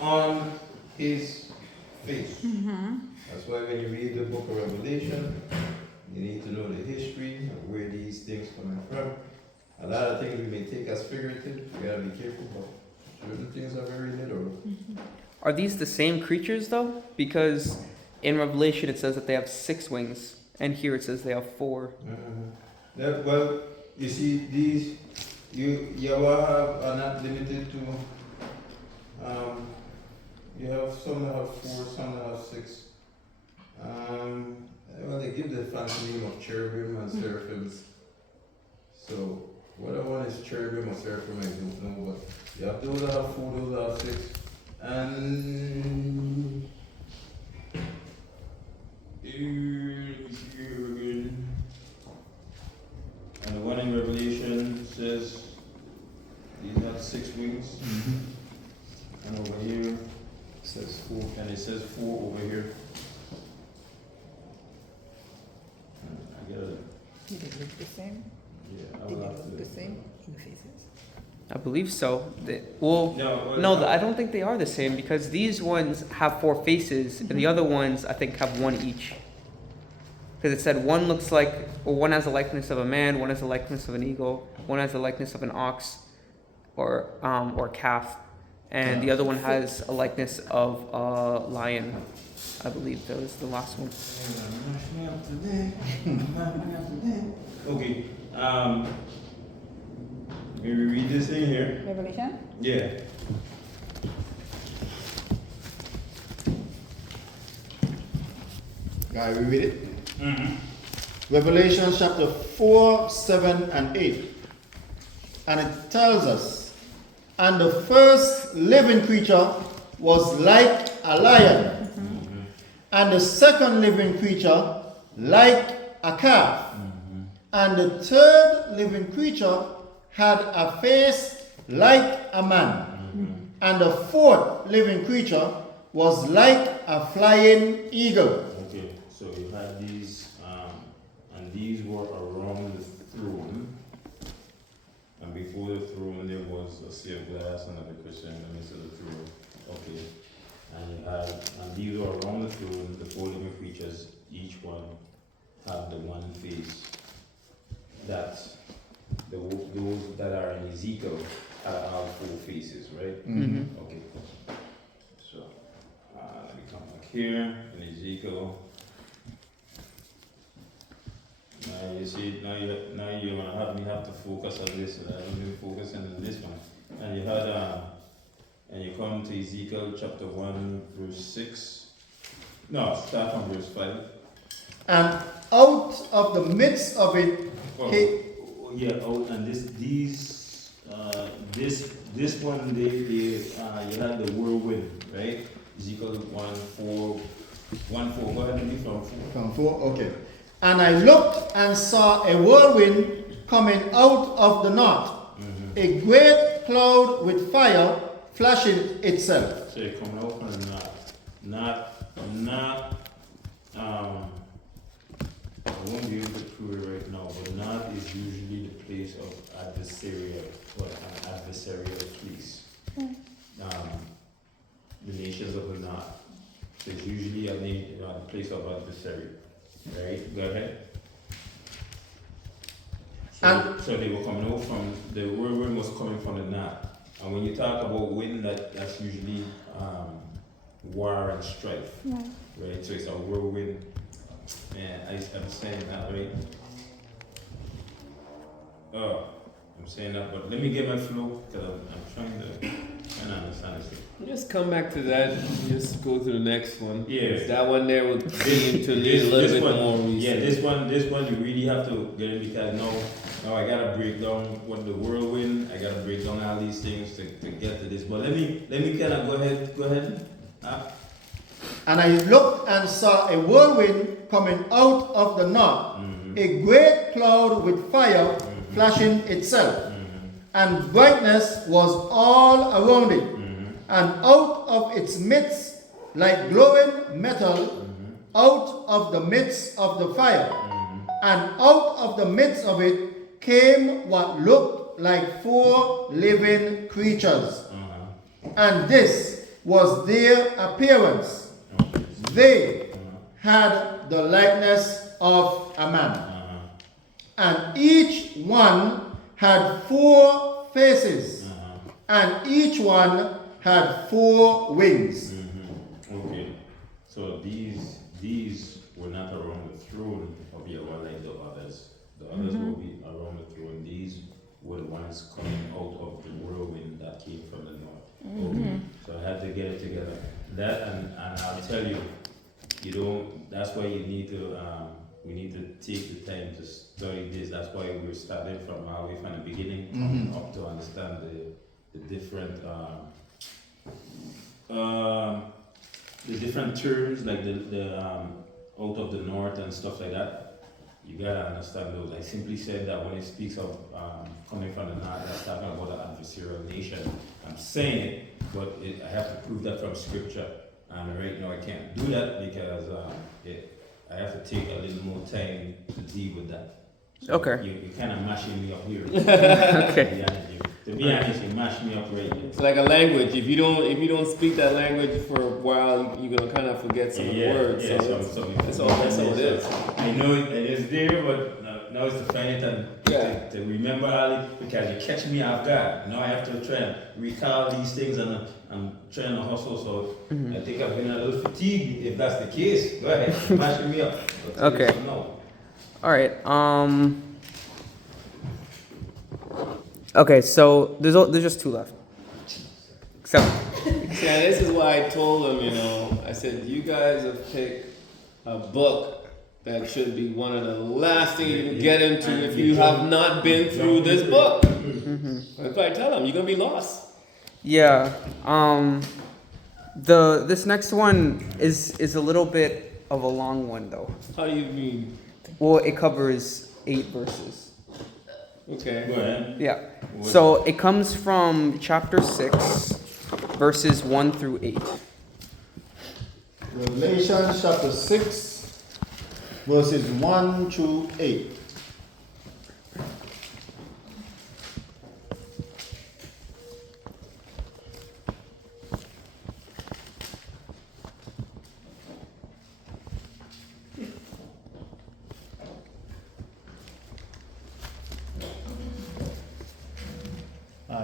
on his face. That's why when you read the book of Revelation, you need to know the history of where these things coming from. A lot of things we may take as figurative, we gotta be careful, but certain things are very literal. Are these the same creatures though? Because in Revelation it says that they have 6 wings, and here it says they have 4. Well, you see, these Yahweh are not limited to. You have some that have 4, some that have 6. Well, they give the fancy name of cherubim and seraphims. So, whether one is cherubim or seraphim, I don't know, but you have those that have 4, those that have 6. And the one in Revelation says these have 6 wings. And over here it says 4, and it says 4 over here. I gotta, Did it look the same? yeah, I Did will it have look to. the same in faces? I believe so. Well, No, no, I don't think they are the same because these ones have 4 faces, and the other ones I think have 1 each. Because it said one looks like, or one has the likeness of a man, one has the likeness of an eagle, one has the likeness of an ox, or calf, and the other one has a likeness of a lion. I believe that was the last one. Okay. Maybe read this thing here. Revelation? Yeah. Guy, we read it? Revelation chapter 4, 7, and 8. And it tells us, and the first living creature was like a lion, and the second living creature like a calf, and the third living creature had a face like a man, and the fourth living creature was like a flying eagle. Okay. So you had these, and these were around the throne. And before the throne, there was a sea of glass and a cushion in the midst of the throne. Okay. And you had, and these were around the throne, the 4 living creatures, each one had the one face. That those that are in Ezekiel had 4 faces, right? Okay. So let me come back here in Ezekiel. Now you see, now you're gonna have me have to focus on this. I don't even focus on this one. And you had and you come to Ezekiel chapter 1 verse 6. No, start from verse 5. And out of the midst of it, he, And this one you had the whirlwind, right? Ezekiel 1:4. Go ahead and read from 4. from 4, okay. And I looked and saw a whirlwind coming out of the north, a great cloud with fire flashing itself. So you're coming out from the north. I won't be able to prove it right now, but north is usually the place of adversarial, or an adversarial place. The nations of the north. So it's usually a place of adversary. Right? Go ahead. So they were coming out from, the whirlwind was coming from the north. And when you talk about wind, that's usually war and strife. Right? So it's a whirlwind. And I'm saying that, right? I'm saying that, but let me get my flow because I'm trying to understand this. Just come back to that. Just go to the next one. Yeah. That one there will dig into a little bit one, more yeah, research. this one you really have to get in because now I gotta break down what the whirlwind. I gotta break down all these things to get to this. But let me kind of go ahead. And I looked and saw a whirlwind coming out of the north, a great cloud with fire flashing itself, and brightness was all around it, and out of its midst, like glowing metal, out of the midst of the fire, and out of the midst of it came what looked like 4 living creatures, and this was their appearance. They had the likeness of a man, and each one had 4 faces, and each one had 4 wings. Okay, so these were not around the throne of Yahweh like the others. The others will be around the throne. These were the ones coming out of the whirlwind that came from the north. Okay. So I had to get it together. That and I'll tell you, that's why you need to we need to take the time to study this. That's why we're starting from our way from the beginning up to understand the different terms like the out of the north and stuff like that. You gotta understand those. I simply said that when it speaks of coming from the north, that's talking about an adversarial nation. I'm saying it, but I have to prove that from scripture. And right now I can't do that because I have to take a little more time to deal with that. So Okay. You're kind of mashing me up here. Okay. To be honest, you mash me up right here. It's like a language. If you don't speak that language for a while, you're gonna kind of forget some words. Yeah, So that's all it is. I know it is there, but now it's to find it and to remember all it because you catch me off guard. Now I have to try and recall these things and I'm trying to hustle. So I think I've been a little fatigued. If that's the case, go ahead, mash me up. Okay. No. All right. Okay, so there's just 2 left. So, Yeah, this is why I told them, I said, you guys have picked a book that should be one of the last things you can get into if you have not been through this book. That's why I tell them, you're going to be lost. yeah. This next one is a little bit of a long one though. How do you mean? Well, it covers 8 verses. Okay. Go ahead. Yeah. So it comes from chapter 6, verses 1 through 8. Revelation chapter 6, verses 1 through 8.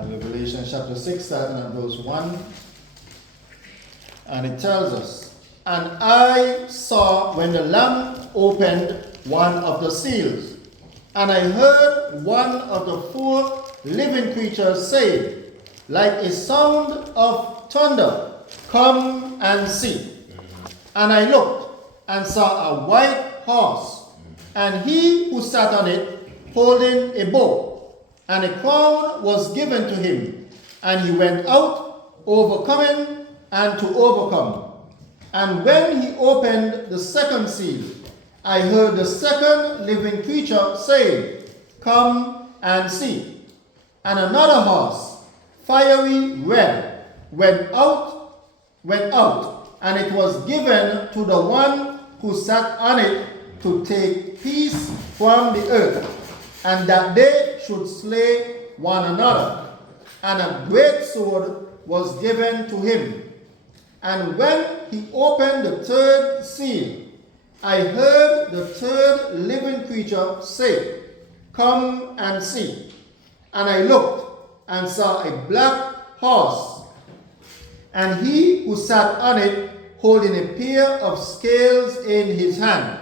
Revelation chapter 6, starting at verse 1. And it tells us, and I saw when the Lamb opened one of the seals, and I heard one of the 4 living creatures say, like a sound of thunder, come and see. And I looked and saw a white horse, and he who sat on it holding a bow, and a crown was given to him, and he went out overcoming and to overcome. And when he opened the second seal, I heard the second living creature saying, come and see. And another horse, fiery red, went out, and it was given to the one who sat on it to take peace from the earth, and that they should slay one another. And a great sword was given to him. And when he opened the third seal, I heard the third living creature say, come and see. And I looked and saw a black horse, and he who sat on it holding a pair of scales in his hand.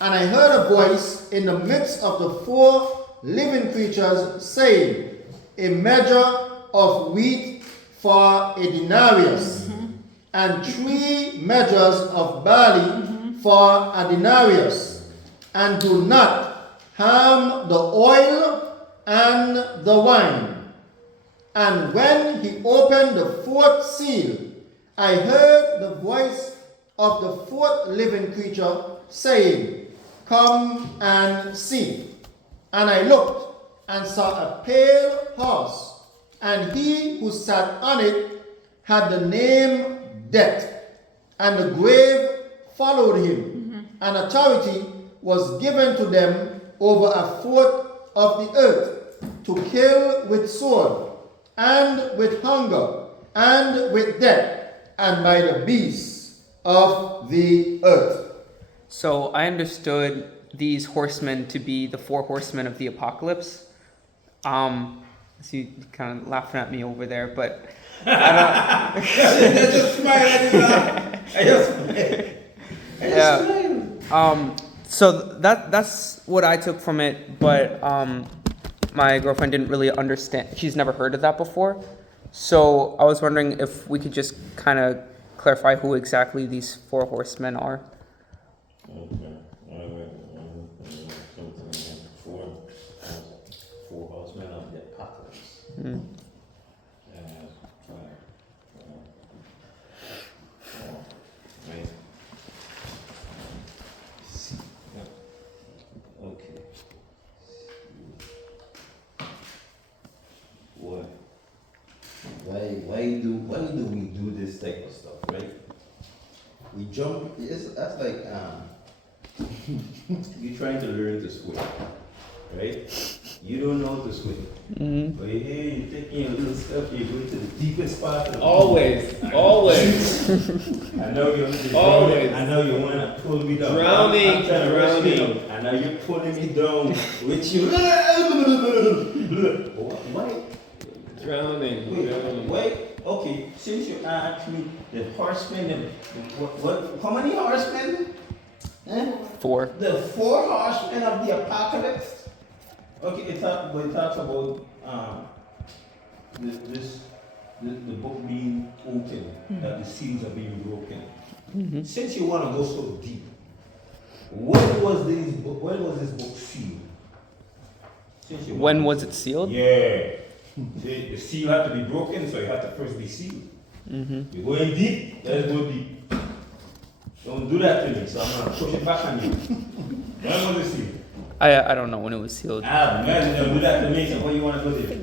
And I heard a voice in the midst of the 4 living creatures, saying, a measure of wheat for a denarius, and 3 measures of barley for a denarius, and do not harm the oil and the wine. And when he opened the 4th seal, I heard the voice of the 4th living creature saying, come and see. And I looked and saw a pale horse, and he who sat on it had the name Death, and the grave followed him, and authority was given to them over 1/4 of the earth, to kill with sword, and with hunger, and with death, and by the beasts of the earth. So I understood these horsemen to be the 4 horsemen of the apocalypse. So you kind of laughing at me over there, but I I just smile at you now. I just smile. Yeah. So that's what I took from it, but my girlfriend didn't really understand. She's never heard of that before. So I was wondering if we could just kind of clarify who exactly these 4 horsemen are. Okay. Four horsemen of the apocalypse. Mm. Right. Okay. What? Why do we do this type of stuff, right? We jump. That's like you trying to learn to swim, right? You don't know to swim. Mm-hmm. But hey, you're taking your little stuff, you're going to the deepest part of the Always. pool. I know you're Always. I know you want to pull me down. Drowning, I'm trying to rescue drowning. you. I know you're pulling me down with you. Why? Drowning. Wait. Okay, since you asked me the horsemen, what? How many horsemen? 4. The 4 horsemen of the apocalypse. Okay, it talks about the book being open, that the seals are being broken. Since you want to go so deep, when was this book sealed? When was it sealed? Yeah. The seal had to be broken, so it had to first be sealed. Mm-hmm. You're going deep, let's go deep. Don't do that to me, so I'm gonna push it back on you. When was it sealed? I don't know when it was sealed. Man, don't do that to me, so why you want to go there?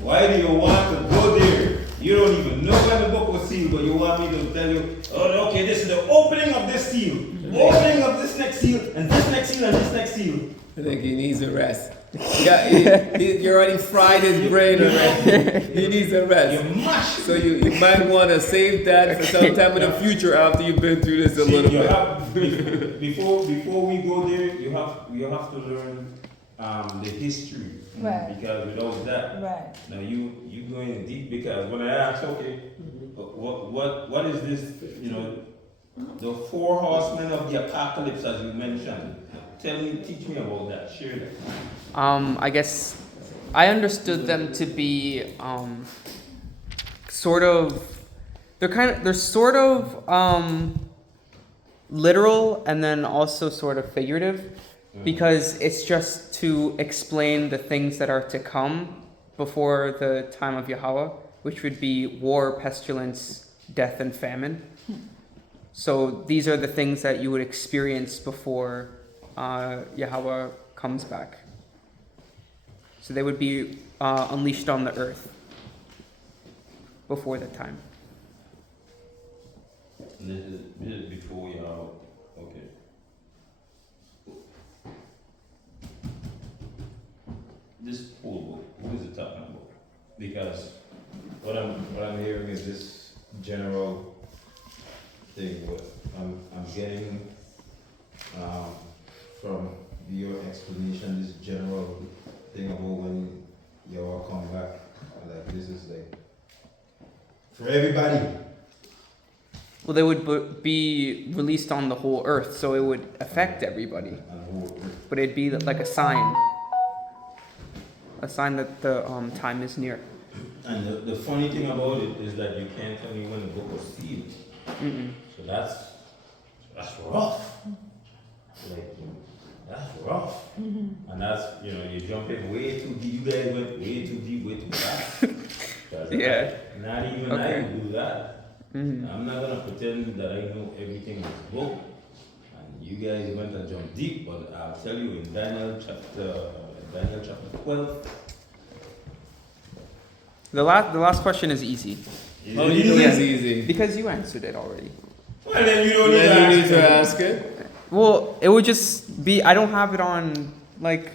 Why do you want to go there? You don't even know when the book was sealed, but you want me to tell you, oh, okay, this is the opening of this seal, opening of this next seal, and this next seal, and this next seal. I think he needs a rest. You already fried his brain already. He needs a rest. You mash. So you might want to save that for some time in the future after you've been through this a See, little you bit. have, before we go there, you have to learn the history. Right. Because without that, Right. now you going deep, because when I ask, okay, what is this, the 4 horsemen of the apocalypse, as you mentioned, teach me about that, share that. I guess I understood them to be sort of they're sort of literal and then also sort of figurative, because it's just to explain the things that are to come before the time of Yahweh, which would be war, pestilence, death, and famine. So these are the things that you would experience before Yahweh comes back. So they would be unleashed on the earth before that time. This is before y'all, okay. This whole book, what is it talking about? Because what I'm hearing is this general thing. What I'm getting from your explanation, this general thing about when y'all come back. Like this is like for everybody. Well, they would be released on the whole earth, so it would affect everybody. And whole earth. But it'd be like a sign. a sign that the time is near. And the funny thing about it is that you can't tell me when the book was sealed. Mm-mm. So that's rough. Like, that's rough. And that's, you jump in way too deep. You guys went way too deep, way too fast. Yeah. Not even Okay. I would do that. Mhm. I'm not gonna pretend that I know everything in this book. And you guys went and jumped deep, but I'll tell you in Daniel chapter 12. The last question is easy Oh, you know it's easy. because you answered it already. Well, then you don't need Then you need to to ask. ask it. Well, it would just be I don't have it on like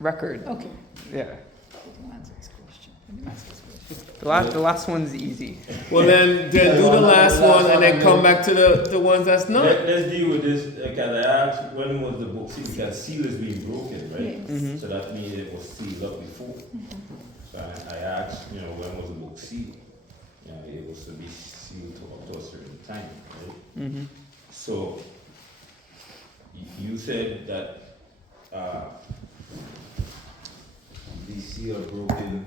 record. Okay. Yeah. Let him answer his question. Let him answer his question. The last one's easy. Well, then do the last one and then come back to the ones that's not. Let's deal with this. Because I asked when was the book sealed? Because seal is being broken, right? Yes. Mhm. So that means it was sealed up before. So I asked, when was the book sealed? It was to be sealed up to a certain time, right? Mm-hmm. So you said that These seals are broken.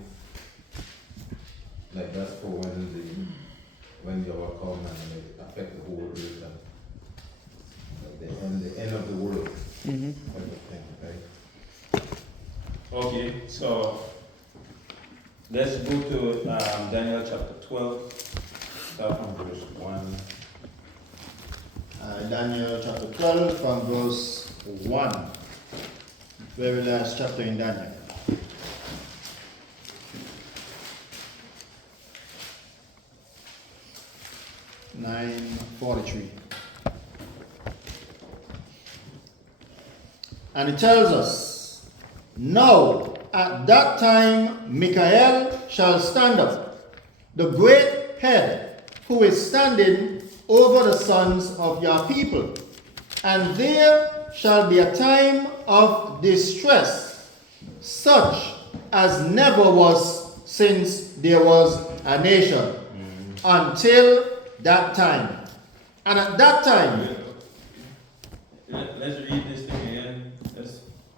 Like that's for when you will come and it affect the whole earth and like the end of the world Mm-hmm. kind of thing, right? okay. So let's go to Daniel chapter 12, start from verse 1. Daniel chapter 12 from verse 1. Very last chapter in Daniel. (9:43). And it tells us, now at that time Michael shall stand up, the great head, who is standing over the sons of your people. And there shall be a time of distress, such as never was since there was a nation, until that time. And at that time, Let's read this thing again.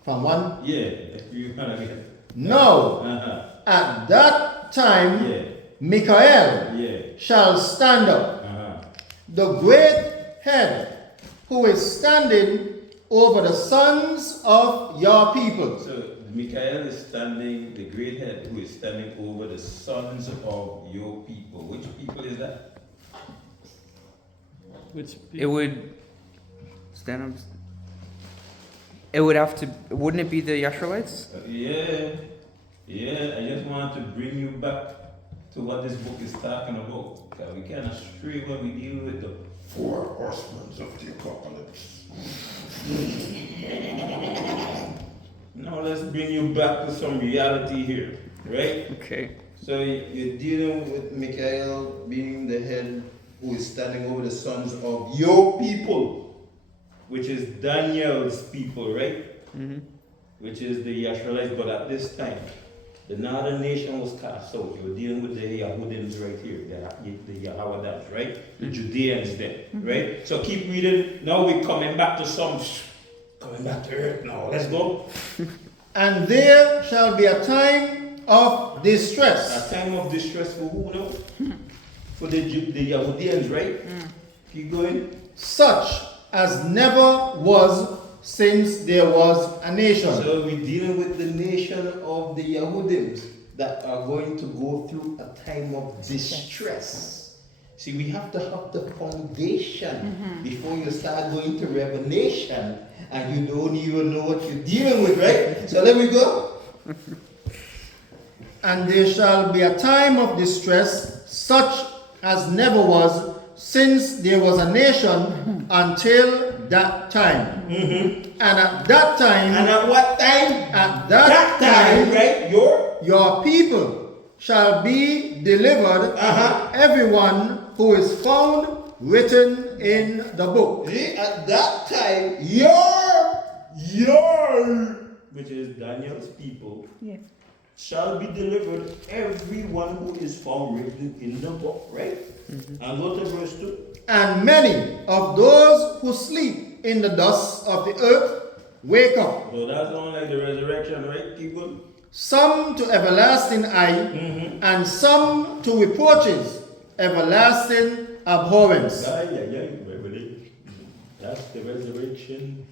from 1, If you kind of get. no, Uh-huh. at that time Yeah. Michael Yeah. shall stand up, Uh-huh. the great head, who is standing over the sons of your people. So Michael is standing, the great head who is standing over the sons of your people. Which people is that? Which It would stand up. It would have to. Wouldn't it be the Yasharites? I just want to bring you back to what this book is talking about. Because we kind of stray when we deal with the 4 horsemen of the apocalypse. Now let's bring you back to some reality here, right? Okay. So you're dealing with Michael being the head who is standing over the sons of Your people, which is Daniel's people, right? Mm-hmm. Which is the Yasharites, but at this time, the northern nation was cast out. You're dealing with the Yahudims right here, the Yahawadans, right? The Judeans there, right? So keep reading. Now we're coming back to coming back to earth now. Let's go. And there shall be a time of distress. A time of distress for who now? For the Yahudians, right? Keep going. Such as never was since there was a nation. So we're dealing with the nation of the Yahudims that are going to go through a time of distress. See, we have to have the foundation before you start going to revelation and you don't even know what you're dealing with, right? So let me go. And there shall be a time of distress, such as never was since there was a nation until that time. And at that time, And at what time? at that time, right? your people shall be delivered, everyone who is found written in the book. See, at that time, Which is Daniel's people, Yeah. shall be delivered everyone who is found written in the book, right? And go to verse 2. And many of those who sleep in the dust of the earth wake up. So that's not like the resurrection, right? Keep going. Some to everlasting eye, and some to reproaches, everlasting abhorrence. Revelation. That's the resurrection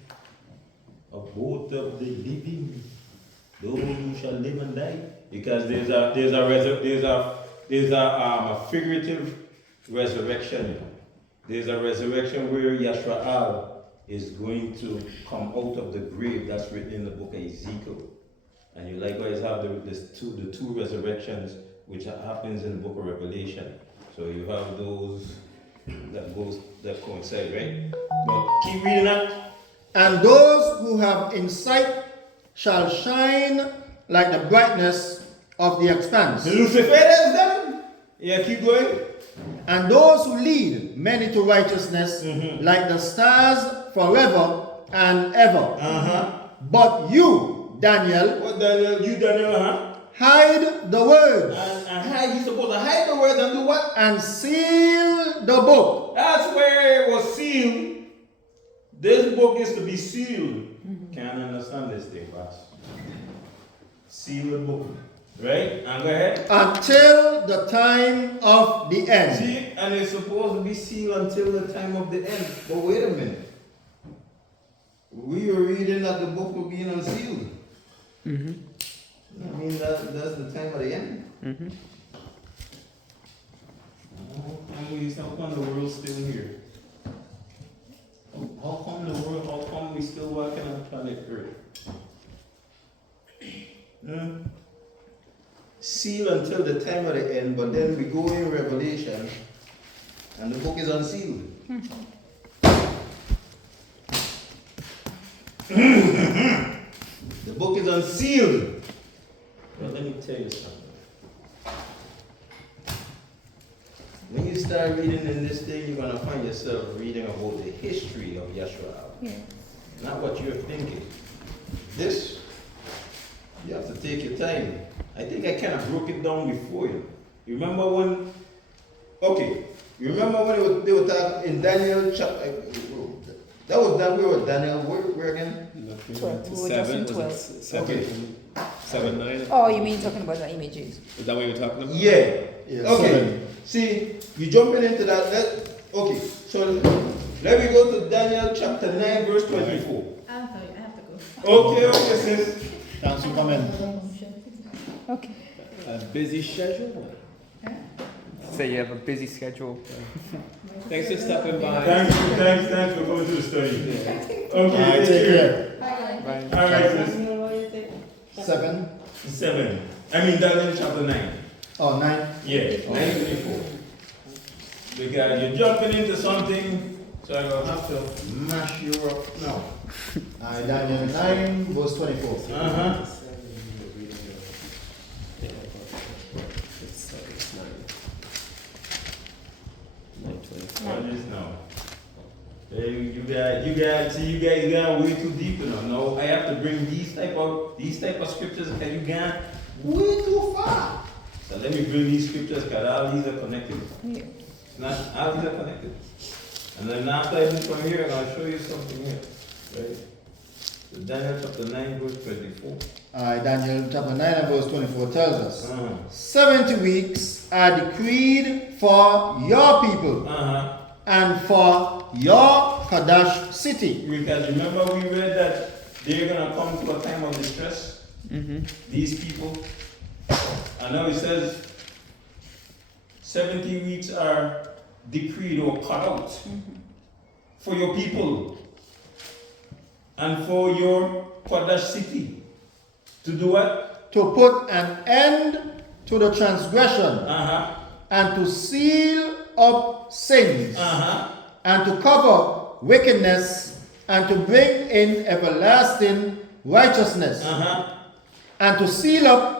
of both of the living, those who shall live and die. Because there's a figurative resurrection. There's a resurrection where Yashua is going to come out of the grave. That's written in the book of Ezekiel. And you likewise have the two resurrections which happens in the book of Revelation. So you have those that coincide, right? But keep reading that. And those who have insight shall shine like the brightness of the expanse. The Luciferians then? Yeah, keep going. And those who lead many to righteousness like the stars forever and ever. But you, Daniel, What Daniel? You Daniel, huh? hide the words And hide, he's supposed to hide the words and do what? and seal the book. That's where it was sealed. This book is to be sealed. Can't understand this thing, boss. Seal the book. Right? And go ahead. Until the time of the end. See? And it's supposed to be sealed until the time of the end. But wait a minute. We were reading that the book was being unsealed. I mean, that's the time of the end. How come the world's still here? How come we still walking on planet Earth? Seal until the time of the end, but then we go in Revelation and the book is unsealed. The book is unsealed. Well, let me tell you something. When you start reading in this thing, you're going to find yourself reading about the history of Yeshua. Yeah. Not what you're thinking. This, you have to take your time. I think I kind of broke it down before you. You remember when, you remember when they were talking in Daniel chapter, that was done, where was Daniel, where again? 12. We were just in 12. Seven, 9. Oh, you mean talking about the images? Is that what you're talking about? Yeah. Yes. Okay. See, you jumping into that. So let me go to Daniel chapter 9, verse 24. I have to go. Okay, sis. Thanks for coming. Okay. A busy schedule. Say you have a busy schedule. Thanks for stopping by. Thanks for coming to the study. Okay, Alright, take care. Bye. All right, sis. 7. 7. I mean Daniel chapter 9. Oh, 9. Yeah, 9:24. Because you're jumping into something, so I will have to mash you up now. Daniel 9, verse 24. What is now? Hey, you guys got way too deep enough. No, I have to bring these type of scriptures because you got way too far. So let me bring these scriptures because all these are connected. Yeah. Not all these are connected. And then after I move from here, I'll show you something here. Right? So Daniel chapter 9, verse 24. Daniel chapter 9 and verse 24 tells us, Uh-huh. 70 weeks are decreed for your people Uh-huh. and for your Kadash city. Because remember we read that they're gonna come to a time of distress. These people. And now it says 70 weeks are decreed or cut out for your people and for your Kodash city. To do what? To put an end to the transgression Uh-huh. and to seal up sins Uh-huh. and to cover wickedness and to bring in everlasting righteousness Uh-huh. and to seal up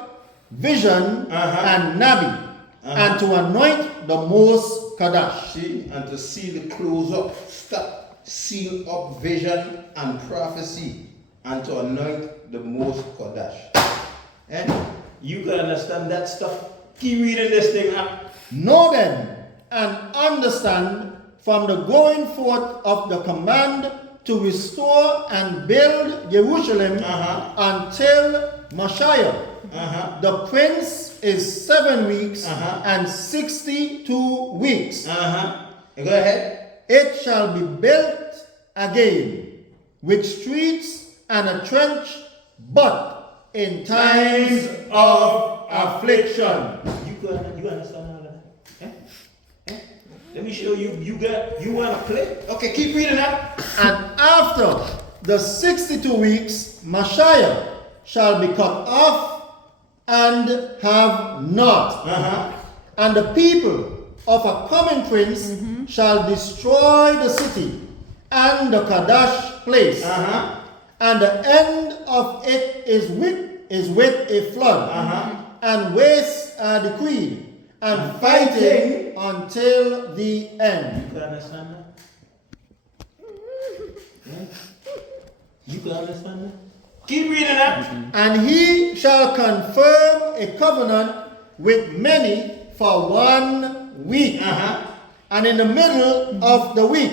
vision and nabi and to anoint the most Kadash. See, and to seal the close up, stop, seal up vision and prophecy, and to anoint the most Kodash. You can understand that stuff. Keep reading this thing up. Know then and understand from the going forth of the command to restore and build Jerusalem until Messiah. The prince is 7 weeks and 62 weeks. Go ahead. It shall be built again with streets and a trench, but in times of affliction. You understand all that? Let me show you. You want to play? Okay, keep reading that. And after the 62 weeks, Messiah shall be cut off and have not. And the people of a coming prince shall destroy the city and the Kadesh place. And the end of it is with a flood. And wastes are decreed. And fighting until the end. You can understand that? Yeah? You can understand that? Keep reading that. And he shall confirm a covenant with many for 1 week. And in the middle of the week,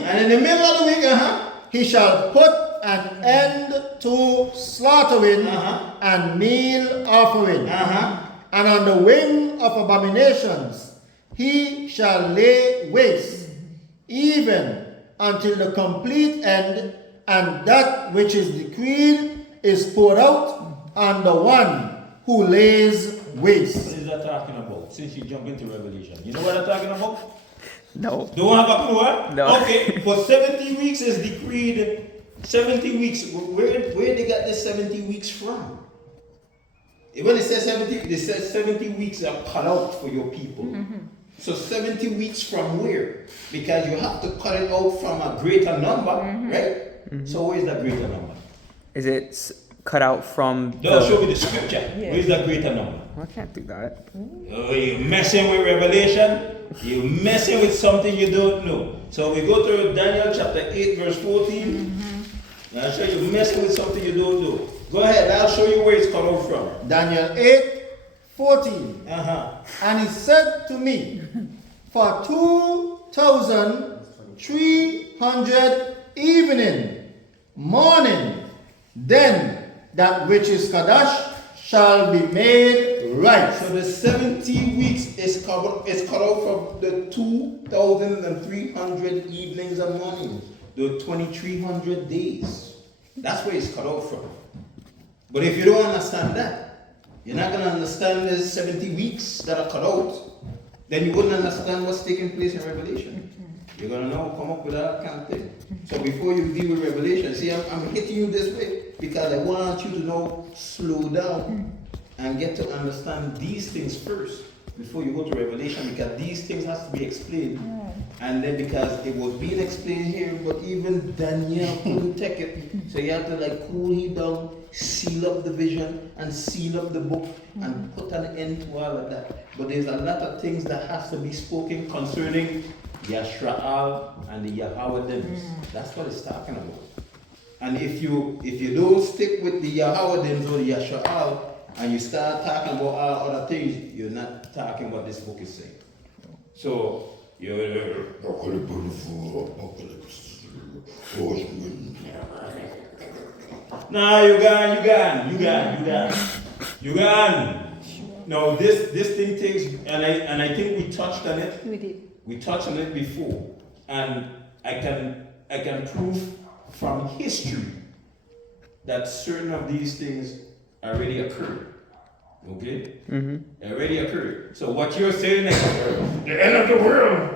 he shall put an end to slaughtering and meal offering. And on the wing of abominations he shall lay waste, even until the complete end, and that which is decreed is poured out on the one who lays waste. What is that talking about? Since you jump into Revelation, you know what I'm talking about? No. Don't have a clue? No. Okay, for 70 weeks is decreed. 70 weeks. Where they got this 70 weeks from? When it says 70, it says 70 weeks are cut out for your people. So 70 weeks from where? Because you have to cut it out from a greater number, right? So where is that greater number? Is it cut out from Don't show me the scripture. Yeah. Where is that greater number? I can't do that. Oh, you're messing with Revelation. You're messing with something you don't know. So we go to Daniel chapter 8 verse 14. I'll show you messing with something you don't know. Go ahead, I'll show you where it's cut out from. Daniel 8:14. And he said to me, for 2,300 evening, morning, then that which is Kadesh shall be made right. So the 70 weeks is cut out from the 2,300 evenings and mornings, the 2,300 days. That's where it's cut out from. But if you don't understand that, you're not going to understand the 70 weeks that are cut out. Then you wouldn't understand what's taking place in Revelation. You're going to now come up with that kind of thing. So before you deal with Revelation, see, I'm hitting you this way because I want you to know, slow down and get to understand these things first before you go to Revelation, because these things has to be explained. And then because it was being explained here, but even Daniel couldn't take it. So you have to like cool it down, seal up the vision and seal up the book and put an end to all of that. But there's a lot of things that has to be spoken concerning Yashraal and the Yahawadims. That's what it's talking about. And if you don't stick with the Yahawadims or the Yashraal and you start talking about all other things, you're not talking what this book is saying. So you're nah, you gone. No, this thing takes, and I think we touched on it. We did. We touched on it before, and I can prove from history that certain of these things already occurred. Okay? Already occurred. So what you're saying is the end of the world.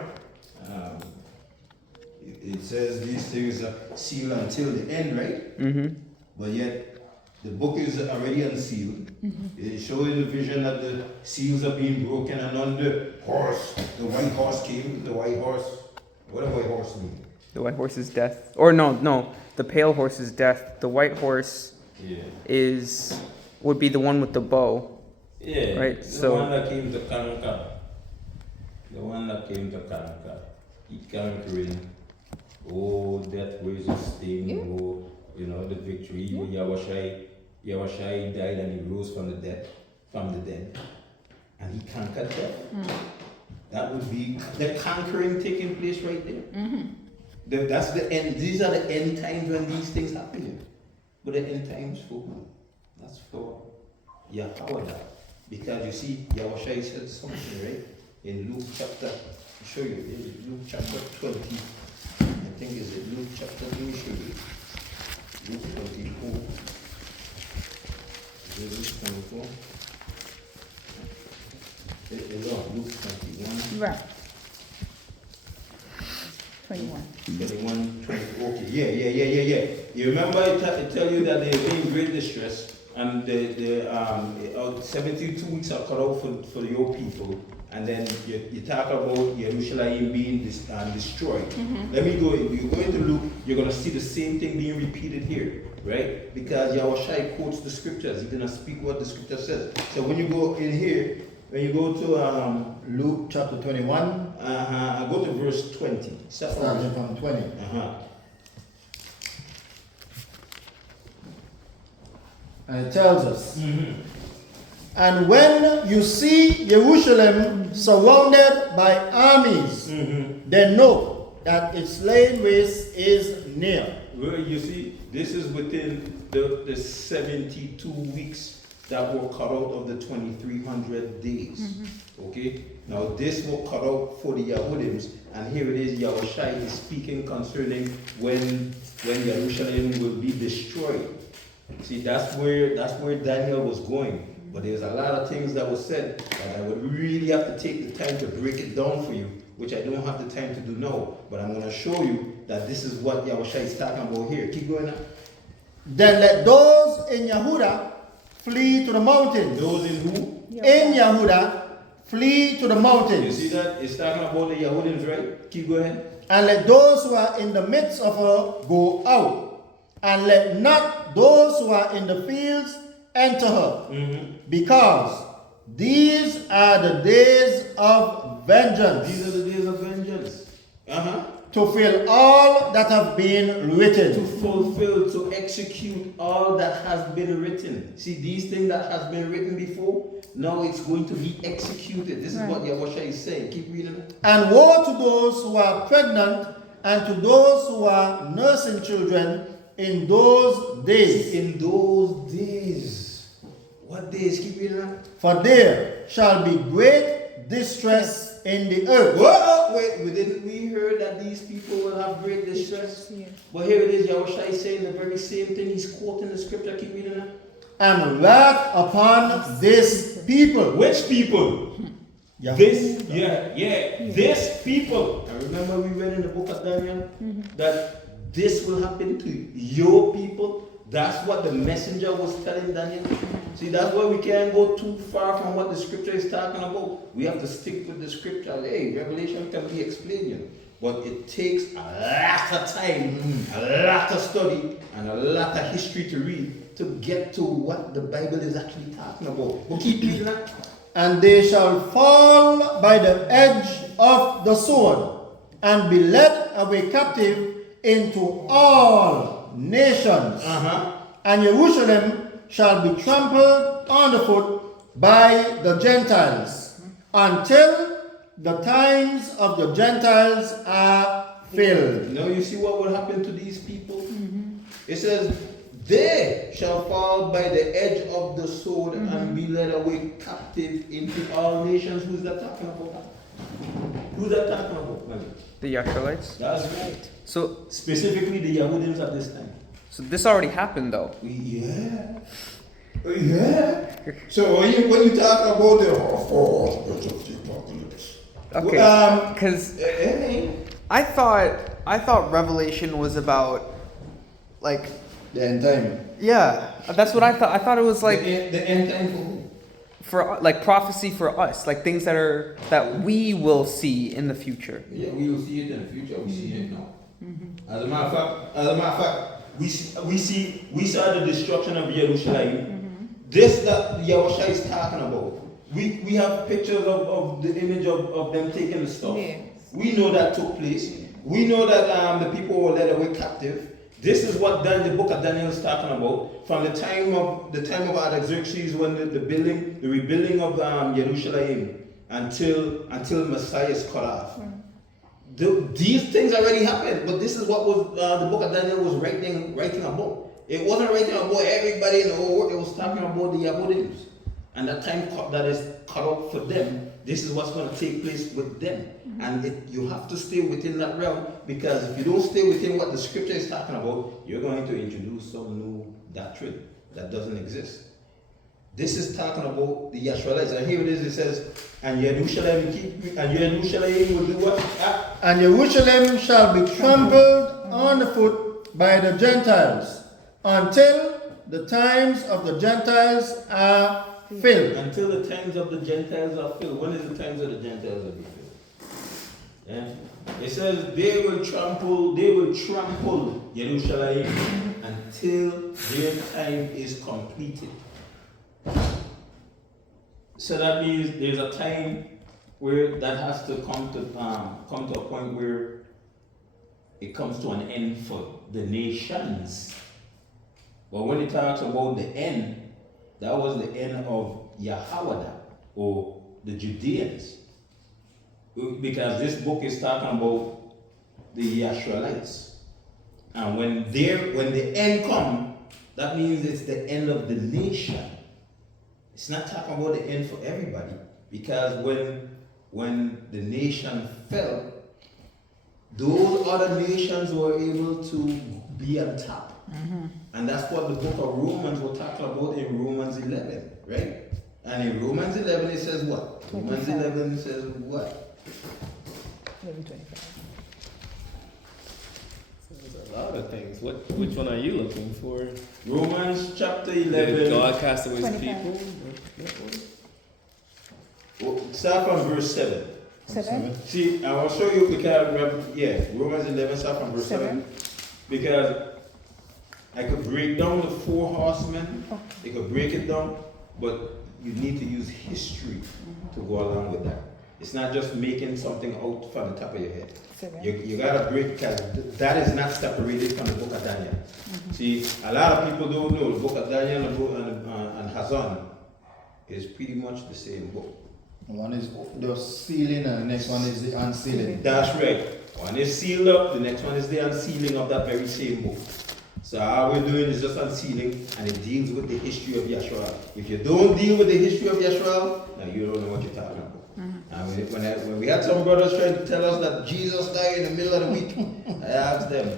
It says these things are sealed until the end, right? But yet the book is already unsealed. It's showing the vision that the seals are being broken, and on the horse, the white horse came. The white horse. What does white horse mean? The white horse is death. Or no. The pale horse is death. The white horse would be the one with the bow. Yeah. Right. The one that came to conquer. The one that came to conquer. He conquering. Oh, death, where's his sting? Oh, the victory. Yahushai died and he rose from the dead. And he conquered death. That would be the conquering taking place right there. That's the end. These are the end times when these things happen. But the end times for who? That's for Yahweh. Because you see, Yahushua said something, right? In Luke chapter, I'll show you, in Luke chapter 20. I think it's in Luke chapter, let me show you. Luke 24. Is it Luke 24? It's on Luke 21. Right. 21. 21, 20, okay, yeah. You remember it tell you that they're in great distress and the 72 weeks are cut out for your people, and then you talk about Jerusalem being destroyed. Let me go, you go into Luke, you're going to see the same thing being repeated here, right? Because Yahushua quotes the scriptures, he's going to speak what the scripture says. So when you go in here, when you go to Luke chapter 21, go to verse 20. starting from 20. And it tells us, and when you see Jerusalem surrounded by armies, then know that its laying waste is near. Well, you see, this is within the 72 weeks that were cut out of the 2300 days. Okay? Now this was cut out for the Yahudims, and here it is, Yahushua is speaking concerning when Jerusalem will be destroyed. See, that's where Daniel was going. But there's a lot of things that was said that I would really have to take the time to break it down for you, which I don't have the time to do now. But I'm going to show you that this is what Yahushua is talking about here. Keep going now. Then let those in Yehuda flee to the mountains. Those in who? In Yehuda, flee to the You mountains. see that? It's talking about the Yahudims, right? Keep going. And let those who are in the midst of her go out. And let not those who are in the fields enter her. Because these are the days of vengeance. These are the days of vengeance. To fill all that have been To written. fulfill, to execute all that has been written. See, these things that has been written before, now it's going to be executed. This is what Yahushua is saying. Keep reading it. And woe to those who are pregnant and to those who are nursing children in those days. In those days. What days? Keep reading it. For there shall be great distress in the earth. Whoa, wait, didn't we hear that these people will have great distress? Yeah. But here it is, Yahushua is saying the very same thing. He's quoting the scripture. Keep reading it. And wrath upon this people. Which people? This people. I remember we read in the book of Daniel that this will happen to your people. That's what the messenger was telling Daniel. See, that's why we can't go too far from what the scripture is talking about. We have to stick with the scripture. Hey, Revelation can be explained, but it takes a lot of time, a lot of study, and a lot of history to read to get to what the Bible is actually talking about. We'll keep reading that. And they shall fall by the edge of the sword and be led away captive into all nations. And Jerusalem shall be trampled underfoot by the Gentiles until the times of the Gentiles are filled. Now you see what will happen to these people? It says, they shall fall by the edge of the sword and be led away captive into all nations. Who's that talking about? Who's that talking about? The Yasharites. That's right. So Specifically the Yahudims at this time. this already happened though. Yeah. So when you talk about the fourth of the apocalypse. Okay. Because I thought Revelation was about like The end time. yeah. That's what I thought. I thought it was like the end time for who? for like prophecy for us, like things that we will see in the future. Yeah, we will see it in the future. We see it now. As a matter of fact, we saw the destruction of Jerusalem. This that Yahushua is talking about. We have pictures of the image of them taking the stuff. Yes. We know that took place. We know that the people were led away captive. This is what the book of Daniel is talking about. From the time of Artaxerxes, when the rebuilding of Jerusalem until Messiah is cut off. these things already happened, but this is what was the book of Daniel was writing about. It wasn't writing about everybody in the whole world. It was talking about the Yahudims, and that time that is cut out for them. This is what's going to take place with them, and you have to stay within that realm, because if you don't stay within what the scripture is talking about, you're going to introduce some new doctrine that doesn't exist. This is talking about the Yashraelites, and here it is. It says, "And Jerusalem will do what? And Jerusalem shall be trampled underfoot by the Gentiles until the times of the Gentiles are filled." Until the times of the Gentiles are filled. When is the times of the Gentiles will be filled? Yeah. It says they will trample Jerusalem until their time is completed. So that means there's a time where that has to come to a point where it comes to an end for the nations. But when it talks about the end, that was the end of Yahawada, or the Judeans. Because this book is talking about the Yashraelites. And when the end comes, that means it's the end of the nation. It's not talking about the end for everybody. Because when the nation fell, those other nations were able to be on top. And that's what the book of Romans will talk about in Romans 11, right? And in Romans 11 it says what? 25. Romans 11 says what? Maybe 25. There's a lot of things. Which one are you looking for? Romans chapter Did 11. God cast away his 25. people? Start from verse 7. 7? See, I will show you because, Romans 11, start from verse 7. Because I could break down the 4 horsemen, they could break it down, but you need to use history to go along with that. It's not just making something out from the top of your head. 7. You gotta break, because that is not separated from the book of Daniel. See, a lot of people don't know the book of Daniel and Hazan is pretty much the same book. One is the sealing and the next one is the unsealing. That's right. One is sealed up, the next one is the unsealing of that very same book. So all we're doing is just unsealing, and it deals with the history of Yashrael. If you don't deal with the history of Yashrael, now you don't know what you're talking about. And when we had some brothers trying to tell us that Jesus died in the middle of the week, I asked them,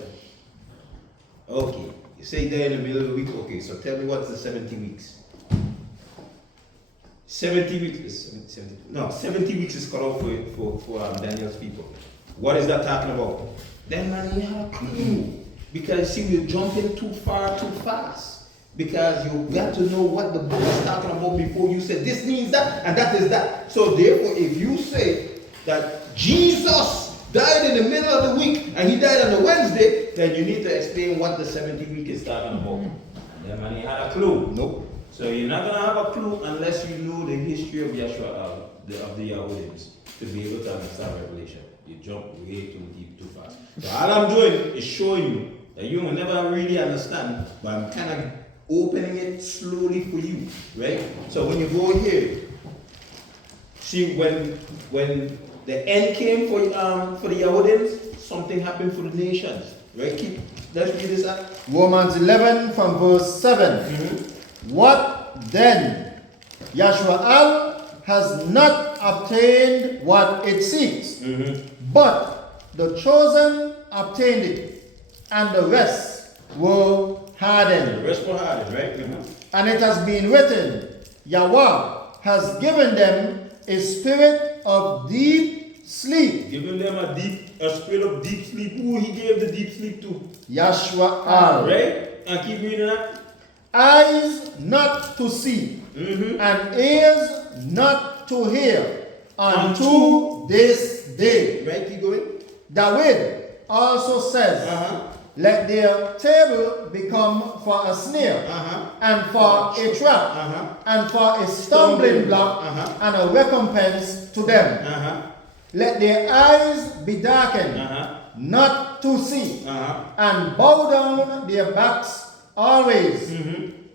okay, you say he died in the middle of the week, okay, so tell me what's the 70 weeks? 70 weeks is 70 weeks is cut off for Daniel's people. What is that talking about? Then man, you have a clue. Because see, we're jumping too far too fast. Because you got to know what the book is talking about before you say this means that and that is that. So therefore, if you say that Jesus died in the middle of the week and he died on the Wednesday, then you need to explain what the 70 week is talking about. And then man, he had a clue. Nope. So you're not going to have a clue unless you know the history of Yeshua, of the Yahudims, to be able to understand Revelation. You jump way too deep, too fast. So all I'm doing is showing you that you will never really understand, but I'm kind of opening it slowly for you, right? So when you go here, see when the end came for the Yahudims, something happened for the nations, right? Let's read this out. Romans 11 from verse 7. What then? Yashrael has not obtained what it seeks, but the chosen obtained it, and the rest were hardened. The rest were hardened, right? And it has been written, Yahweh has given them a spirit of deep sleep. Giving them a spirit of deep sleep. Who he gave the deep sleep to? Yashrael. Right? And keep reading that. Eyes not to see, and ears not to hear, unto this day. Right, keep going. David also says, let their table become for a snare, and for a trap, and for a stumbling block, and a recompense to them. Let their eyes be darkened, not to see, and bow down their backs always.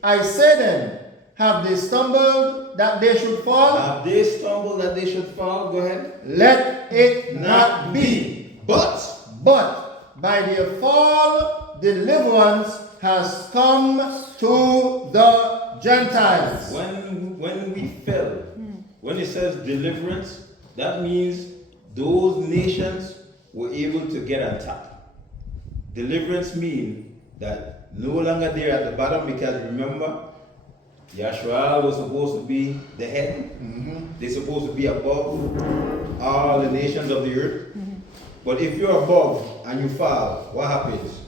I say then, have they stumbled that they should fall? Have they stumbled that they should fall? Go ahead. Let it not be. But by their fall, deliverance has come to the Gentiles. When we fell, when it says deliverance, that means those nations were able to get on top. Deliverance means that no longer they're at the bottom, because remember, Yashua was supposed to be the head. They're supposed to be above all the nations of the earth. But if you're above and you fall, what happens?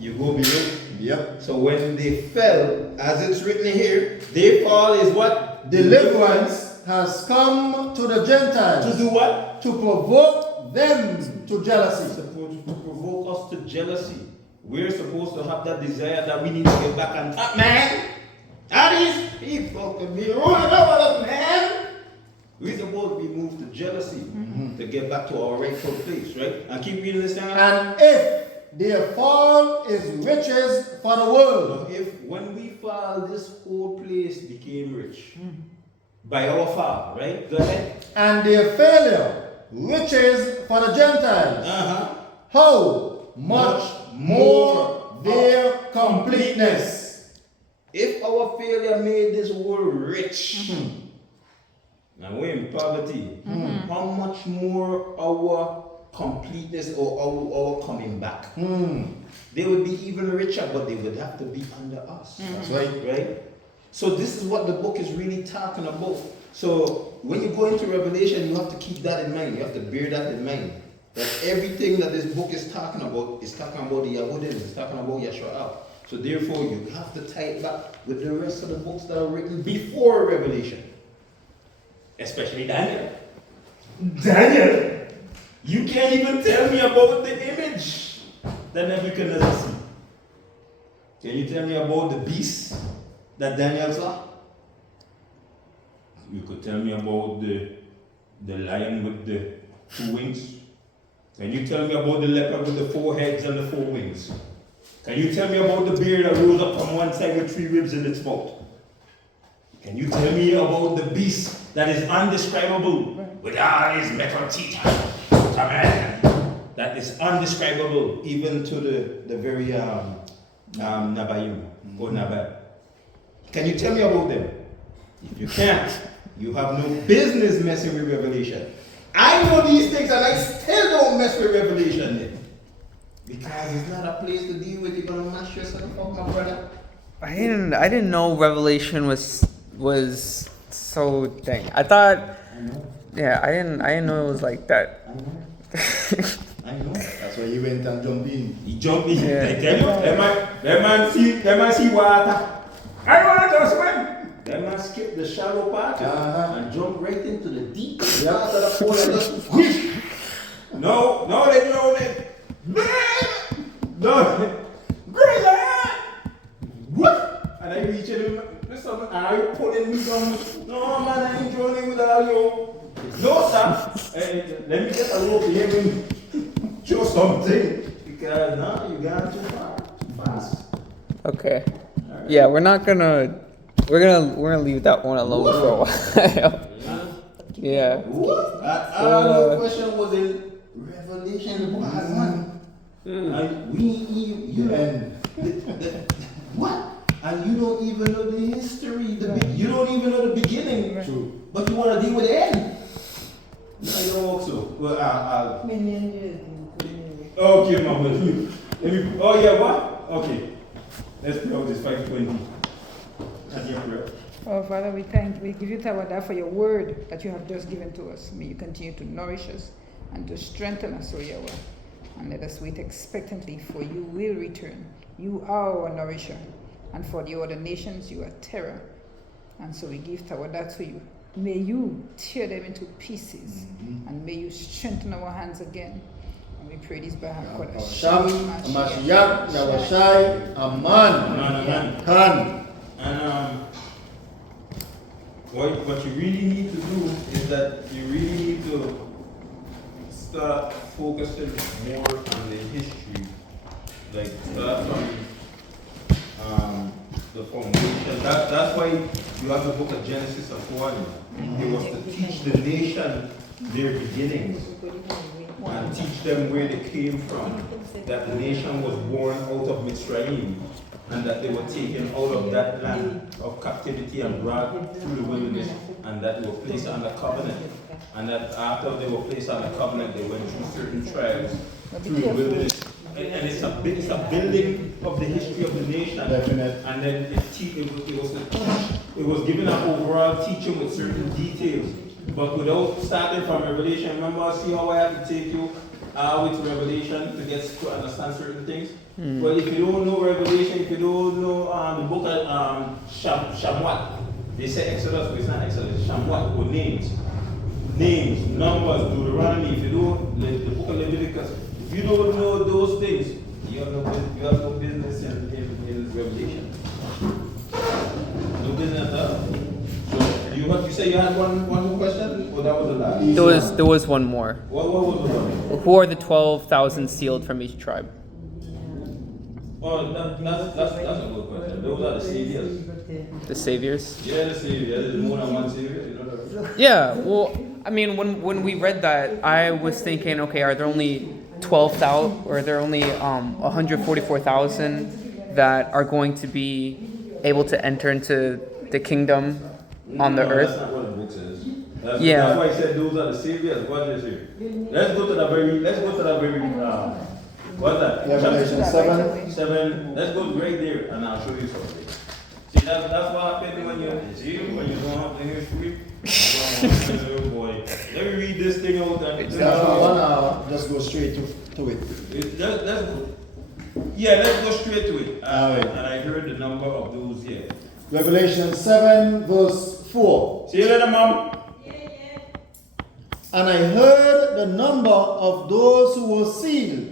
You go below. Yep. So when they fell, as it's written here, they fall is what? Deliverance has come to the Gentiles. To do what? To provoke them to jealousy. To provoke us to jealousy. We're supposed to have that desire that we need to get back on top, man. That is people can be ruling over us, man. We're supposed to be moved to jealousy to get back to our rightful place, right? And keep reading this down. And if their fall is riches for the world. If when we fall, this whole place became rich by our fall, right? Go ahead. And their failure, riches for the Gentiles. How much more their completeness? If our failure made this world rich, and we're in poverty, how much more our completeness or our coming back? They would be even richer, but they would have to be under us. That's right. So this is what the book is really talking about. So when you go into Revelation, you have to keep that in mind. You have to bear that in mind. That everything that this book is talking about is talking about the Yahudim, it's talking about Yeshua. So therefore, you have to tie it back with the rest of the books that are written before Revelation. Especially Daniel. Daniel! You can't even tell me about the image that Nebuchadnezzar see. Can you tell me about the beast that Daniel saw? You could tell me about the lion with the 2 wings. Can you tell me about the leopard with the 4 heads and the 4 wings? Can you tell me about the bear that rose up from one side with 3 ribs in its mouth? Can you tell me about the beast that is undescribable with all his metal teeth? That is undescribable even to the very Nabayim or Nabal. Can you tell me about them? If you can't, you have no business messing with Revelation. I know these things and I still don't mess with Revelation yet. Because it's not a place to deal with. You're gonna mash yourself up, my brother. I didn't know Revelation was so dang. I thought, yeah, I didn't know it was like that. I know. That's why you went and jumped in. He jumped in. Yeah. I tell you, that man see water. I want to swim. That man skipped the shallow part and jumped right into the deep part of the pool and just whoosh. No, they drowned it. No, Grace, what? And I reach him, listen, and I pulling me down. No, man, I ain't drowning with all you. No, sir. Hey, let me get a rope here and show something. Because now you got too far, too fast. Okay. Yeah, we're gonna leave that one alone for a while. Yeah. What? Our question was in Revelation, the book has one. And what? And you don't even know the history. You don't even know the beginning. True. But you want to deal with the end. No, you don't walk so. Well, okay, mama. Let me. Oh yeah, what? Okay. Let's pray out this 520. That's your prayer. Oh, Father, we give you Tawada for your word that you have just given to us. May you continue to nourish us and to strengthen us, O Yahweh. And let us wait expectantly, for you will return. You are our nourisher. And for the other nations, you are terror. And so we give Tawada to you. May you tear them into pieces. And may you strengthen our hands again. And we pray this by HaKodesh. Sham, Mashiach, Yawashai, Aman. Khan. And what you really need to do is that you really need to start focusing more on the history, like start from the foundation. That's why you have the book of Genesis and 1. It was to teach the nation their beginnings and teach them where they came from, that the nation was born out of Mitzrayim, and that they were taken out of that land of captivity and brought through the wilderness, and that they were placed under covenant, and that after they were placed under covenant, they went through certain tribes through the wilderness. And it's a building of the history of the nation. Definite. And then it was given an overall teaching with certain details. But without starting from Revelation, remember, see how I have to take you with Revelation to understand certain things? Well, if you don't know Revelation, if you don't know the book of Shamwat, they say Exodus, but it's not Exodus, Shamwat, or names, Numbers, Deuteronomy, if you don't, the book of Leviticus, if you don't know those things, you have no business in Revelation. No business at all. So you say you had one more question, or that was the last? There was one more. What was the one? Who are the 12,000 sealed from each tribe? Oh, that's a good question. Those are the saviors. The saviors? Yeah, the saviors. There's more than one savior. You know that? Yeah. Well, I mean, when we read that, I was thinking, okay, are there only 12,000, or are there only 144,000 that are going to be able to enter into the kingdom on the earth? That's not what the book says. That's Yeah. why I said those are the saviors. What is it? Let's go to the very. What's that? Revelation Chapter 7. 7. Let's go right there, and I'll show you something. See, that's what happened when you don't have the history. Oh boy. Let me read this thing out. Just go straight to it. Let's go. Yeah, let's go straight to it. Alright. And I heard the number of those here. Revelation 7, verse 4. See you later, Mom. And I heard the number of those who were sealed,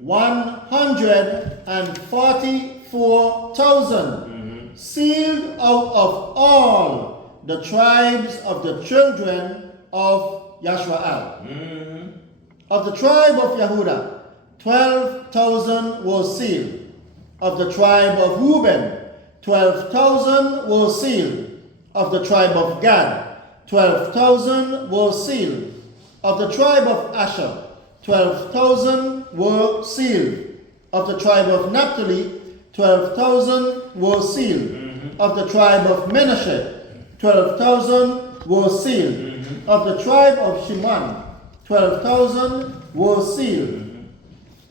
144,000, sealed out of all the tribes of the children of Yashrael. Of the tribe of Yehuda, 12,000 were sealed. Of the tribe of Reuben, 12,000 were sealed. Of the tribe of Gad, 12,000 were sealed. Of the tribe of Asher, 12,000 were sealed. Of the tribe of Naphtali, 12,000 were sealed. Of the tribe of Manasseh, 12,000 were sealed. Of the tribe of Shimon, 12,000 were sealed.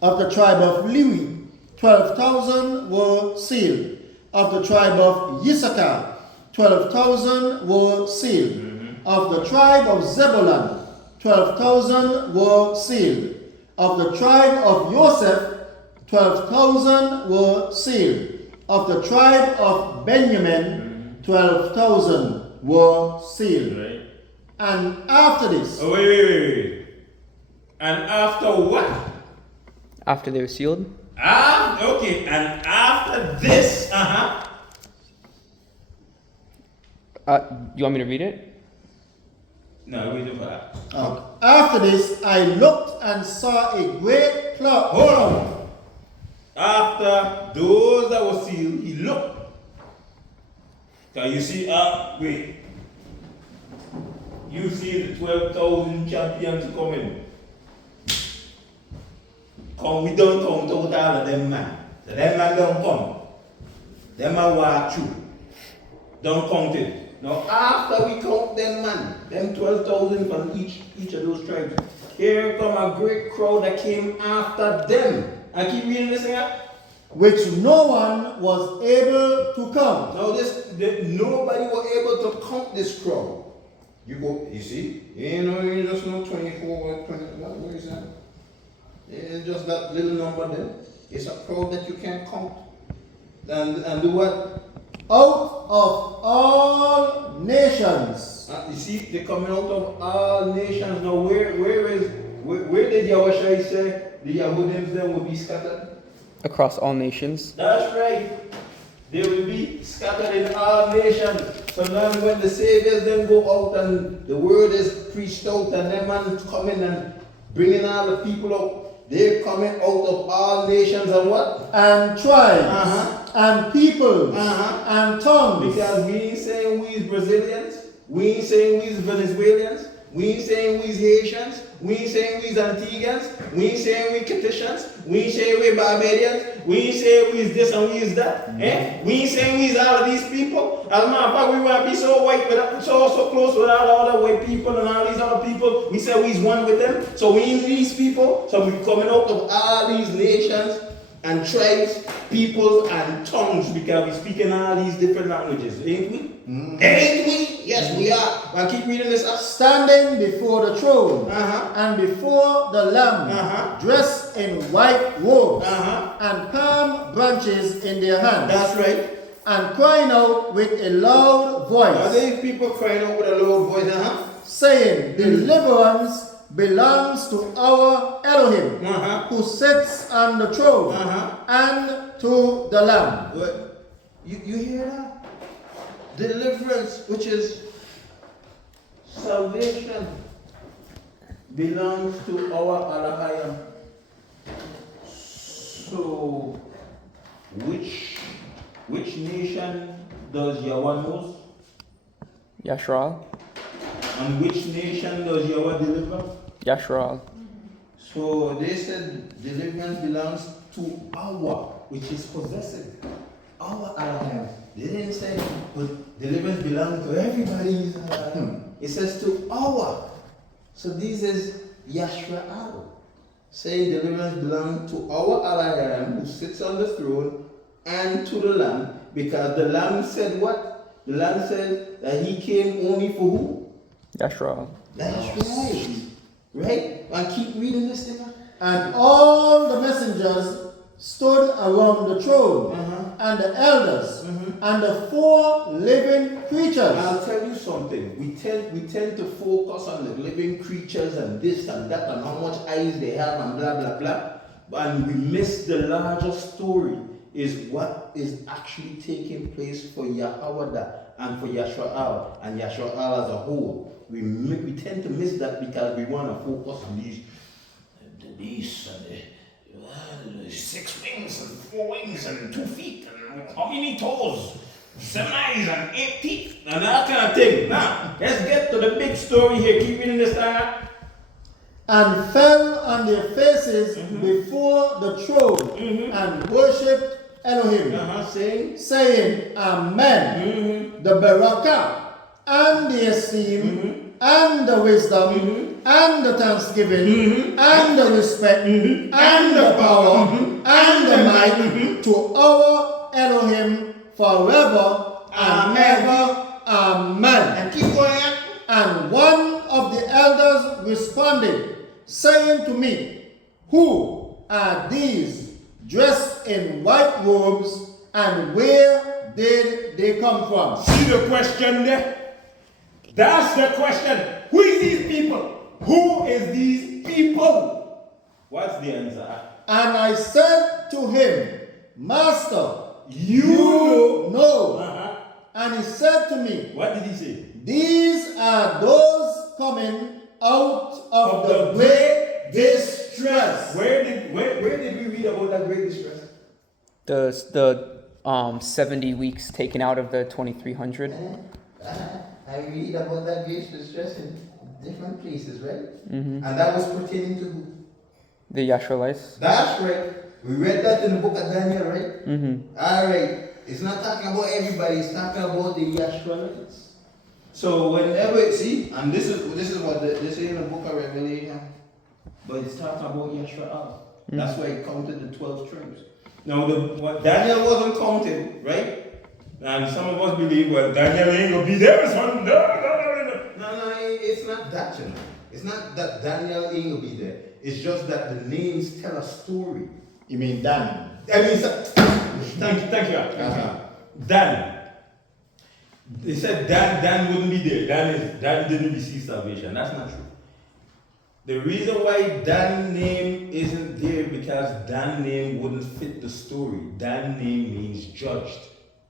Of the tribe of Lewi, 12,000 were sealed. Of the tribe of Issachar, 12,000 were sealed. Of the tribe of Zebulun, 12,000 were sealed. Of the tribe of Joseph, 12,000 were sealed. Of the tribe of Benjamin, 12,000 were sealed. Right. And after this, Oh, wait. And after what? After they were sealed? Okay, and after this, You want me to read it? No, we do that. after this, I looked and saw a great cloud. Hold on. After those that were sealed, he looked. Can you see? Wait. You see the 12,000 champions coming. We don't count out all of them, man. So them man don't come. Them man walk through. Don't count it. Now, after we count them, man, them 12,000 from each of those tribes, here come a great crowd that came after them. I keep reading this thing. Which no one was able to count. Now, nobody was able to count this crowd. You see? You just know 24 or 20, what is that? It's just that little number there. It's a crowd that you can't count. And do what? Out of all nations. You see, they're coming out of all nations. Now, where did Yahushua say the Yahudims then will be scattered? Across all nations. That's right. They will be scattered in all nations. So now when the saviors then go out and the word is preached out and them man coming and bringing all the people out, they're coming out of all nations and what? And tribes. And peoples. And tongues. Because we ain't saying we is Brazilians. We ain't saying we is Venezuelans. We ain't saying we's Haitians. We ain't saying we's Antiguans. We ain't saying we Catitians. We ain't saying we Barbadians. We ain't saying we's this and we's that. Eh? We ain't saying we's all of these people. As a matter of fact, we want to be so white, with, so close with all the other white people and all these other people. We say we's one with them. So we ain't these people. So we coming out of all these nations and tribes, peoples, and tongues because we speaking all these different languages, ain't we? Ain't we? Yes, we are. I'll keep reading this up. Standing before the throne Uh-huh. and before the Lamb, Uh-huh. dressed in white robes Uh-huh. and palm branches in their hands, That's right. and crying out with a loud Are voice, these people crying out with a loud voice? saying, Deliverance belongs to our Elohim, Uh-huh. who sits on the throne, Uh-huh. and to the Lamb. What? You hear that? Deliverance, which is salvation, belongs to our Alahayam. So, which nation does Yahweh knows? Yashral? And which nation does Yahweh deliver? Yashral. So they said deliverance belongs to our, which is possessive. Our Alahayam. They didn't say, but deliverance belongs to everybody's Alahayam. It says to our. So this is Yashraal, saying deliverance belongs to our Alahayam, who sits on the throne, and to the Lamb, because the Lamb said what? The Lamb said that he came only for who? Yashral. That's right. Right? And keep reading this thing. And all the messengers stood around the throne, Uh-huh. and the elders, Mhm. and the 4 living creatures. I'll tell you something. We tend to focus on the living creatures and this and that and how much eyes they have and blah blah blah. And we miss the larger story is what is actually taking place for Yahweh and for Yashraal and Yashraal as a whole. We tend to miss that because we want to focus on these the beasts and the 6 wings and 4 wings and 2 feet and how many toes, 7 eyes and 8 teeth and that kind of thing. Now, let's get to the big story here. Keep reading this time. And fell on their faces before the throne, and worshipped Elohim, saying, Amen. The Barakah, and the esteem, and the wisdom, and the thanksgiving, and the respect, and the power, and the might to our Elohim forever and ever. Amen. And keep going. And one of the elders responded, saying to me, Who are these dressed in white robes, and where did they come from? See the question there? That's the question. Who is these people? Who is these people? What's the answer? And I said to him, Master, You know. Uh-huh. And he said to me, What did he say? These are those coming out of the great distress. Where did we read about that great distress? The 70 weeks taken out of the 2300. I read about that great distress in different places, right? Mm-hmm. And that was pertaining to who? The Yashralites. That's right. We read that in the book of Daniel, right? Mm-hmm. Alright. It's not talking about everybody, it's talking about the Yashraelites. So whenever see, and this is what this is in the book of Revelation, but it's talking about Yashrael. That's why it counted the 12 tribes. Now what Daniel wasn't counted, right? And some of us believe, well, Daniel ain't gonna be there. No, it's not that, you know. It's not that Daniel ain't gonna be there. It's just that the names tell a story. You mean Daniel? I mean, thank you. Dan. They said Dan wouldn't be there. Dan didn't receive salvation. That's not true. The reason why Dan name isn't there because Dan name wouldn't fit the story. Dan name means judged.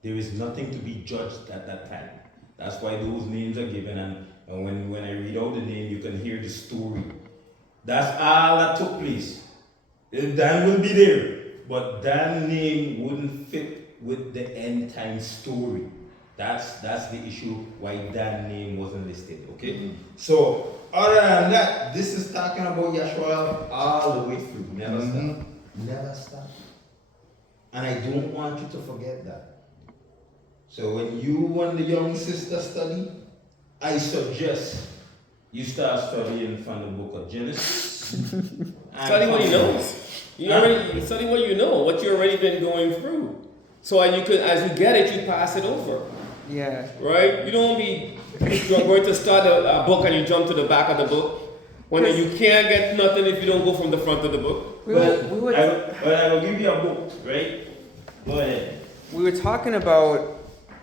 There is nothing to be judged at that time. That's why those names are given, and when I read out the name, you can hear the story. That's all that took place. Dan will be there, but Dan name wouldn't fit with the end time story. That's the issue why Dan name wasn't listed. Okay, so other than that, this is talking about Yeshua all the way through. Never stop. Never stop. And I don't want you to forget that. So when you and the young sister study, I suggest you start studying from the book of Genesis. Study what he knows. You study what you know, what you already been going through. So you could, as you get it, you pass it over. Yeah. Right? You don't be you're going to start a book and you jump to the back of the book. When you can't get nothing if you don't go from the front of the book. We But were I will give you a book, right? Go ahead. we were talking about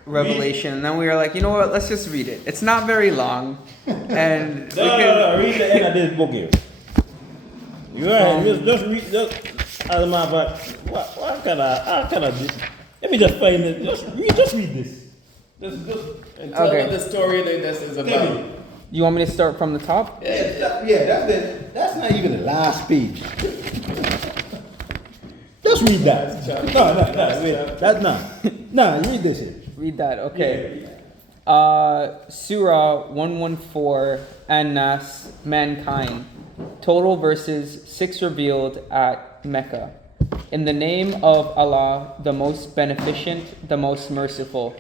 Revelation, and then we were like, you know what? Let's just read it. It's not very long, and we can, Read the end of this book here. You are just read. As a matter of fact, what can I do? Let me just find it. Just read this. Just. And tell Okay. them the story that this is about. you want me to start from the top? That's not even the last page. Just read that. No, wait. That's not. No, read this here. Read that. Okay. Surah 114 An-Nas, mankind. Total verses 6 revealed at Mecca. In the name of Allah, the most beneficent, the most merciful.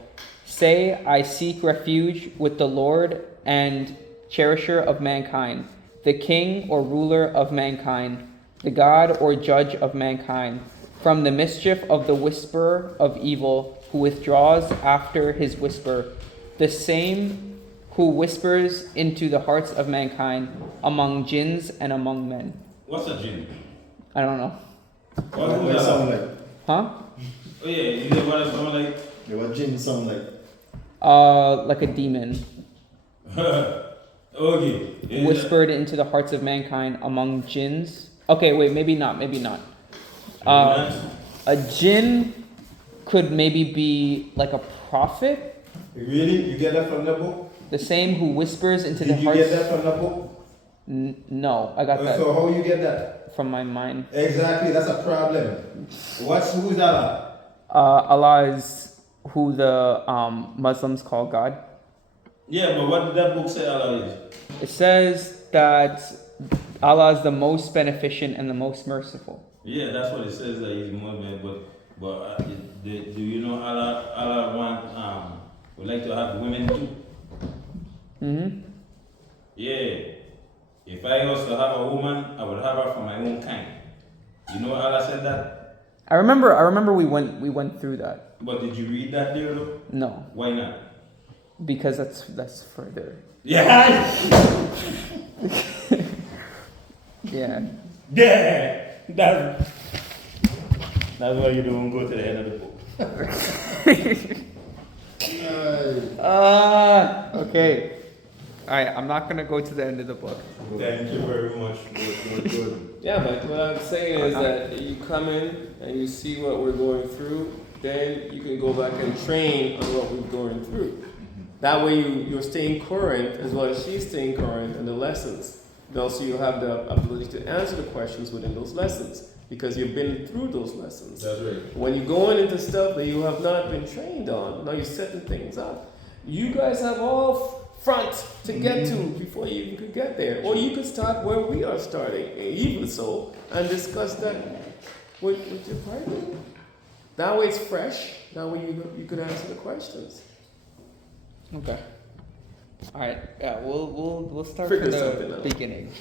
Say, I seek refuge with the Lord and cherisher of mankind, the king or ruler of mankind, the God or judge of mankind, from the mischief of the whisperer of evil, who withdraws after his whisper, the same who whispers into the hearts of mankind, among jinns and among men. What's a jinn? I don't know. What What does it that sound sound? like? Huh? Oh yeah, you know what it sound like? Yeah, what jinn sound like? Like a demon. Okay. Yeah. Whispered into the hearts of mankind among jinns. Okay, wait, maybe not. A jinn could maybe be like a prophet, Really? You get that from the book? the same who whispers into Did the you hearts. get that from the book? No, I got that So how you get that? from my mind. Exactly, that's a problem. Who's that? Allah is who the Muslims call God. Yeah, but what did that book say Allah is? It says that Allah is the most beneficent and the most merciful. Yeah, that's what it says that he's more man, but do you know Allah would like to have women too? Mm-hmm. Yeah. If I was to have a woman, I would have her from my own kind. You know Allah said that? I remember we went through that. But did you read that there though? No, Why not? because that's further. Yeah. Yeah. Yeah. That's why you don't go to the end of the book. Okay. Alright, I'm not gonna go to the end of the book. Thank you very much. Good. Yeah, but what I'm saying is that you come in and you see what we're going through, then you can go back and train on what we're going through. That way you're staying current as well as she's staying current in the lessons. And also you have the ability to answer the questions within those lessons because you've been through those lessons. That's right. When you're going into stuff that you have not been trained on, now you're setting things up. You guys have all front to get to before you even could get there. Or you could start where we are starting, even so, and discuss that with your partner. That way it's fresh. That way you could answer the questions. Okay. Alright, yeah, we'll start Figure from something the out. beginning.